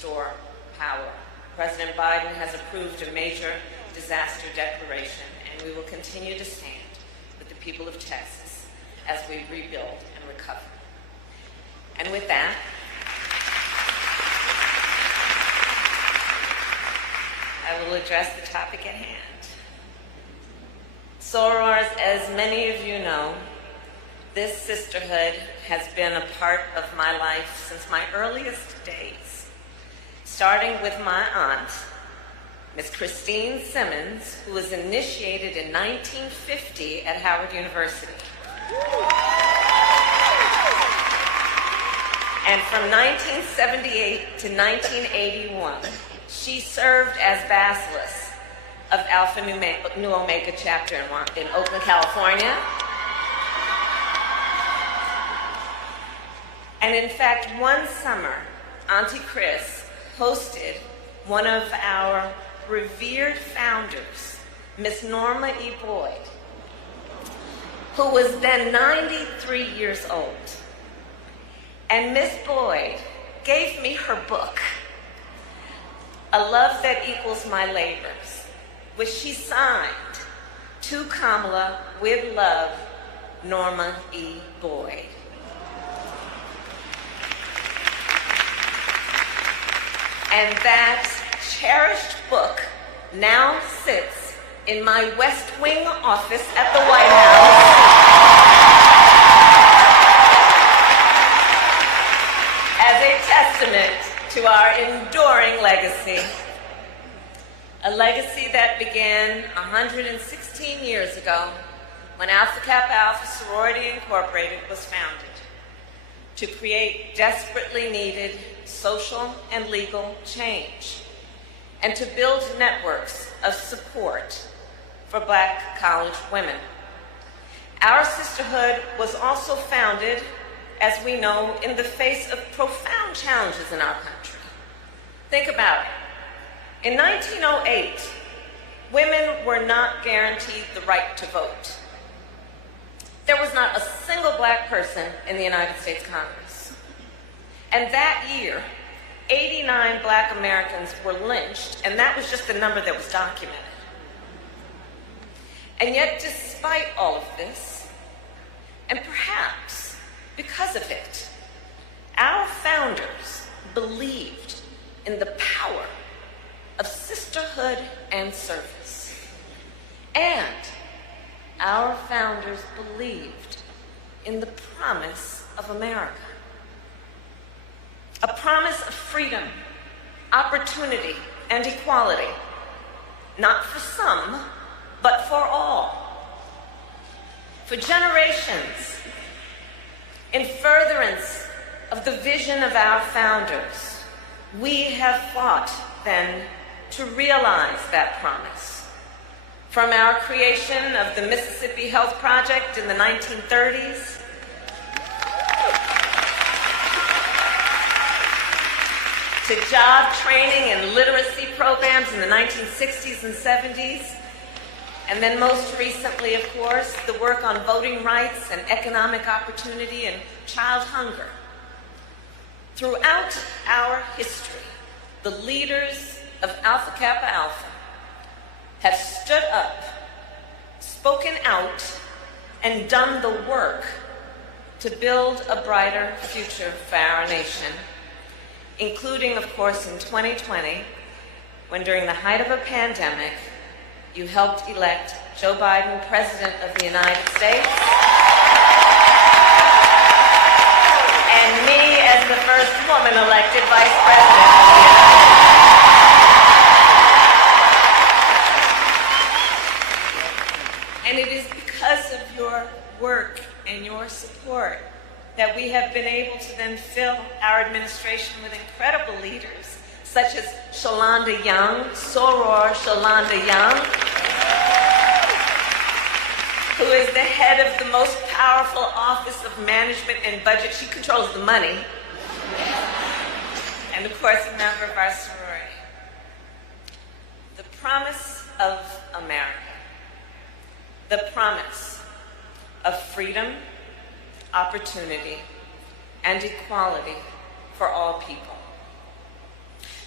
restore power. President Biden has approved a major disaster declaration, and we will continue to stand with the people of Texas as we rebuild and recover. And with that, I will address the topic at hand. Sorors, as many of you know, this sisterhood has been a part of my life since my earliest days, starting with my aunt, Miss Christine Simmons, who was initiated in 1950 at Howard University. And from 1978 to 1981, she served as Basilisk of Alpha Nu Omega chapter in Oakland, California. And in fact, one summer, Auntie Chris hosted one of our revered founders, Miss Norma E. Boyd, who was then 93 years old. And Miss Boyd gave me her book, A Love That Equals My Labors, which she signed, to Kamala, with love, Norma E. Boyd. And that cherished book now sits in my West Wing office at the White House as a testament to our enduring legacy. A legacy that began 116 years ago when Alpha Kappa Alpha Sorority Incorporated was founded to create desperately needed social and legal change and to build networks of support for Black college women. Our sisterhood was also founded, as we know, in the face of profound challenges in our country. Think about it. In 1908, women were not guaranteed the right to vote. There was not a single Black person in the United States Congress. And that year, 89 Black Americans were lynched, and that was just the number that was documented. And yet, despite all of this, and perhaps because of it, our founders believed in the power of sisterhood and service. And our founders believed in the promise of America. A promise of freedom, opportunity, and equality, not for some, but for all. For generations, in furtherance of the vision of our founders, we have fought then to realize that promise. From our creation of the Mississippi Health Project in the 1930s, to job training and literacy programs in the 1960s and 70s, and then most recently, of course, the work on voting rights and economic opportunity and child hunger. Throughout our history, the leaders of Alpha Kappa Alpha have stood up, spoken out, and done the work to build a brighter future for our nation, including, of course, in 2020, when during the height of a pandemic, you helped elect Joe Biden President of the United States, and me as the first woman elected Vice President of the United States. And it is because of your work and your support that we have been able to then fill our administration with incredible leaders, such as Shalonda Young, Soror Shalonda Young, who is the head of the most powerful Office of Management and Budget. She controls the money. And of course, a member of our sorority. The promise of America. The promise of freedom, opportunity, and equality for all people.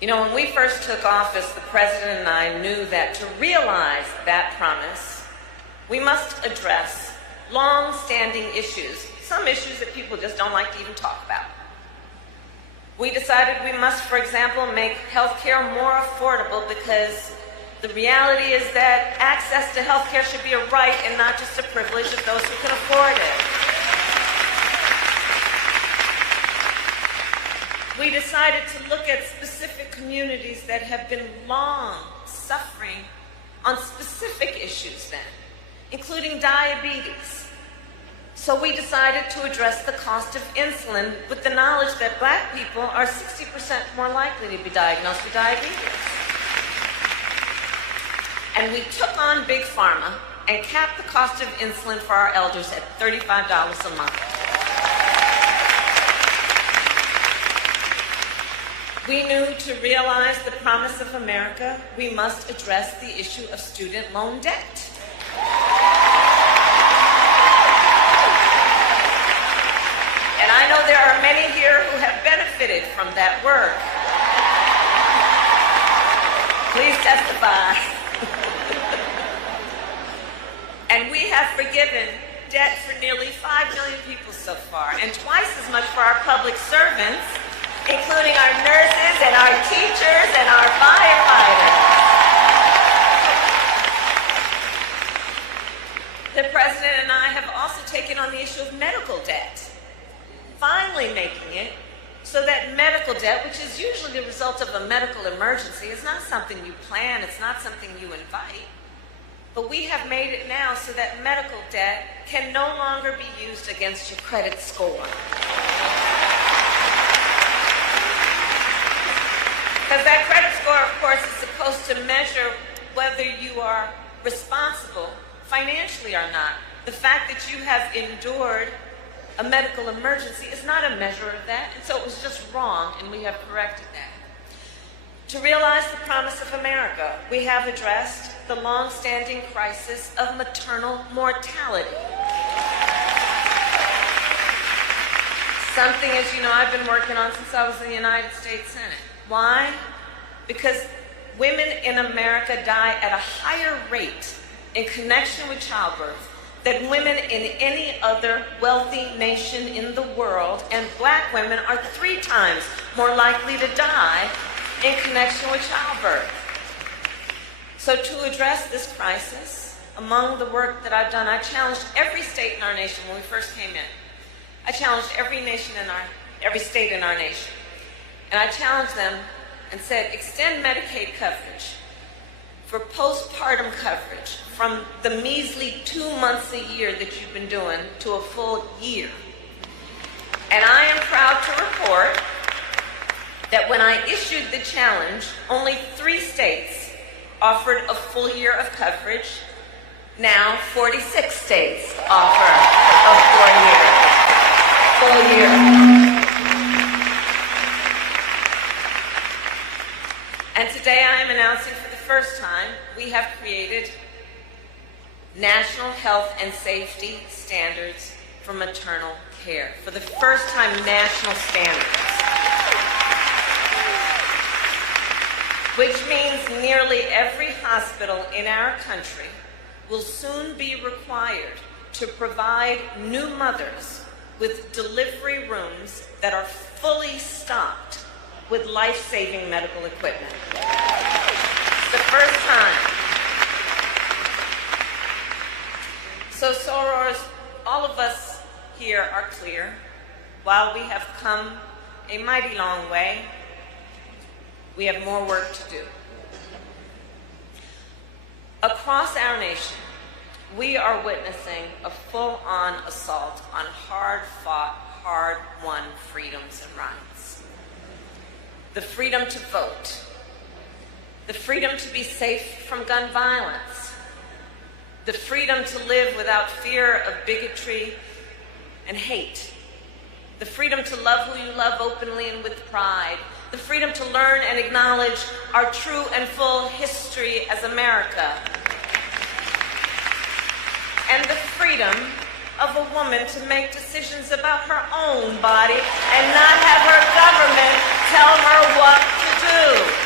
You know, when we first took office, the President and I knew that to realize that promise, we must address long-standing issues, some issues that people just don't like to even talk about. We decided we must, for example, make healthcare more affordable because the reality is that access to healthcare should be a right and not just a privilege of those who can afford it. We decided to look at specific communities that have been long suffering on specific issues then, including diabetes. So we decided to address the cost of insulin with the knowledge that Black people are 60% more likely to be diagnosed with diabetes. And we took on Big Pharma and capped the cost of insulin for our elders at $35 a month. We knew to realize the promise of America, we must address the issue of student loan debt. And I know there are many here who have benefited from that work. Please testify. And we have forgiven debt for nearly 5 million people so far, and twice as much for our public servants, including our nurses and our teachers and our firefighters. The President and I have also taken on the issue of medical debt, finally making it so that medical debt, which is usually the result of a medical emergency, is not something you plan, it's not something you invite. But we have made it now so that medical debt can no longer be used against your credit score. Because that credit score, of course, is supposed to measure whether you are responsible financially or not. The fact that you have endured a medical emergency is not a measure of that, and so it was just wrong, and we have corrected that. To realize the promise of America, we have addressed the long-standing crisis of maternal mortality. Something, as you know, I've been working on since I was in the United States Senate. Why? Because women in America die at a higher rate in connection with childbirth than women in any other wealthy nation in the world, and Black women are 3 times more likely to die in connection with childbirth. So to address this crisis, among the work that I've done, I challenged every state in our nation when we first came in. I challenged every state in our nation. And I challenged them and said, extend Medicaid coverage for postpartum coverage from the measly 2 months a year that you've been doing to a full year. And I am proud to report that when I issued the challenge, only 3 states offered a full year of coverage. Now 46 states offer a full year. And today I am announcing for the first time, we have created national health and safety standards for maternal care. For the first time, national standards. Which means nearly every hospital in our country will soon be required to provide new mothers with delivery rooms that are fully stocked with life-saving medical equipment. It's the first time. So Soros, all of us here are clear. While we have come a mighty long way, we have more work to do. Across our nation, we are witnessing a full-on assault on hard-fought, hard-won freedoms and rights. The freedom to vote, the freedom to be safe from gun violence, the freedom to live without fear of bigotry and hate, the freedom to love who you love openly and with pride, the freedom to learn and acknowledge our true and full history as America, and the freedom of a woman to make decisions about her own body and not have her government tell her what to do.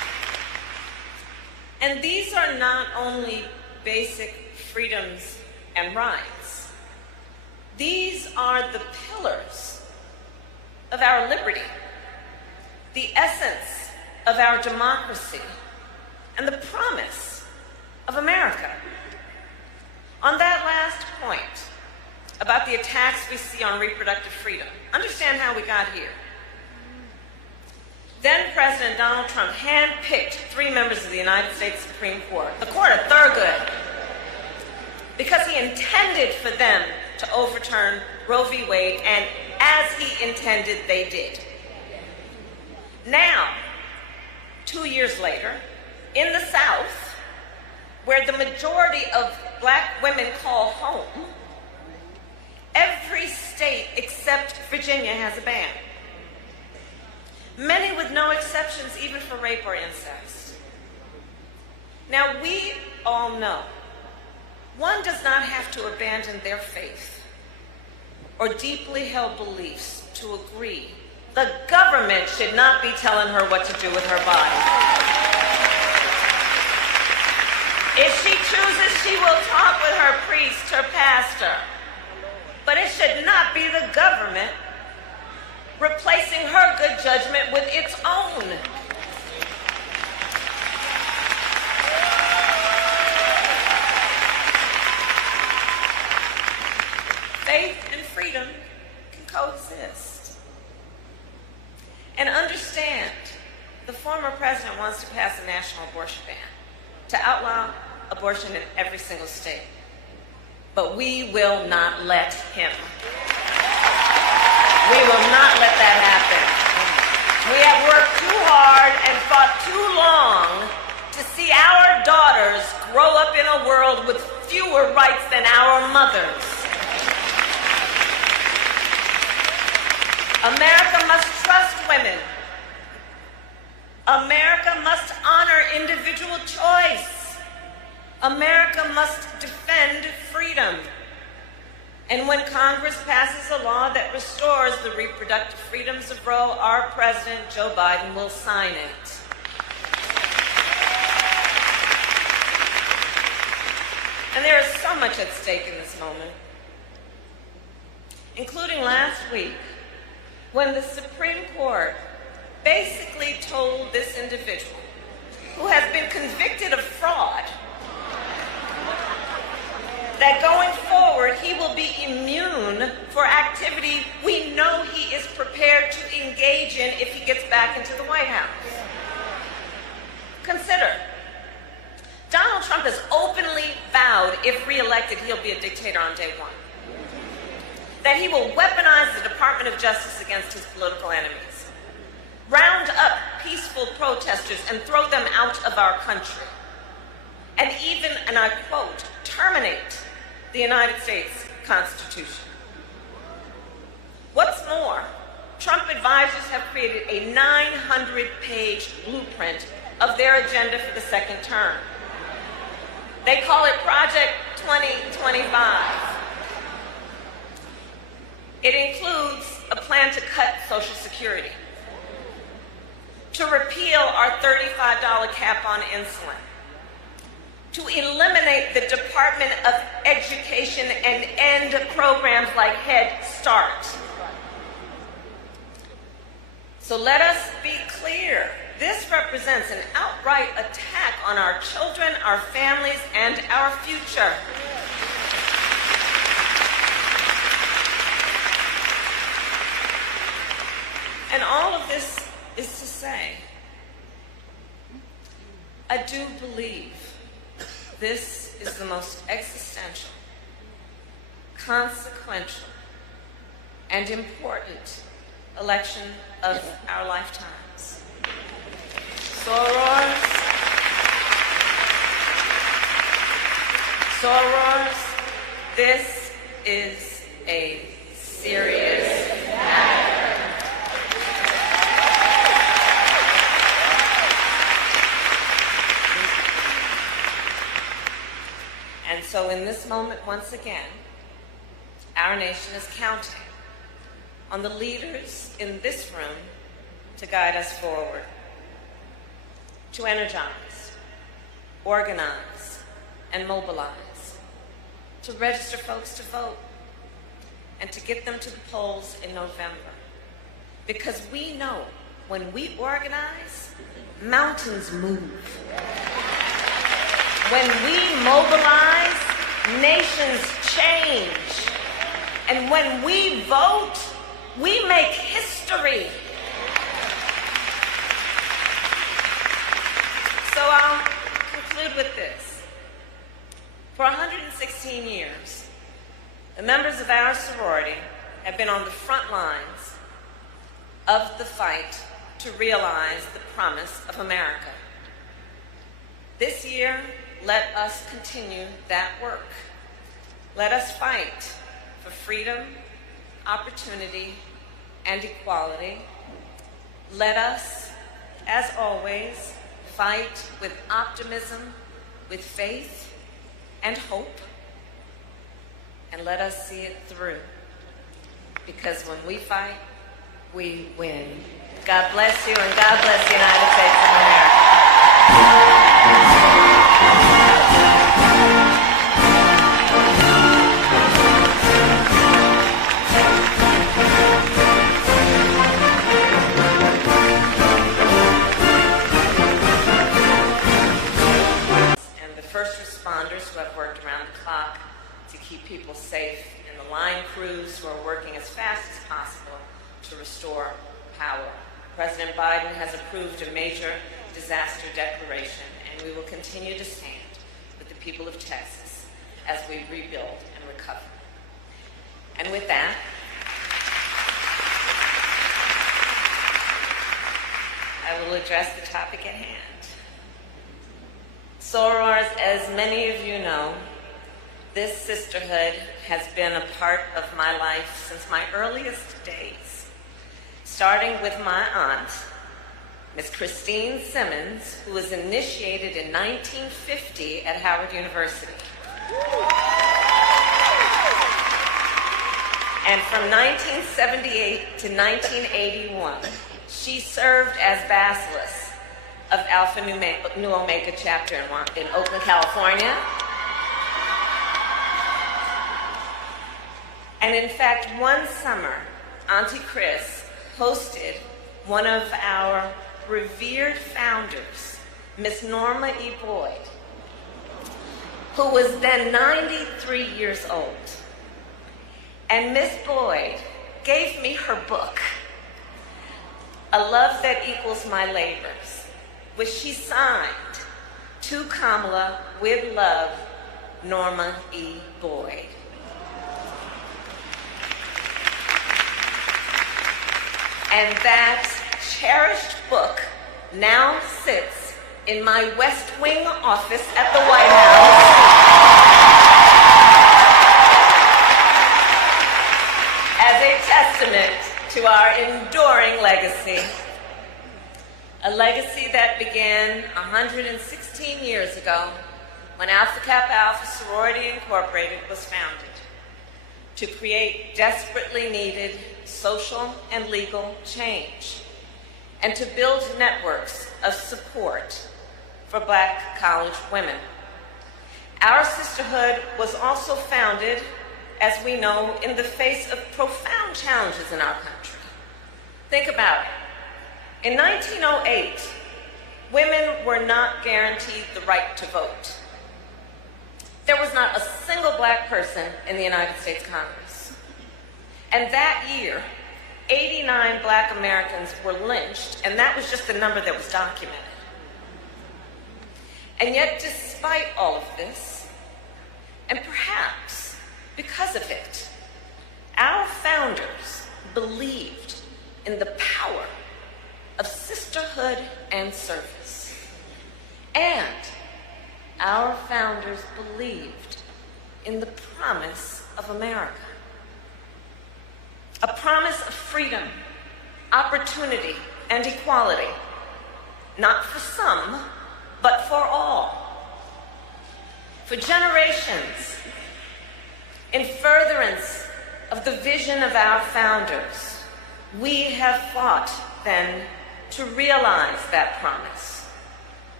only basic freedoms and rights. These are the pillars of our liberty, the essence of our democracy, and the promise of America. On that last point about the attacks we see on reproductive freedom, understand how we got here. Then President Donald Trump handpicked 3 members of the United States Supreme Court, the court of Thurgood, because he intended for them to overturn Roe v. Wade, and as he intended, they did. Now, 2 years later, in the South, where the majority of black women call home, every state except Virginia has a ban. Many with no exceptions, even for rape or incest. Now, we all know one does not have to abandon their faith or deeply held beliefs to agree. The government should not be telling her what to do with her body. If she chooses, she will talk with her priest, her pastor. But it should not be the government replacing her good judgment with its own. Faith and freedom can coexist. And understand, the former president wants to pass a national abortion ban to outlaw abortion in every single state. But we will not let him. We will not let that happen. We have worked too hard and fought too long to see our daughters grow up in a world with fewer rights than our mothers. America must trust women. America must honor individual choice. America must defend freedom. And when Congress passes a law that restores the reproductive freedoms of Roe, our President, Joe Biden, will sign it. And there is so much at stake in this moment, including last week, when the Supreme Court basically told this individual, who has been convicted of fraud, that going forward he will be immune for activity we know he is prepared to engage in if he gets back into the White House. Consider, Donald Trump has openly vowed, if reelected, he'll be a dictator on day one. That he will weaponize the Department of Justice against his political enemies, round up peaceful protesters and throw them out of our country, and even, and I quote, terminate the United States Constitution. What's more, Trump advisors have created a 900-page blueprint of their agenda for the second term. They call it Project 2025. It includes a plan to cut Social Security, to repeal our $35 cap on insulin, to eliminate the Department of Education and end programs like Head Start. So let us be clear. This represents an outright attack on our children, our families, and our future. And all of this is to say, I do believe this is the most existential, consequential, and important election of our lifetimes. Soros, this is a serious matter. And so in this moment, once again, our nation is counting on the leaders in this room to guide us forward, to energize, organize, and mobilize, to register folks to vote, and to get them to the polls in November. Because we know when we organize, mountains move. When we mobilize, nations change. And when we vote, we make history. So I'll conclude with this. For 116 years, the members of our sorority have been on the front lines of the fight to realize the promise of America. This year, let us continue that work. Let us fight for freedom, opportunity, and equality. Let us, as always, fight with optimism, with faith, and hope. And let us see it through. Because when we fight, we win. God bless you, and God bless the United States of America. And the first responders who have worked around the clock to keep people safe, and the line crews who are working as fast as possible to restore power. President Biden has approved a major disaster declaration, and we will continue to stand with the people of Texas as we rebuild and recover. And with that, I will address the topic at hand. Sorors, as many of you know, this sisterhood has been a part of my life since my earliest days, starting with my aunt, Miss Christine Simmons, who was initiated in 1950 at Howard University. And from 1978 to 1981, she served as Bacillus of Alpha Nu Omega chapter in Oakland, California. And in fact, one summer, Auntie Chris hosted one of our revered founders, Miss Norma E. Boyd, who was then 93 years old. And Miss Boyd gave me her book, A Love That Equals My Labors, which she signed, "To Kamala, with love, Norma E. Boyd." And that cherished book now sits in my West Wing office at the White House as a testament to our enduring legacy. A legacy that began 116 years ago when Alpha Kappa Alpha Sorority Incorporated was founded to create desperately needed social and legal change, and to build networks of support for Black college women. Our sisterhood was also founded, as we know, in the face of profound challenges in our country. Think about it. In 1908, women were not guaranteed the right to vote. There was not a single Black person in the United States Congress. And that year, 89 Black Americans were lynched, and that was just the number that was documented. And yet, despite all of this, and perhaps because of it, our founders believed in the power of sisterhood and service. And our founders believed in the promise of America. A promise of freedom, opportunity, and equality, not for some, but for all. For generations, in furtherance of the vision of our founders, we have fought then to realize that promise.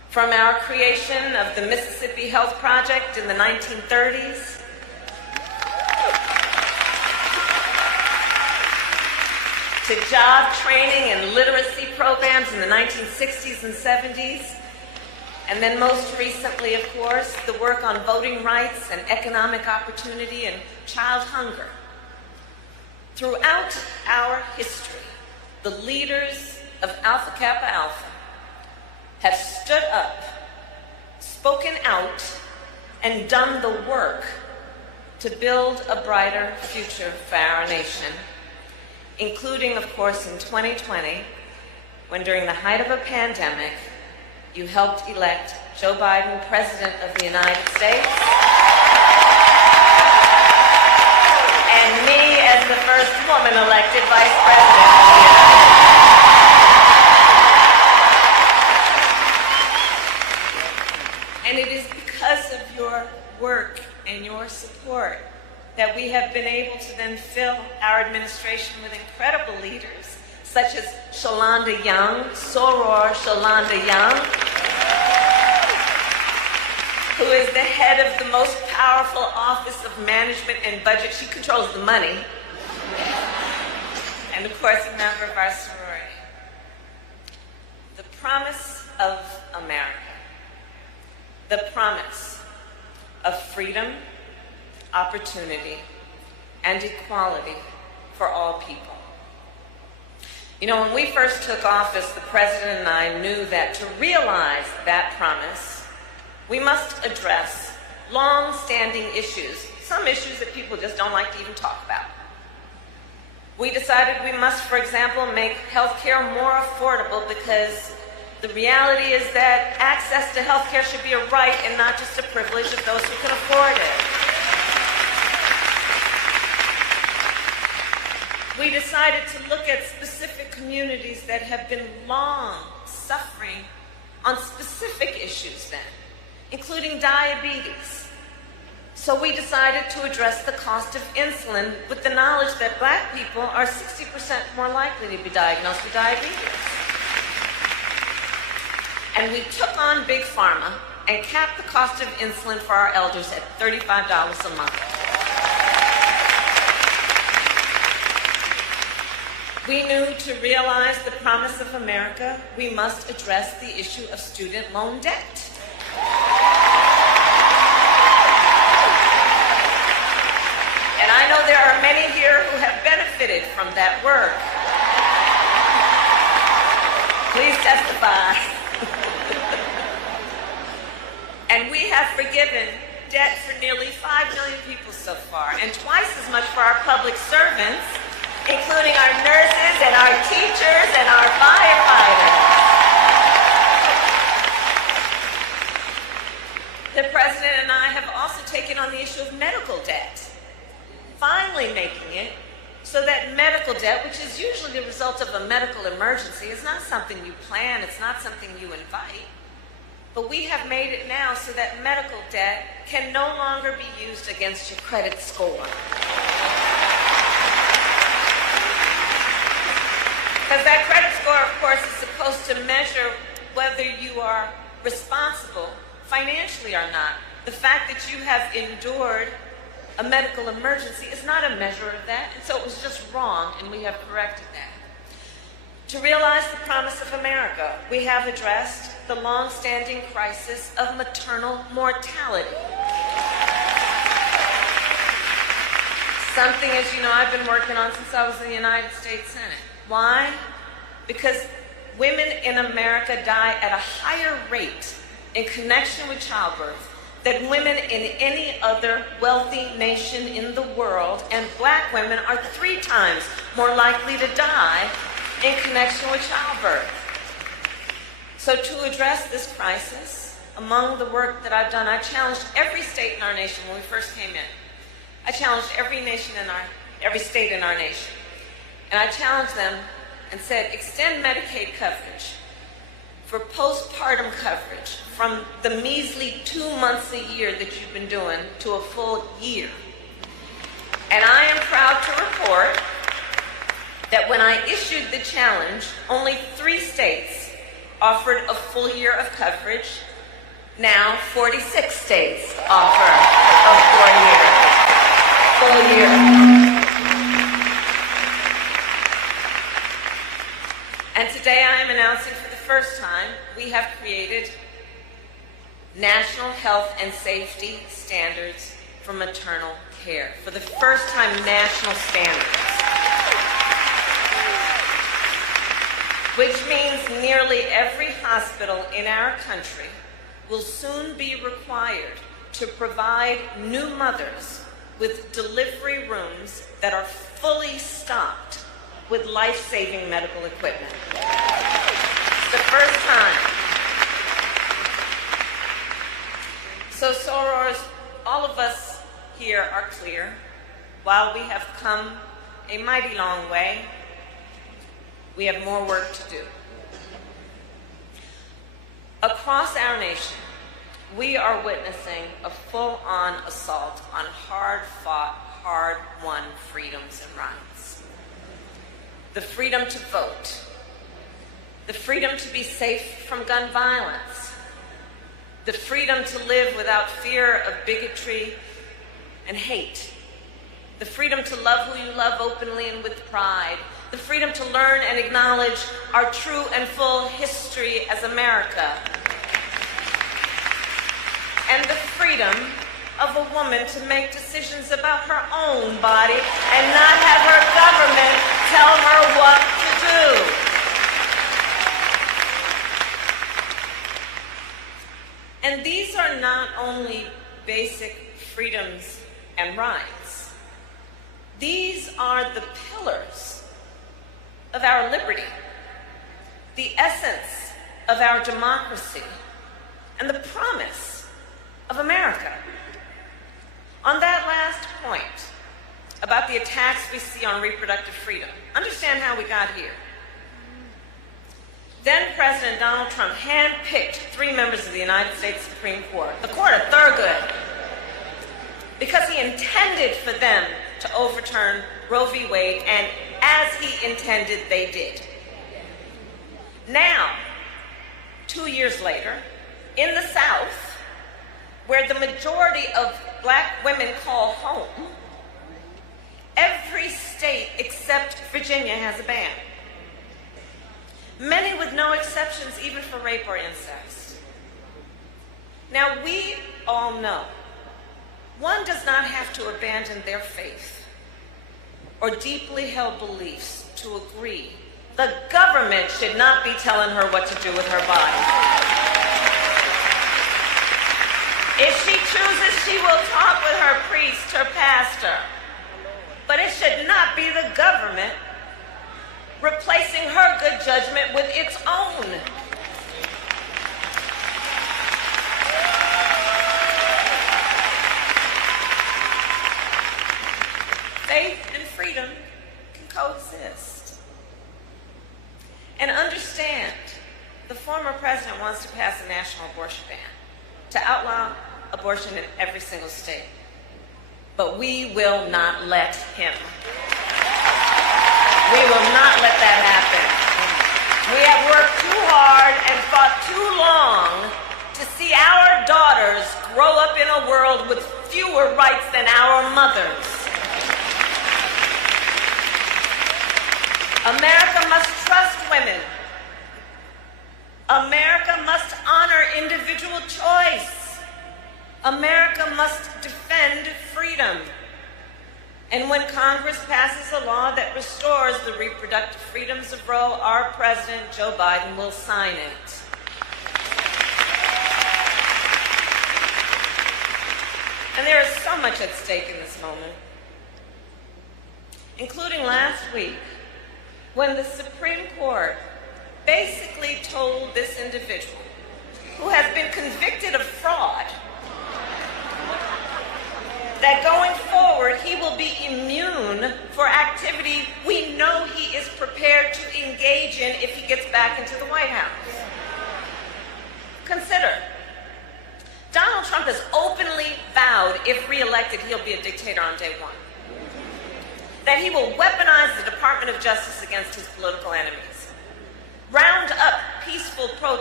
From our creation of the Mississippi Health Project in the 1930s, to job training and literacy programs in the 1960s and 70s, and then most recently, of course, the work on voting rights and economic opportunity and child hunger. Throughout our history, the leaders of Alpha Kappa Alpha have stood up, spoken out, and done the work to build a brighter future for our nation, including, of course, in 2020, when during the height of a pandemic, you helped elect Joe Biden President of the United States, and me as the first woman elected Vice President of the United States. And it is because of your work and your support that we have been able to then fill our administration with incredible leaders, such as Shalonda Young, Soror Shalonda Young, who is the head of the most powerful Office of Management and Budget. She controls the money. And of course, a member of our sorority. The promise of America. The promise of freedom, opportunity, and equality for all people. You know, when we first took office, the President and I knew that to realize that promise, we must address long-standing issues, some issues that people just don't like to even talk about. We decided we must, for example, make health care more affordable, because the reality is that access to health care should be a right and not just a privilege of those who can afford it. We decided to look at specific communities that have been long suffering on specific issues then, including diabetes. So we decided to address the cost of insulin with the knowledge that Black people are 60% more likely to be diagnosed with diabetes. And we took on Big Pharma and capped the cost of insulin for our elders at $35 a month. We knew to realize the promise of America, we must address the issue of student loan debt. And I know there are many here who have benefited from that work. Please testify. And we have forgiven debt for nearly 5 million people so far, and twice as much for our public servants, including our nurses and our teachers and our firefighters. The President and I have also taken on the issue of medical debt, finally making it so that medical debt, which is usually the result of a medical emergency, is not something you plan, it's not something you invite. But we have made it now so that medical debt can no longer be used against your credit score. Because that credit score, of course, is supposed to measure whether you are responsible financially or not. The fact that you have endured a medical emergency is not a measure of that, and so it was just wrong, and we have corrected that. To realize the promise of America, we have addressed the long-standing crisis of maternal mortality. Something, as you know, I've been working on since I was in the United States Senate. Why? Because women in America die at a higher rate in connection with childbirth than women in any other wealthy nation in the world, and Black women are 3 times more likely to die in connection with childbirth. So to address this crisis, among the work that I've done, I challenged every state in our nation when we first came in. I challenged every state in our nation. And I challenged them and said, extend Medicaid coverage for postpartum coverage from the measly 2 months a year that you've been doing to a full year. And I am proud to report that when I issued the challenge, only 3 states offered a full year of coverage. Now 46 states offer a full year. And today I am announcing for the first time we have created national health and safety standards for maternal care. For the first time, national standards. Which means nearly every hospital in our country will soon be required to provide new mothers with delivery rooms that are fully stocked with life-saving medical equipment. It's the first time. So sorors, all of us here are clear. While we have come a mighty long way, we have more work to do. Across our nation, we are witnessing a full-on assault on hard-fought, hard-won freedoms and rights. The freedom to vote, the freedom to be safe from gun violence, the freedom to live without fear of bigotry and hate, the freedom to love who you love openly and with pride, the freedom to learn and acknowledge our true and full history as America, and the freedom of a woman to make decisions about her own body and not have her government tell her what to do. And these are not only basic freedoms and rights. These are the pillars of our liberty, the essence of our democracy, and the promise of America. On that last point about the attacks we see on reproductive freedom, understand how we got here. Then President Donald Trump handpicked 3 members of the United States Supreme Court, the Court of Thurgood, because he intended for them to overturn Roe v. Wade, and as he intended, they did. Now, 2 years later, in the South, where the majority of black women call home, every state except Virginia has a ban. Many with no exceptions, even for rape or incest. Now, we all know one does not have to abandon their faith or deeply held beliefs to agree. The government should not be telling her what to do with her body. If she chooses, she will talk with her priest, her pastor. But it should not be the government replacing her good judgment with its own. Faith and freedom can coexist. And understand, the former president wants to pass a national abortion ban to outlaw abortion in every single state. But we will not let him. We will not let that happen. We have worked too hard and fought too long to see our daughters grow up in a world with fewer rights than our mothers. America must trust women. America must honor individual choice. America must defend freedom. And when Congress passes a law that restores the reproductive freedoms of Roe, our President, Joe Biden, will sign it. And there is so much at stake in this moment, including last week, when the Supreme Court basically told this individual, who has been convicted of fraud, that going forward he will be immune for activity we know he is prepared to engage in if he gets back into the White House. Consider, Donald Trump has openly vowed, if reelected, he'll be a dictator on day one. That he will weaponize the Department of Justice against his political enemies, round up peaceful protesters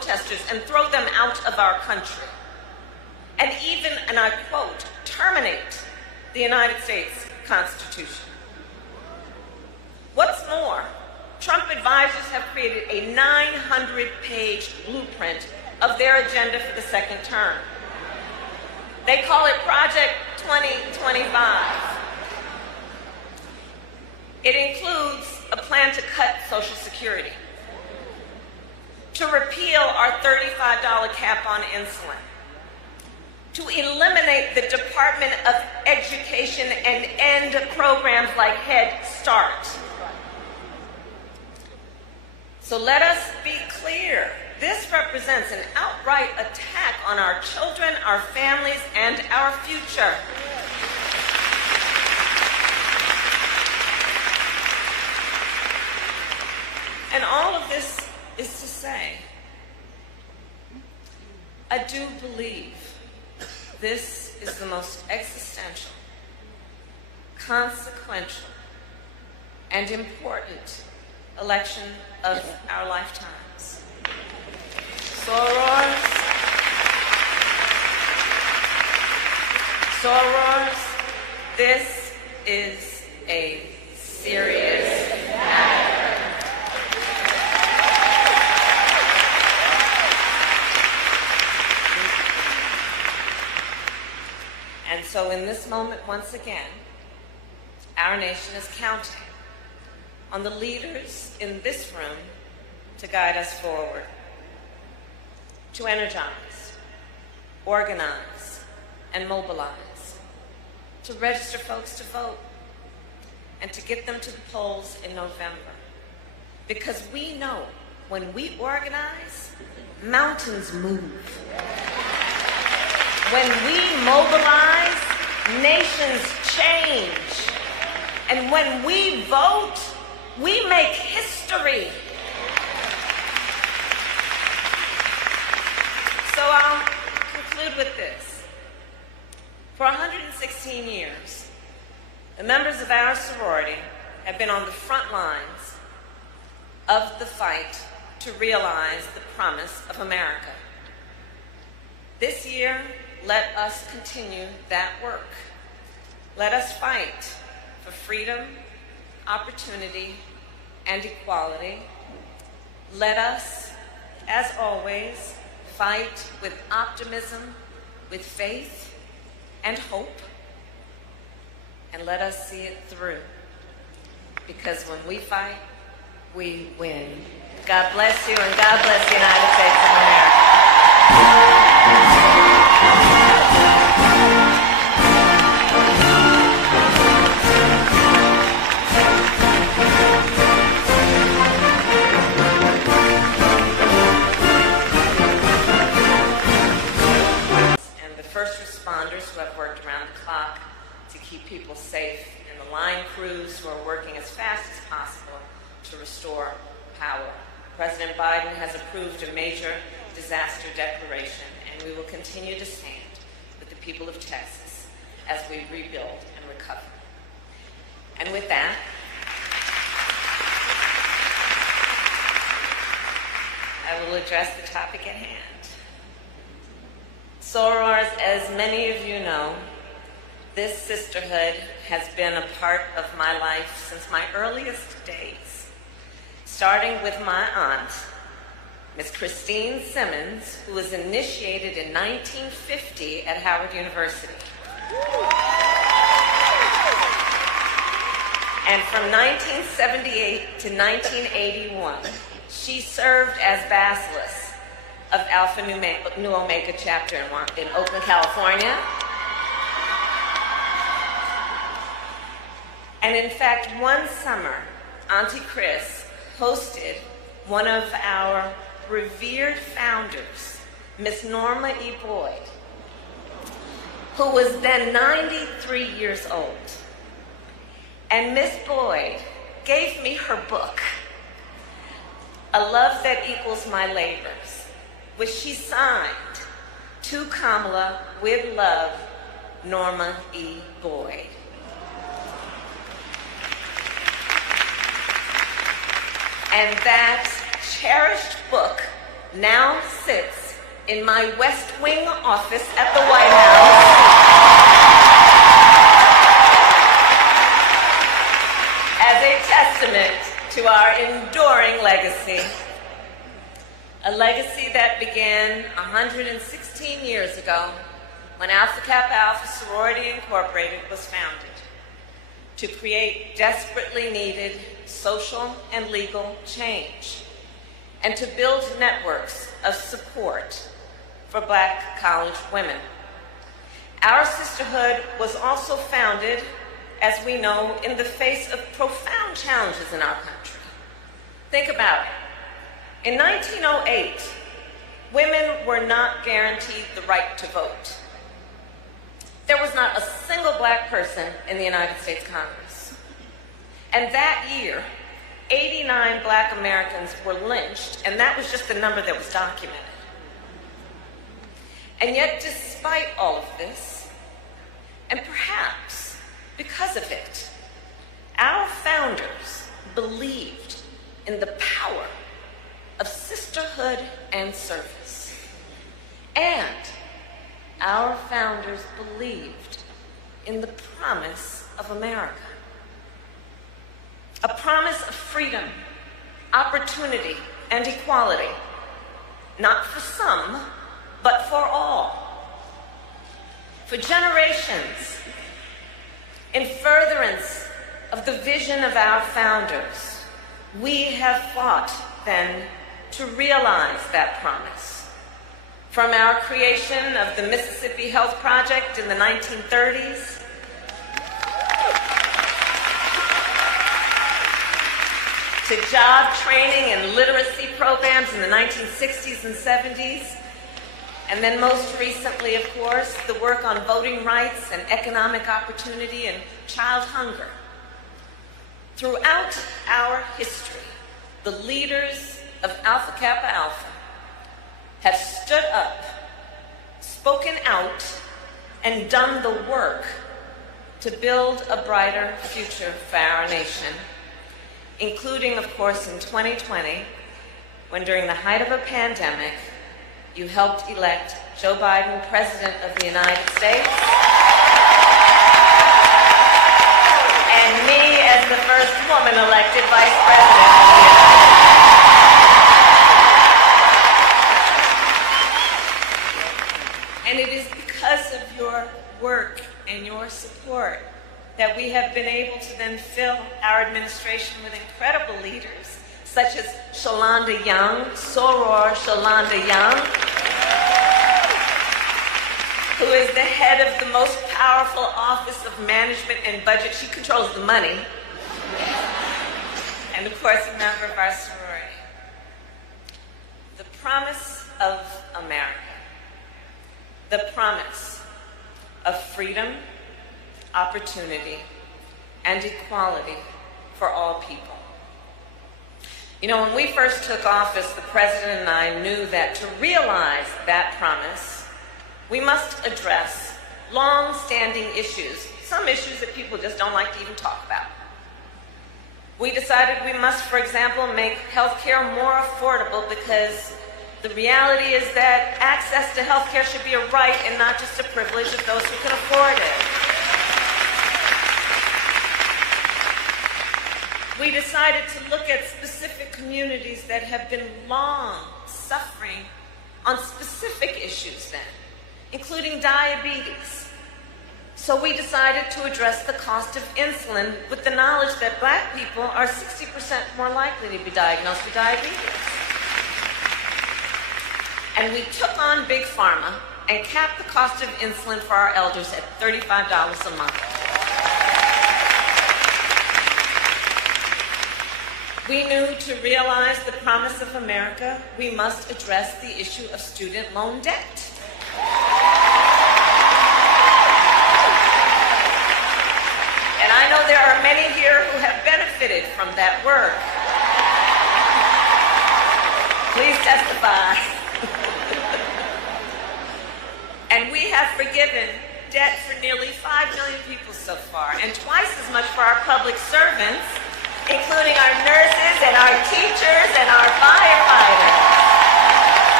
protesters and throw them out of our country. And even, and I quote, terminate the United States Constitution. What's more, Trump advisors have created a 900-page blueprint of their agenda for the second term. They call it Project 2025. It includes a plan to cut Social Security, to repeal our $35 cap on insulin, to eliminate the Department of Education and end programs like Head Start. So let us be clear. This represents an outright attack on our children, our families, and our future. And all of this is to say, I do believe this is the most existential, consequential, and important election of our lifetimes. Soros, this is a serious matter. And so in this moment, once again, our nation is counting on the leaders in this room to guide us forward, to energize, organize, and mobilize, to register folks to vote, and to get them to the polls in November. Because we know when we organize, mountains move. When we mobilize, nations change. And when we vote, we make history. So I'll conclude with this. For 116 years, the members of our sorority have been on the front lines of the fight to realize the promise of America. This year, let us continue that work. Let us fight for freedom, opportunity, and equality. Let us, as always, fight with optimism, with faith, and hope. And let us see it through. Because when we fight, we win. God bless you, and God bless the United States of America. Who have worked around the clock to keep people safe, and the line crews who are working as fast as possible to restore power. President Biden has approved a major disaster declaration, and we will continue to stand with the people of Texas as we rebuild and recover. And with that, I will address the topic at hand. Sorors, as many of you know, this sisterhood has been a part of my life since my earliest days, starting with my aunt, Miss Christine Simmons, who was initiated in 1950 at Howard University. And from 1978 to 1981, she served as Basilisk of Alpha Nu Omega chapter in Oakland, California. And in fact, one summer, Auntie Chris hosted one of our revered founders, Miss Norma E. Boyd, who was then 93 years old. And Miss Boyd gave me her book, A Love That Equals My Labors, which she signed, to Kamala, with love, Norma E. Boyd. And that cherished book now sits in my West Wing office at the White House as a testament to our enduring legacy. A legacy that began 116 years ago when Alpha Kappa Alpha Sorority Incorporated was founded to create desperately needed social and legal change and to build networks of support for Black college women. Our sisterhood was also founded, as we know, in the face of profound challenges in our country. Think about it. In 1908, women were not guaranteed the right to vote. There was not a single Black person in the United States Congress. And that year, 89 Black Americans were lynched, and that was just the number that was documented. And yet, despite all of this, and perhaps because of it, our founders believed in the power of sisterhood and service. And our founders believed in the promise of America. A promise of freedom, opportunity, and equality, not for some, but for all. For generations, in furtherance of the vision of our founders, we have fought then to realize that promise. From our creation of the Mississippi Health Project in the 1930s, to job training and literacy programs in the 1960s and 70s, and then most recently, of course, the work on voting rights and economic opportunity and child hunger. Throughout our history, the leaders of Alpha Kappa Alpha have stood up, spoken out, and done the work to build a brighter future for our nation, including, of course, in 2020, when during the height of a pandemic, you helped elect Joe Biden President of the United States, and me as the first woman elected Vice President of the United States. And it is because of your work and your support that we have been able to then fill our administration with incredible leaders, such as Shalonda Young, Soror Shalonda Young, who is the head of the most powerful Office of Management and Budget. She controls the money. And of course, a member of our sorority. The promise of America. The promise of freedom, opportunity, and equality for all people. You know, when we first took office, the President and I knew that to realize that promise, we must address long-standing issues, some issues that people just don't like to even talk about. We decided we must, for example, make health care more affordable because the reality is that access to health care should be a right and not just a privilege of those who can afford it. We decided to look at specific communities that have been long suffering on specific issues then, including diabetes. So we decided to address the cost of insulin with the knowledge that Black people are 60% more likely to be diagnosed with diabetes. And we took on Big Pharma and capped the cost of insulin for our elders at $35 a month. We knew to realize the promise of America, we must address the issue of student loan debt. And I know there are many here who have benefited from that work. Please testify. And we have forgiven debt for nearly 5 million people so far, and twice as much for our public servants, including our nurses and our teachers and our firefighters.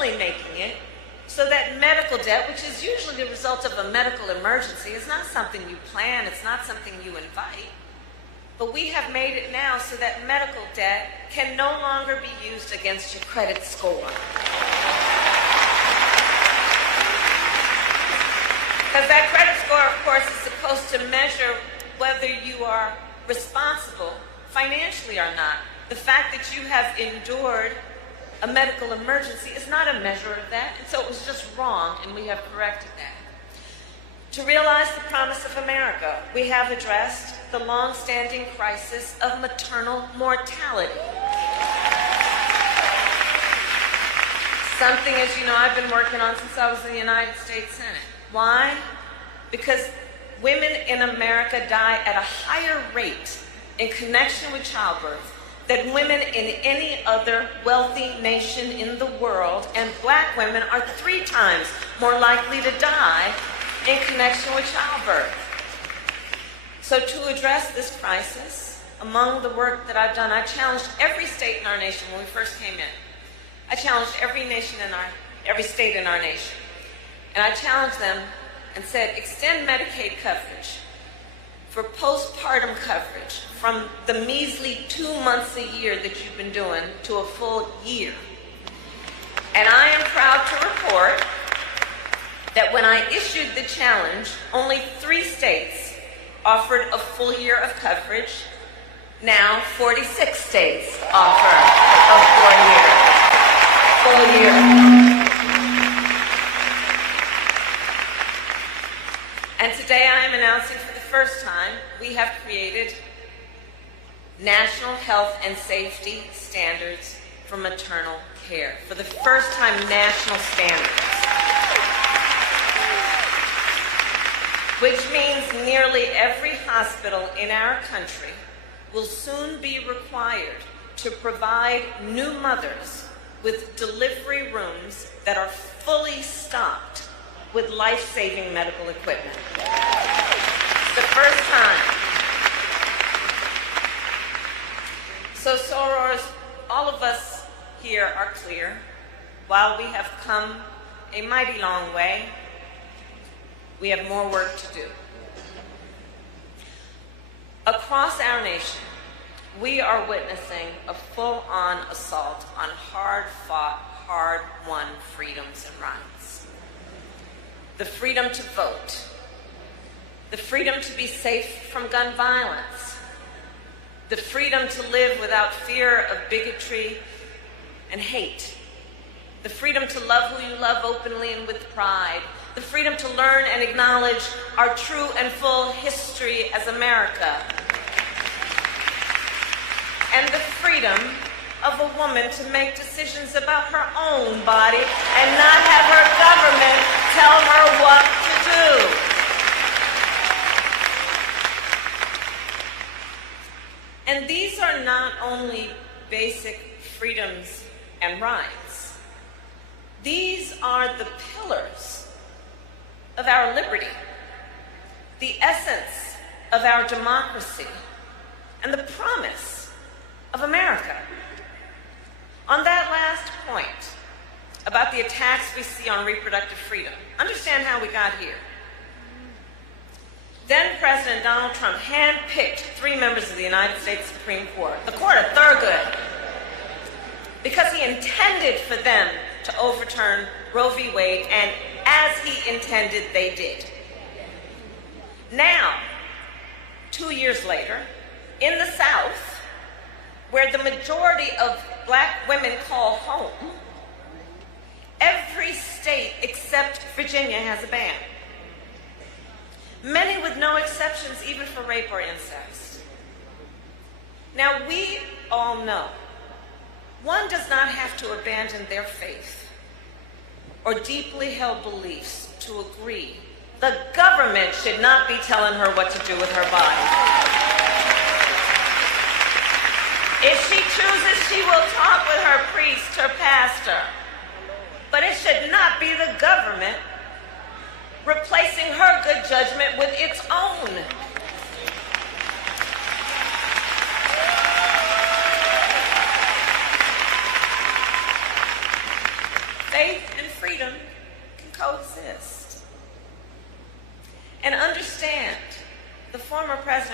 firmly making it so that medical debt, which is usually the result of a medical emergency, is not something you plan, it's not something you invite. But we have made it now so that medical debt can no longer be used against your credit score. Because that credit score, of course, is supposed to measure whether you are responsible financially or not. The fact that you have endured a medical emergency is not a measure of that, and so it was just wrong, and we have corrected that. To realize the promise of America, we have addressed the long-standing crisis of maternal mortality. Something, as you know, I've been working on since I was in the United States Senate. Why? Because women in America die at a higher rate in connection with childbirth than women in any other wealthy nation in the world, and black women are 3 times more likely to die in connection with childbirth. So to address this crisis, among the work that I've done, I challenged every state in our nation when we first came in. I challenged every state in our nation. And I challenged them and said, extend Medicaid coverage for postpartum coverage from the measly 2 months a year that you've been doing to a full year. And I am proud to report that when I issued the challenge, only 3 states offered a full year of coverage. Now 46 states offer a full year. And today I am announcing for the first time we have created national health and safety standards for maternal care. For the first time, national standards. Which means nearly every hospital in our country will soon be required to provide new mothers with delivery rooms that are fully stocked with life-saving medical equipment. The first time. So Soros, all of us here are clear. While we have come a mighty long way, we have more work to do. Across our nation, we are witnessing a full-on assault on hard-fought, hard-won freedoms and rights. The freedom to vote, the freedom to be safe from gun violence, the freedom to live without fear of bigotry and hate, the freedom to love who you love openly and with pride, the freedom to learn and acknowledge our true and full history as America, and the freedom of a woman to make decisions about her own body and not have her government tell her what to do. And these are not only basic freedoms and rights. These are the pillars of our liberty, the essence of our democracy, and the promise of America. On that last point about the attacks we see on reproductive freedom, understand how we got here. Then President Donald Trump handpicked 3 members of the United States Supreme Court, the Court of Thurgood, because he intended for them to overturn Roe v. Wade, and as he intended, they did. Now, 2 years later, in the South, where the majority of black women call home, every state except Virginia has a ban. Many with no exceptions, even for rape or incest. Now, we all know one does not have to abandon their faith or deeply held beliefs to agree. The government should not be telling her what to do with her body. If she chooses, she will talk with her priest, her pastor. But it should not be the government replacing her good judgment with its own. Faith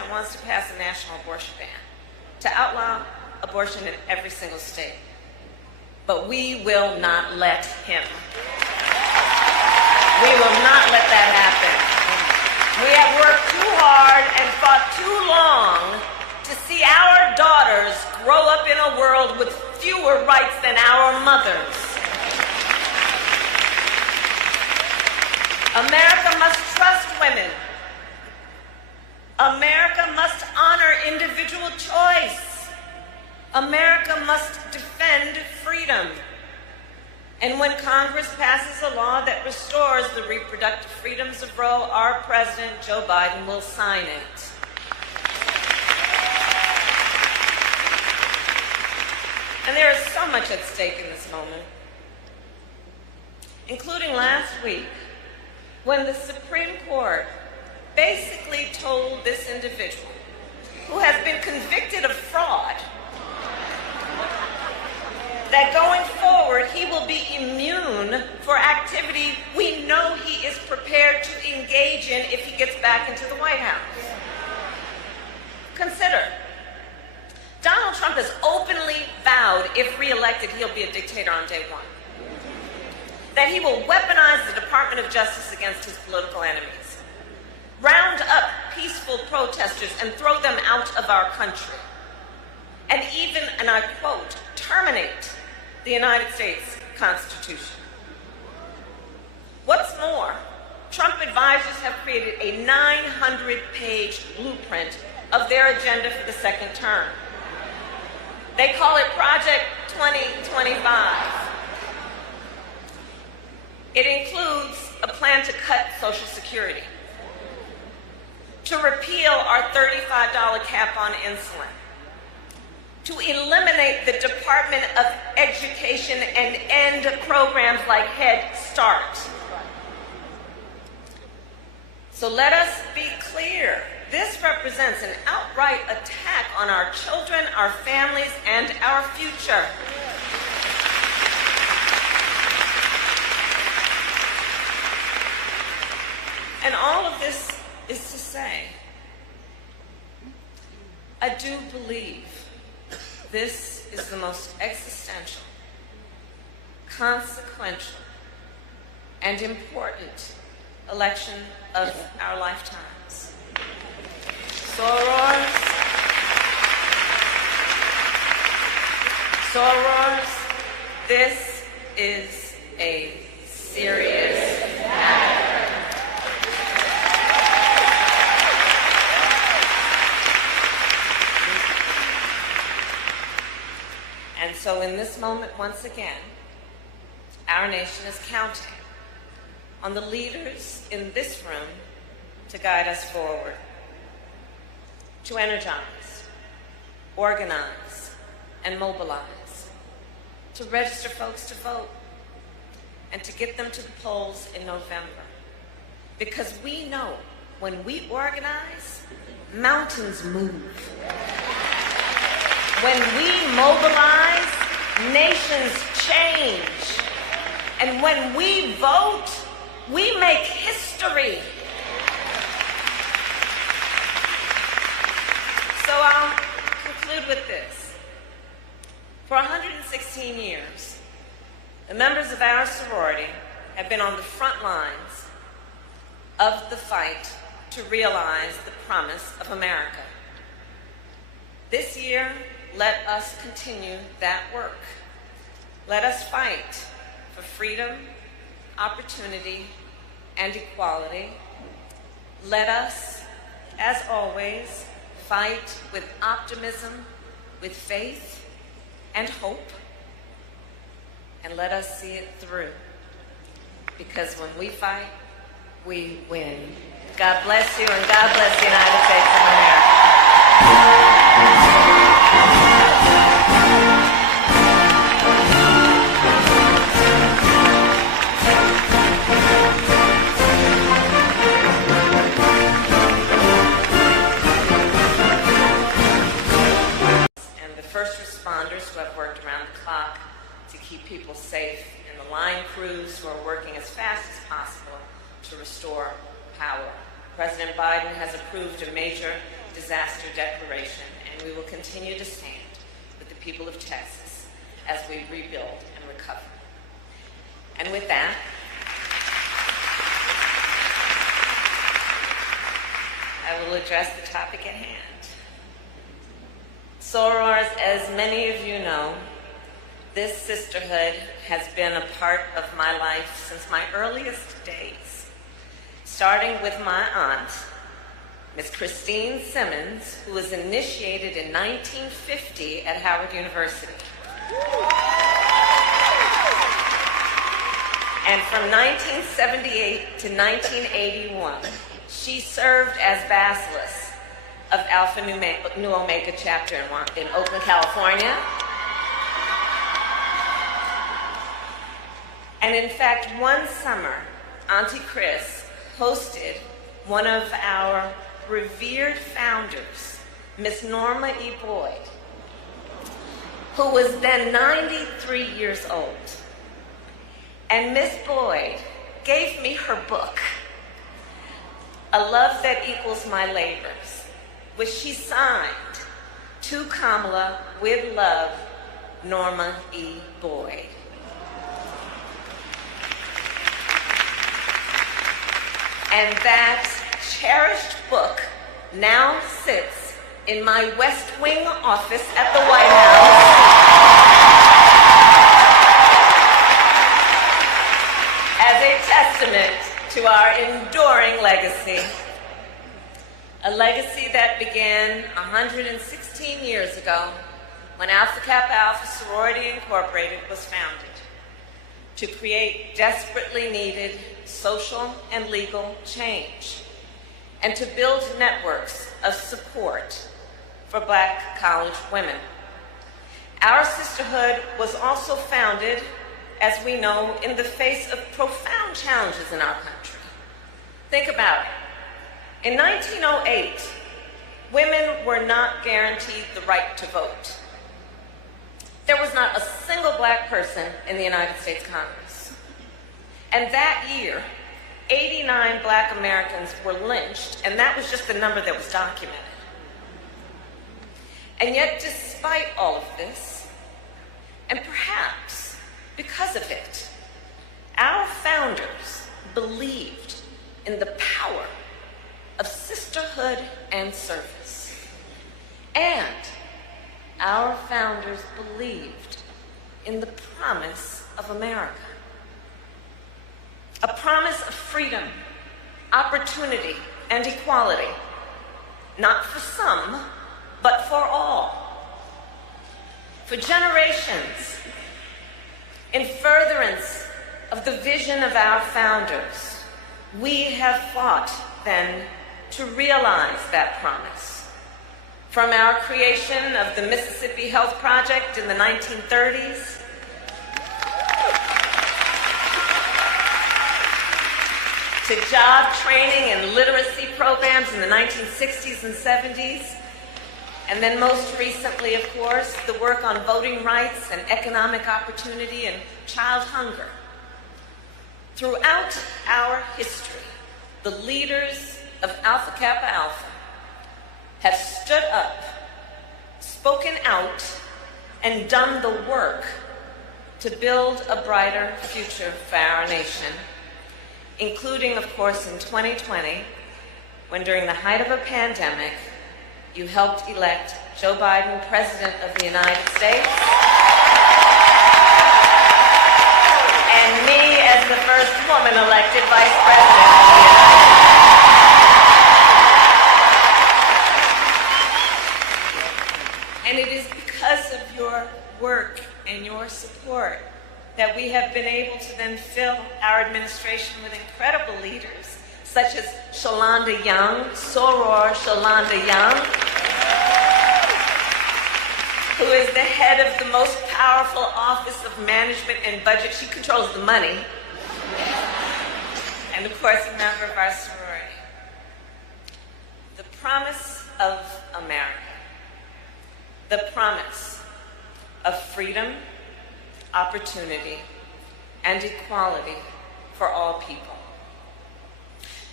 President wants to pass a national abortion ban, to outlaw abortion in every single state. But we will not let him. We will not let that happen. We have worked too hard and fought too long to see our daughters grow up in a world with fewer rights than our mothers. America must trust women. America must honor individual choice. America must defend freedom. And when Congress passes a law that restores the reproductive freedoms of Roe, our President, Joe Biden, will sign it. And there is so much at stake in this moment, including last week, when the Supreme Court basically told this individual, who has been convicted of fraud, that going forward he will be immune for activity we know he is prepared to engage in if he gets back into the White House. Consider, Donald Trump has openly vowed, if reelected, he'll be a dictator on day one. That he will weaponize the Department of Justice against his political enemies, round up peaceful protesters and throw them out of our country, and even, and I quote, terminate the United States Constitution. What's more, Trump advisors have created a 900-page blueprint of their agenda for the second term. They call it Project 2025. It includes a plan to cut Social Security, to repeal our $35 cap on insulin, to eliminate the Department of Education and end programs like Head Start. So let us be clear. This represents an outright attack on our children, our families, and our future. And all of this is to say, I do believe this is the most existential, consequential, and important election of our lifetimes. Soros, this is a serious matter. And so in this moment, once again, our nation is counting on the leaders in this room to guide us forward, to energize, organize, and mobilize, to register folks to vote, and to get them to the polls in November. Because we know when we organize, mountains move. When we mobilize, nations change. And when we vote, we make history. So I'll conclude with this. For 116 years, the members of our sorority have been on the front lines of the fight to realize the promise of America. This year, let us continue that work. Let us fight for freedom, opportunity, and equality. Let us, as always, fight with optimism, with faith and hope, and let us see it through. Because when we fight, we win. God bless you, and God bless the United States of America. Who have worked around the clock to keep people safe, and the line crews who are working as fast as possible to restore power. President Biden has approved a major disaster declaration, and we will continue to stand with the people of Texas as we rebuild and recover. And with that, I will address the topic at hand. Sorors, as many of you know, this sisterhood has been a part of my life since my earliest days, starting with my aunt, Miss Christine Simmons, who was initiated in 1950 at Howard University. And from 1978 to 1981, she served as Basileus of Alpha Nu Omega chapter in Oakland, California. And in fact, one summer, Auntie Chris hosted one of our revered founders, Miss Norma E. Boyd, who was then 93 years old. And Miss Boyd gave me her book, A Love That Equals My Labors, which she signed, to Kamala, with love, Norma E. Boyd. And that cherished book now sits in my West Wing office at the White House as a testament to our enduring legacy. A legacy that began 116 years ago when Alpha Kappa Alpha Sorority Incorporated was founded to create desperately needed social and legal change and to build networks of support for Black college women. Our sisterhood was also founded, as we know, in the face of profound challenges in our country. Think about it. In 1908, women were not guaranteed the right to vote. There was not a single Black person in the United States Congress. And that year, 89 Black Americans were lynched, and that was just the number that was documented. And yet, despite all of this, and perhaps because of it, our founders believed in the power of sisterhood and service. And our founders believed in the promise of America. A promise of freedom, opportunity, and equality, not for some, but for all. For generations, in furtherance of the vision of our founders, we have fought then to realize that promise. From our creation of the Mississippi Health Project in the 1930s, to job training and literacy programs in the 1960s and 70s, and then most recently, of course, the work on voting rights and economic opportunity and child hunger. Throughout our history, the leaders of Alpha Kappa Alpha have stood up, spoken out, and done the work to build a brighter future for our nation, including, of course, in 2020, when during the height of a pandemic, you helped elect Joe Biden President of the United States, and me as the first woman elected Vice President of the United States. And it is because of your work and your support that we have been able to then fill our administration with incredible leaders, such as Shalonda Young, Soror Shalonda Young, who is the head of the most powerful Office of Management and Budget. She controls the money. And of course, a member of our sorority. The promise of America. The promise of freedom, opportunity, and equality for all people.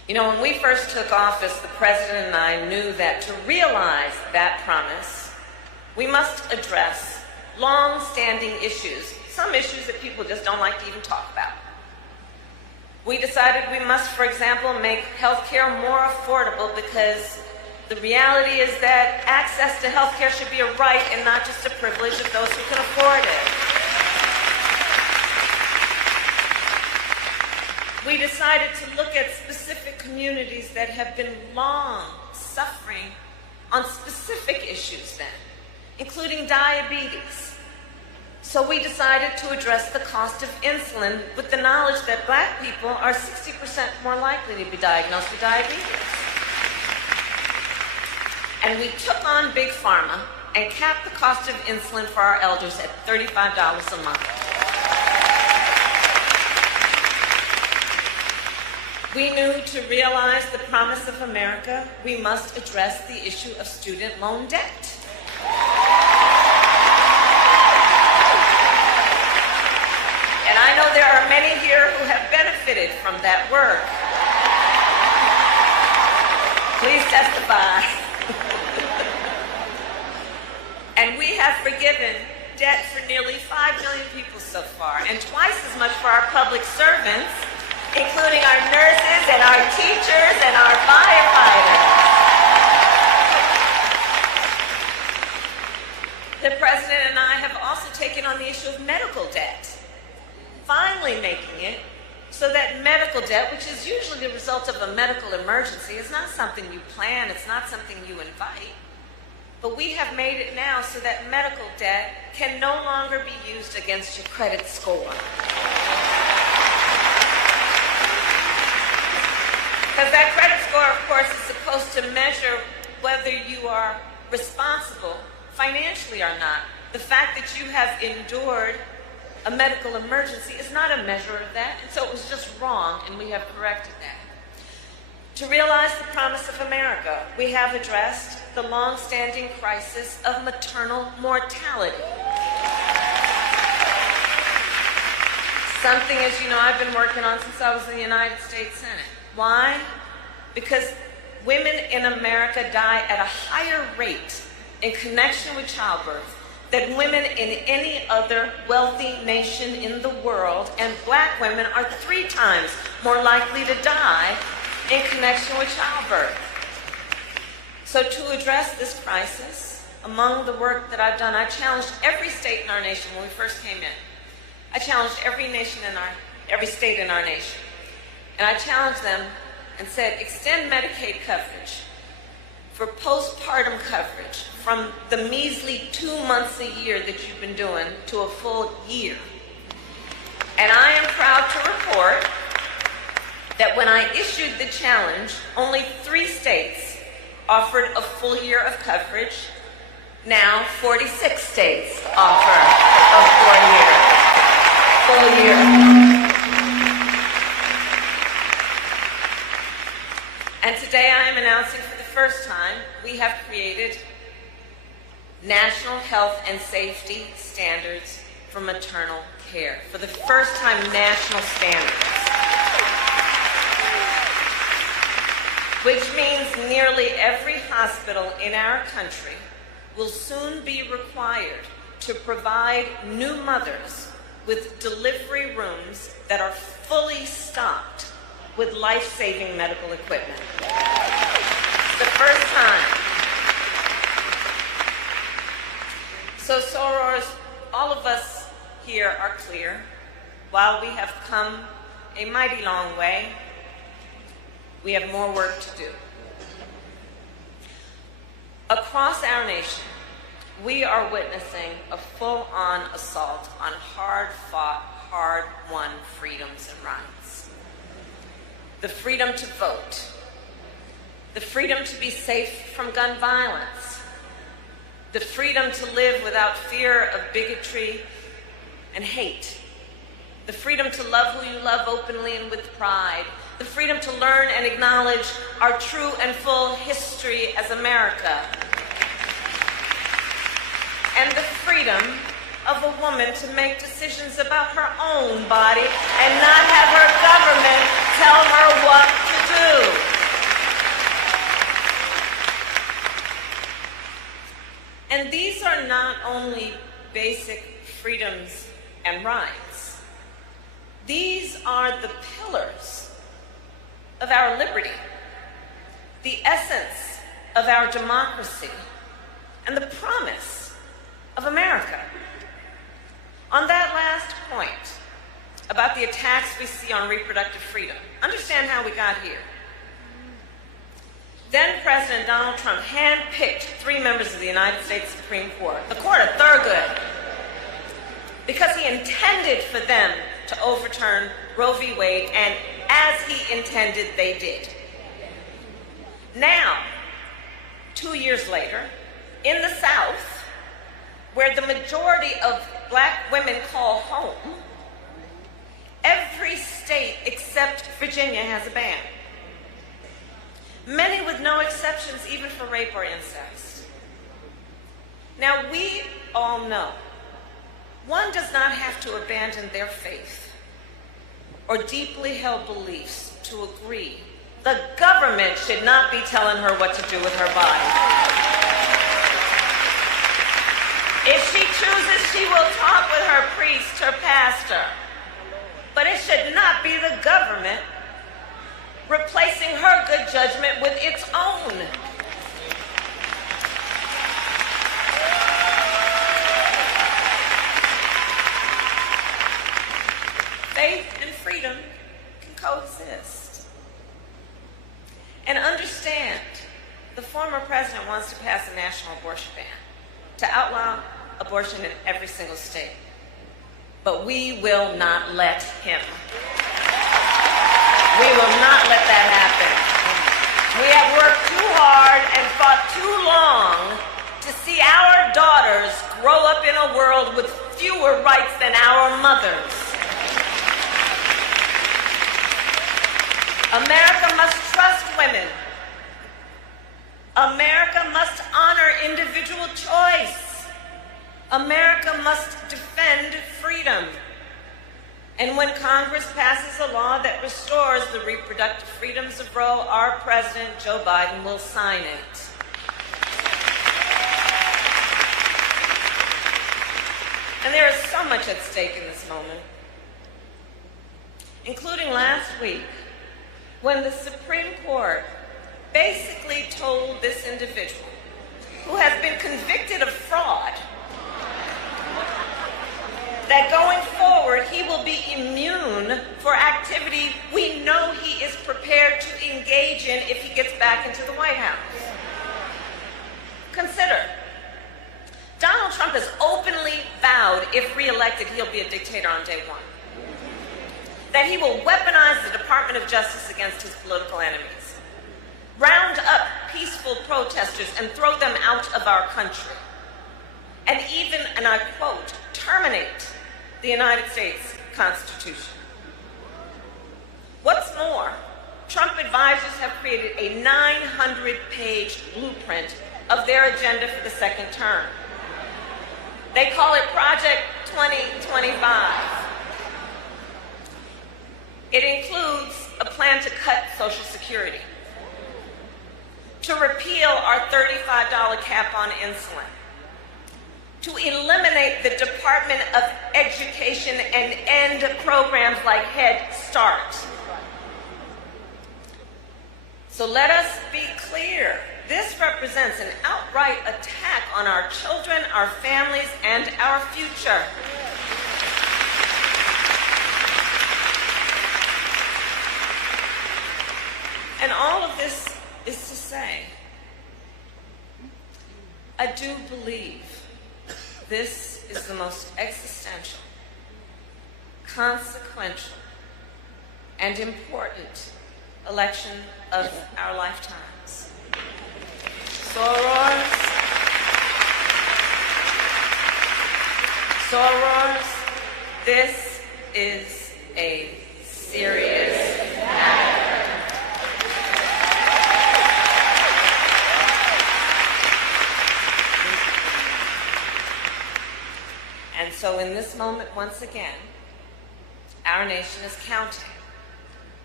You know, when we first took office, the President and I knew that to realize that promise, we must address long-standing issues, some issues that people just don't like to even talk about. We decided we must, for example, make health care more affordable, because the reality is that access to health care should be a right and not just a privilege of those who can afford it. We decided to look at specific communities that have been long suffering on specific issues then, including diabetes. So we decided to address the cost of insulin with the knowledge that Black people are 60% more likely to be diagnosed with diabetes. And we took on Big Pharma and capped the cost of insulin for our elders at $35 a month. We knew to realize the promise of America, we must address the issue of student loan debt. And I know there are many here who have benefited from that work. Please testify. And we have forgiven debt for nearly 5 million people so far, and twice as much for our public servants, including our nurses and our teachers and our firefighters. The President and I have also taken on the issue of medical debt, finally making it so that medical debt, which is usually the result of a medical emergency, is not something you plan, it's not something you invite. But we have made it now so that medical debt can no longer be used against your credit score. Because that credit score, of course, is supposed to measure whether you are responsible financially or not. The fact that you have endured a medical emergency is not a measure of that, and so it was just wrong, and we have corrected that. To realize the promise of America, we have addressed the long-standing crisis of maternal mortality. Something, as you know, I've been working on since I was in the United States Senate. Why? Because women in America die at a higher rate in connection with childbirth than women in any other wealthy nation in the world, and Black women are 3 times more likely to die in connection with childbirth. So to address this crisis, among the work that I've done, I challenged every state in our nation when we first came in. I challenged every state in our nation. And I challenged them and said, extend Medicaid coverage for postpartum coverage from the measly 2 months a year that you've been doing to a full year. And I am proud to report that when I issued the challenge, only 3 states offered a full year of coverage. Now 46 states offer a full year. And today I am announcing for the first time, we have created national health and safety standards for maternal care. For the first time, national standards. Which means nearly every hospital in our country will soon be required to provide new mothers with delivery rooms that are fully stocked with life-saving medical equipment. It's the first time. So Soros, all of us here are clear. While we have come a mighty long way, we have more work to do. Across our nation, we are witnessing a full-on assault on hard-fought, hard-won freedoms and rights. The freedom to vote, the freedom to be safe from gun violence, the freedom to live without fear of bigotry and hate, the freedom to love who you love openly and with pride, the freedom to learn and acknowledge our true and full history as America, and the freedom of a woman to make decisions about her own body and not have her government tell her what to do. do. And these are not only basic freedoms and rights. These are the pillars of our liberty, the essence of our democracy, and the promise of America. On that last point about the attacks we see on reproductive freedom, understand how we got here. Then President Donald Trump handpicked 3 members of the United States Supreme Court, the Court of Thurgood, because he intended for them to overturn Roe v. Wade, and as he intended, they did. Now, 2 years later, in the South, where the majority of black women call home, every state except Virginia has a ban. Many with no exceptions, even for rape or incest. Now, we all know one does not have to abandon their faith or deeply held beliefs to agree. The government should not be telling her what to do with her body. If she chooses, she will talk with her priest, her pastor. But it should not be the government replacing her good judgment with its own. Faith and freedom can coexist. And understand, the former president wants to pass a national abortion ban, to outlaw abortion in every single state. But we will not let him. We will not let that happen. We have worked too hard and fought too long to see our daughters grow up in a world with fewer rights than our mothers. America must trust women. America must honor individual choice. America must defend freedom. And when Congress passes a law that restores the reproductive freedoms of Roe, our President, Joe Biden, will sign it. And there is so much at stake in this moment, including last week, when the Supreme Court basically told this individual, who has been convicted of fraud, that going forward he will be immune for activity we know he is prepared to engage in if he gets back into the White House. Consider, Donald Trump has openly vowed, if reelected, he'll be a dictator on day one. That he will weaponize the Department of Justice against his political enemies, round up peaceful protesters and throw them out of our country, and even, and I quote, terminate the United States Constitution. What's more, Trump advisors have created a 900-page blueprint of their agenda for the second term. They call it Project 2025. It includes a plan to cut Social Security, to repeal our $35 cap on insulin, to eliminate the Department of Education and end programs like Head Start. So let us be clear. This represents an outright attack on our children, our families, and our future. And all of this is to say, I do believe this is the most existential, consequential, and important election of our lifetimes. Soros, this is a serious matter. And so in this moment, once again, our nation is counting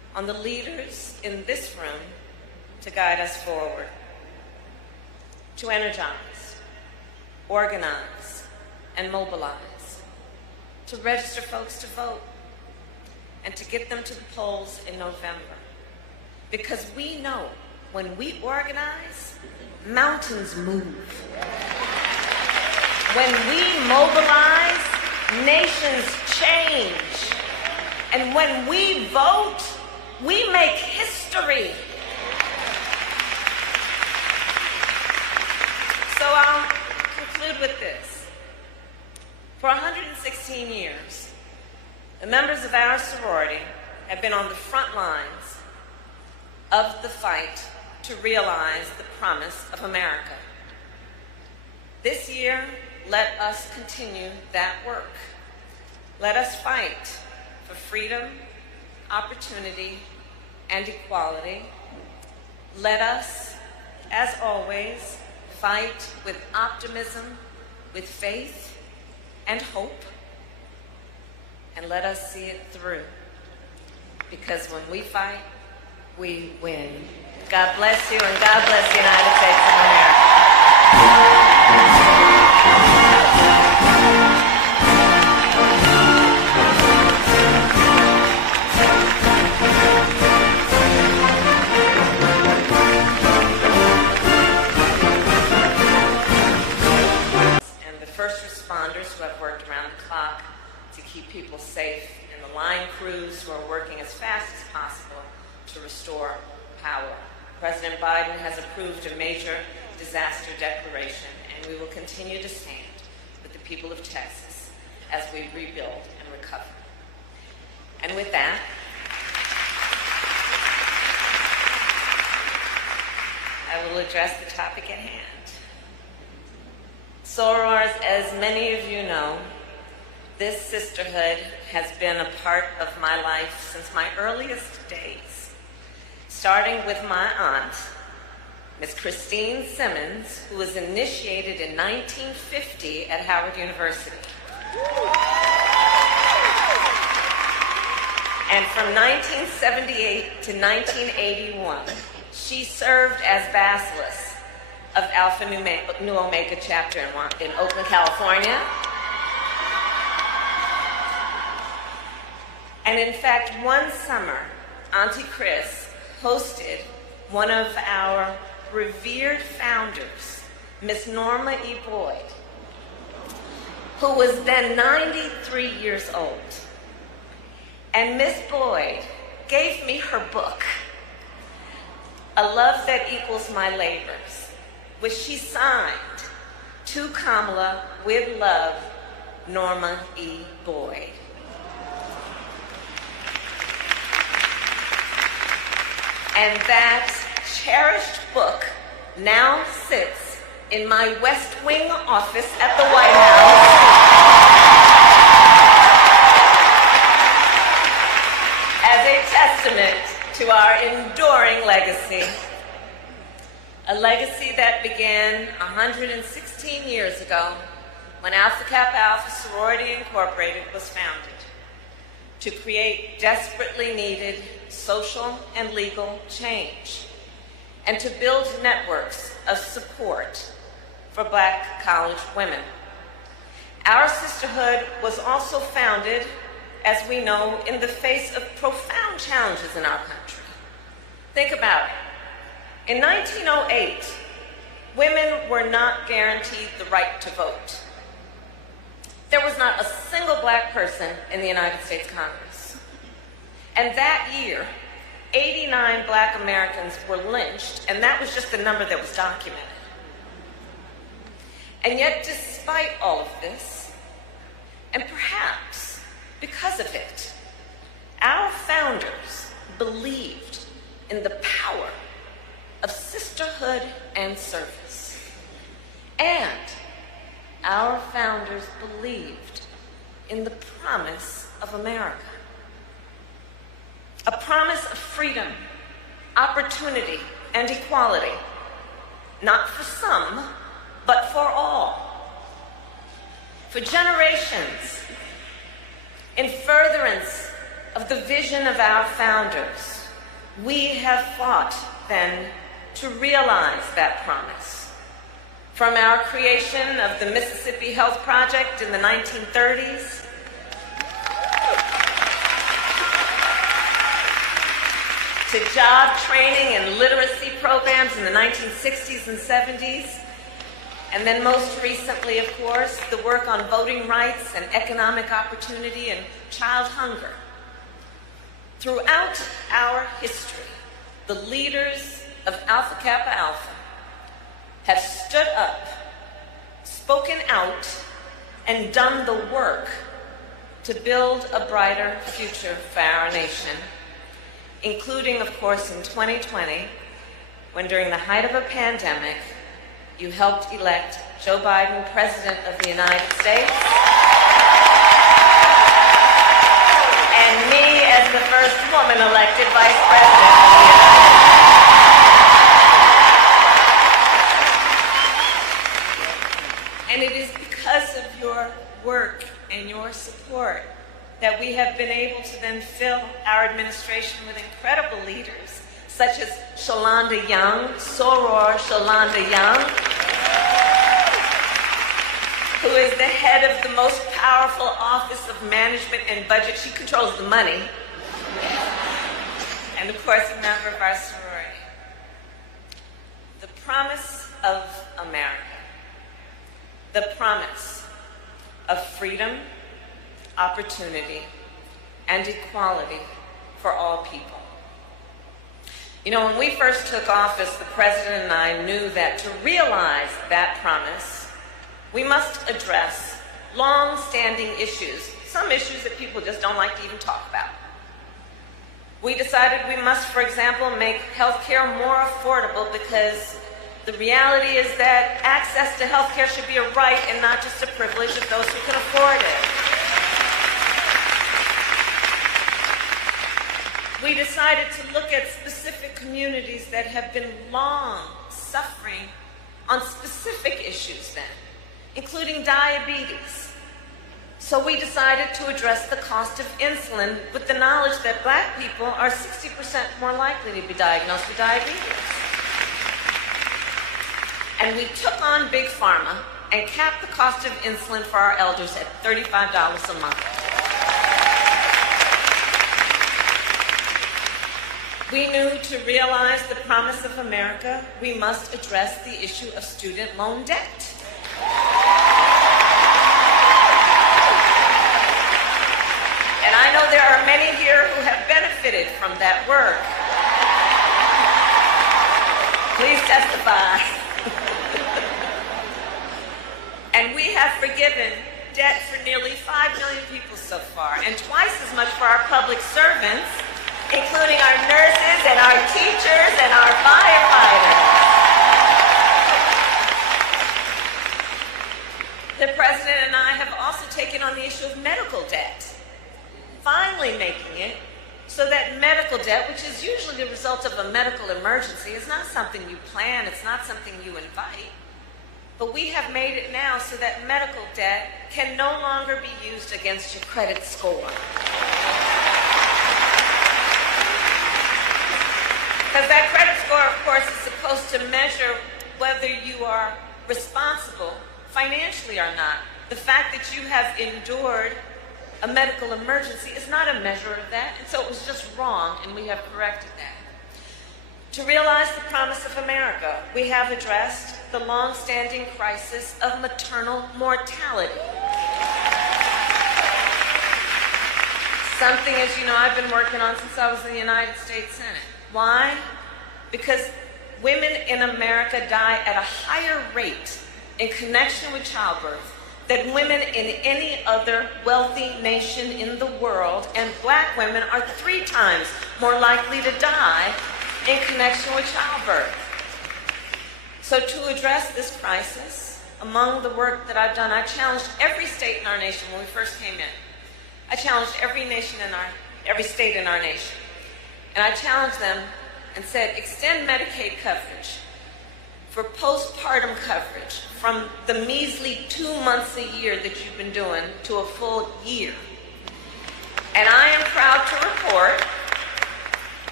on the leaders in this room to guide us forward, to energize, organize, and mobilize, to register folks to vote, and to get them to the polls in November. Because we know when we organize, mountains move. When we mobilize, nations change. And when we vote, we make history. So I'll conclude with this. For 116 years, the members of our sorority have been on the front lines of the fight to realize the promise of America. This year, let us continue that work. Let us fight for freedom, opportunity, and equality. Let us, as always, fight with optimism, with faith, and hope. And let us see it through. Because when we fight, we win. God bless you, and God bless the United States of America. And the first responders who have worked around the clock to keep people safe, and the line crews who are working as fast as possible to restore power. President Biden has approved a major disaster declaration, and we will continue to stand with the people of Texas as we rebuild and recover. And with that, I will address the topic at hand. Sorors, as many of you know, this sisterhood has been a part of my life since my earliest days, starting with my aunt, Miss Christine Simmons, who was initiated in 1950 at Howard University. And from 1978 to 1981, she served as Basileus of Alpha Nu Omega chapter in Oakland, California. And in fact, one summer, Auntie Chris hosted one of our revered founders, Miss Norma E. Boyd, who was then 93 years old. And Miss Boyd gave me her book, A Love That Equals My Labors, which she signed, to Kamala, with love, Norma E. Boyd. And that cherished book now sits in my West Wing office at the White House as a testament to our enduring legacy. A legacy that began 116 years ago when Alpha Kappa Alpha Sorority Incorporated was founded to create desperately needed social and legal change, and to build networks of support for Black college women. Our sisterhood was also founded, as we know, in the face of profound challenges in our country. Think about it. In 1908, women were not guaranteed the right to vote. There was not a single Black person in the United States Congress. And that year, 89 Black Americans were lynched, and that was just the number that was documented. And yet, despite all of this, and perhaps because of it, our founders believed in the power of sisterhood and service. And our founders believed in the promise of America. A promise of freedom, opportunity, and equality, not for some, but for all. For generations, in furtherance of the vision of our founders, We have fought then to realize that promise. From our creation of the Mississippi Health Project in the 1930s, to job training and literacy programs in the 1960s and 70s, and then most recently, of course, the work on voting rights and economic opportunity and child hunger. Throughout our history, the leaders of Alpha Kappa Alpha have stood up, spoken out, and done the work to build a brighter future for our nation, including, of course, in 2020, when during the height of a pandemic, you helped elect Joe Biden, President of the United States, and me as the first woman elected Vice President of the United States. And it is because of your work and your support that we have been able to then fill our administration with incredible leaders, such as Shalonda Young, Soror Shalonda Young, who is the head of the most powerful Office of Management and Budget. She controls the money. And of course, a member of our sorority. The promise of America. The promise of freedom, opportunity, and equality for all people. You know, when we first took office, the President and I knew that to realize that promise, we must address long-standing issues, some issues that people just don't like to even talk about. We decided we must, for example, make health care more affordable, because the reality is that access to health care should be a right and not just a privilege of those who can afford it. We decided to look at specific communities that have been long suffering on specific issues then, including diabetes. So we decided to address the cost of insulin with the knowledge that Black people are 60% more likely to be diagnosed with diabetes. And we took on Big Pharma and capped the cost of insulin for our elders at $35 a month. We knew to realize the promise of America, we must address the issue of student loan debt. And I know there are many here who have benefited from that work. Please testify. And we have forgiven debt for nearly 5 million people so far, and twice as much for our public servants, including our nurses and our teachers and our firefighters. The President and I have also taken on the issue of medical debt, finally making it so that medical debt, which is usually the result of a medical emergency, is not something you plan, it's not something you invite. But we have made it now so that medical debt can no longer be used against your credit score. Because that credit score, of course, is supposed to measure whether you are responsible financially or not. The fact that you have endured a medical emergency is not a measure of that, and so it was just wrong, and we have corrected that. To realize the promise of America, we have addressed the long-standing crisis of maternal mortality. Something, as you know, I've been working on since I was in the United States Senate. Why? Because women in America die at a higher rate in connection with childbirth than women in any other wealthy nation in the world, and Black women are 3 times more likely to die in connection with childbirth. So to address this crisis, among the work that I've done, I challenged every state in our nation when we first came in. I challenged every state in our nation. And I challenged them and said, extend Medicaid coverage for postpartum coverage from the measly 2 months a year that you've been doing to a full year. And I am proud to report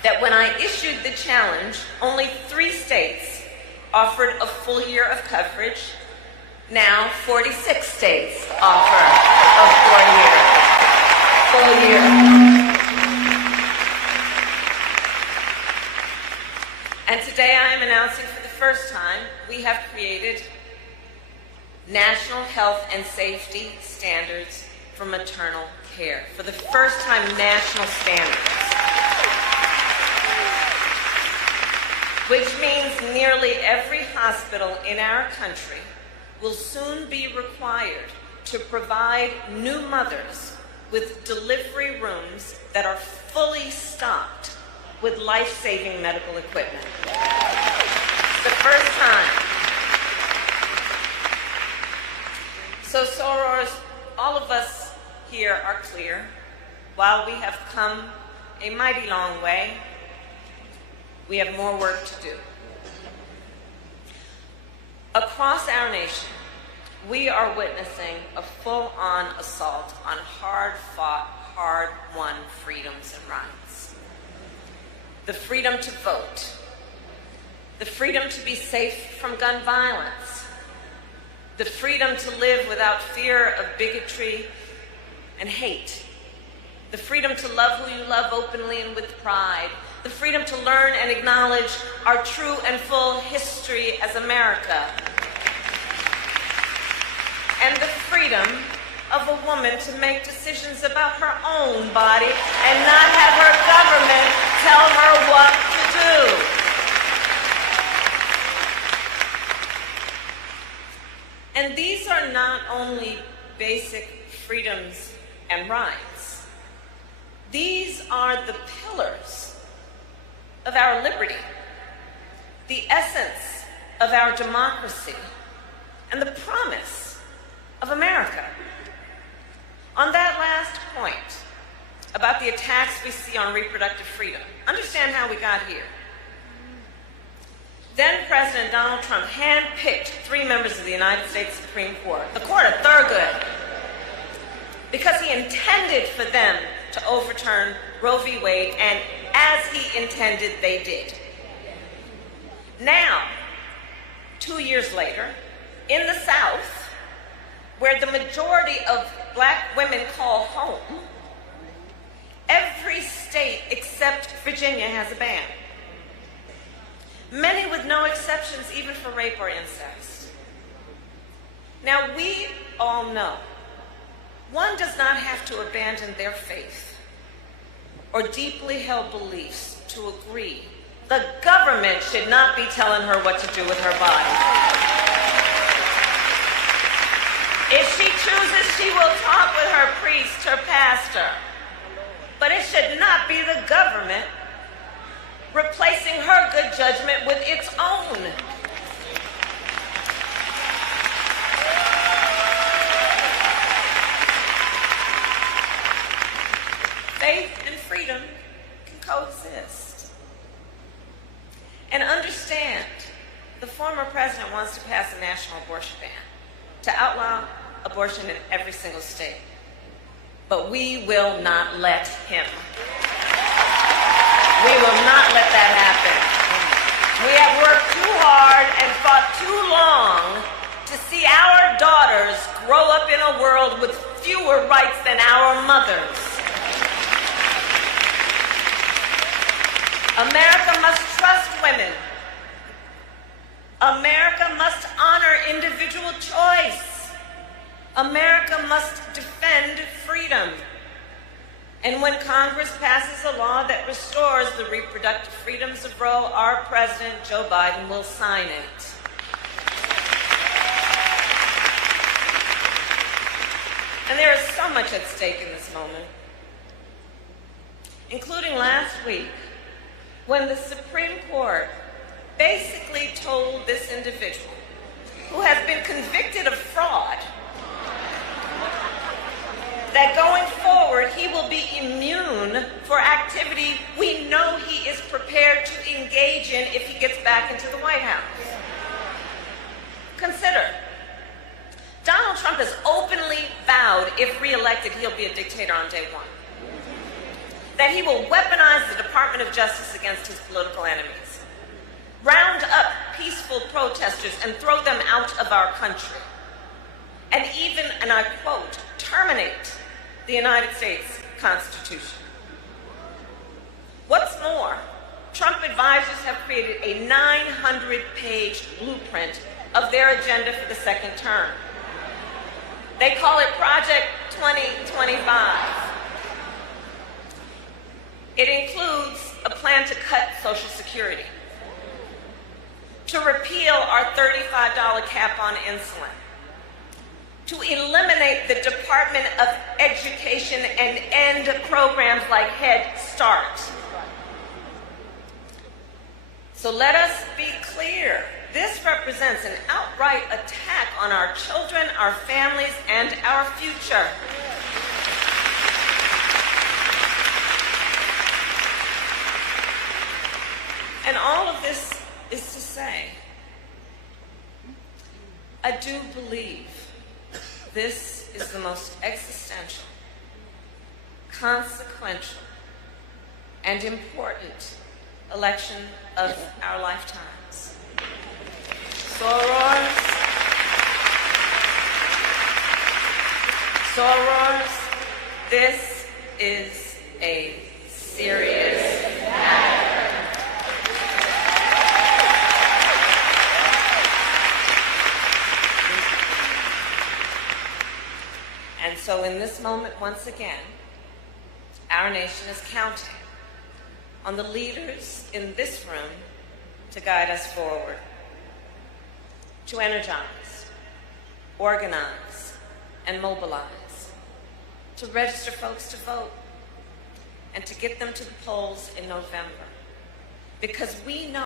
that when I issued the challenge, only 3 states offered a full year of coverage. Now 46 states offer a full year. And today I am announcing for the first time we have created national health and safety standards for maternal care. For the first time, national standards. Which means nearly every hospital in our country will soon be required to provide new mothers with delivery rooms that are fully stocked with life-saving medical equipment. It's the first time. So sorors, all of us here are clear. While we have come a mighty long way, we have more work to do. Across our nation, we are witnessing a full-on assault on hard-fought, hard-won freedoms and rights. The freedom to vote, the freedom to be safe from gun violence, the freedom to live without fear of bigotry and hate, the freedom to love who you love openly and with pride, the freedom to learn and acknowledge our true and full history as America, and the freedom of a woman to make decisions about her own body and not have her government tell her what to do. And these are not only basic freedoms and rights. These are the pillars of our liberty, the essence of our democracy, and the promise of America. On that last point about the attacks we see on reproductive freedom, understand how we got here. Then President Donald Trump handpicked 3 members of the United States Supreme Court, the Court of Thurgood, because he intended for them to overturn Roe v. Wade, and as he intended, they did. Now, 2 years later, in the South, where the majority of black women call home, every state except Virginia has a ban. Many with no exceptions, even for rape or incest. Now, we all know one does not have to abandon their faith or deeply held beliefs to agree. The government should not be telling her what to do with her body. If she chooses, she will talk with her priest, her pastor. But it should not be the government replacing her good judgment with its own. Faith and freedom can coexist. And understand, the former president wants to pass a national abortion ban, to outlaw abortion in every single state. But we will not let him. We will not let that happen. We have worked too hard and fought too long to see our daughters grow up in a world with fewer rights than our mothers. America must trust women. America must honor individual choice. America must defend freedom. And when Congress passes a law that restores the reproductive freedoms of Roe, our President, Joe Biden, will sign it. And there is so much at stake in this moment, including last week, when the Supreme Court basically told this individual, who has been convicted of fraud, that going forward he will be immune for activity we know he is prepared to engage in if he gets back into the White House. Consider, Donald Trump has openly vowed if reelected he'll be a dictator on day one. that he will weaponize the Department of Justice against his political enemies, round up peaceful protesters and throw them out of our country, and even, and I quote, terminate the United States Constitution. What's more, Trump advisors have created a 900-page blueprint of their agenda for the second term. They call it Project 2025. It includes a plan to cut Social Security, to repeal our $35 cap on insulin, to eliminate the Department of Education and end programs like Head Start. So let us be clear. This represents an outright attack on our children, our families, and our future. And all of this is to say, I do believe this is the most existential, consequential, and important election of our lifetimes. Soros, this is a serious matter. And so in this moment, once again, our nation is counting on the leaders in this room to guide us forward, to energize, organize, and mobilize, to register folks to vote, and to get them to the polls in November. Because we know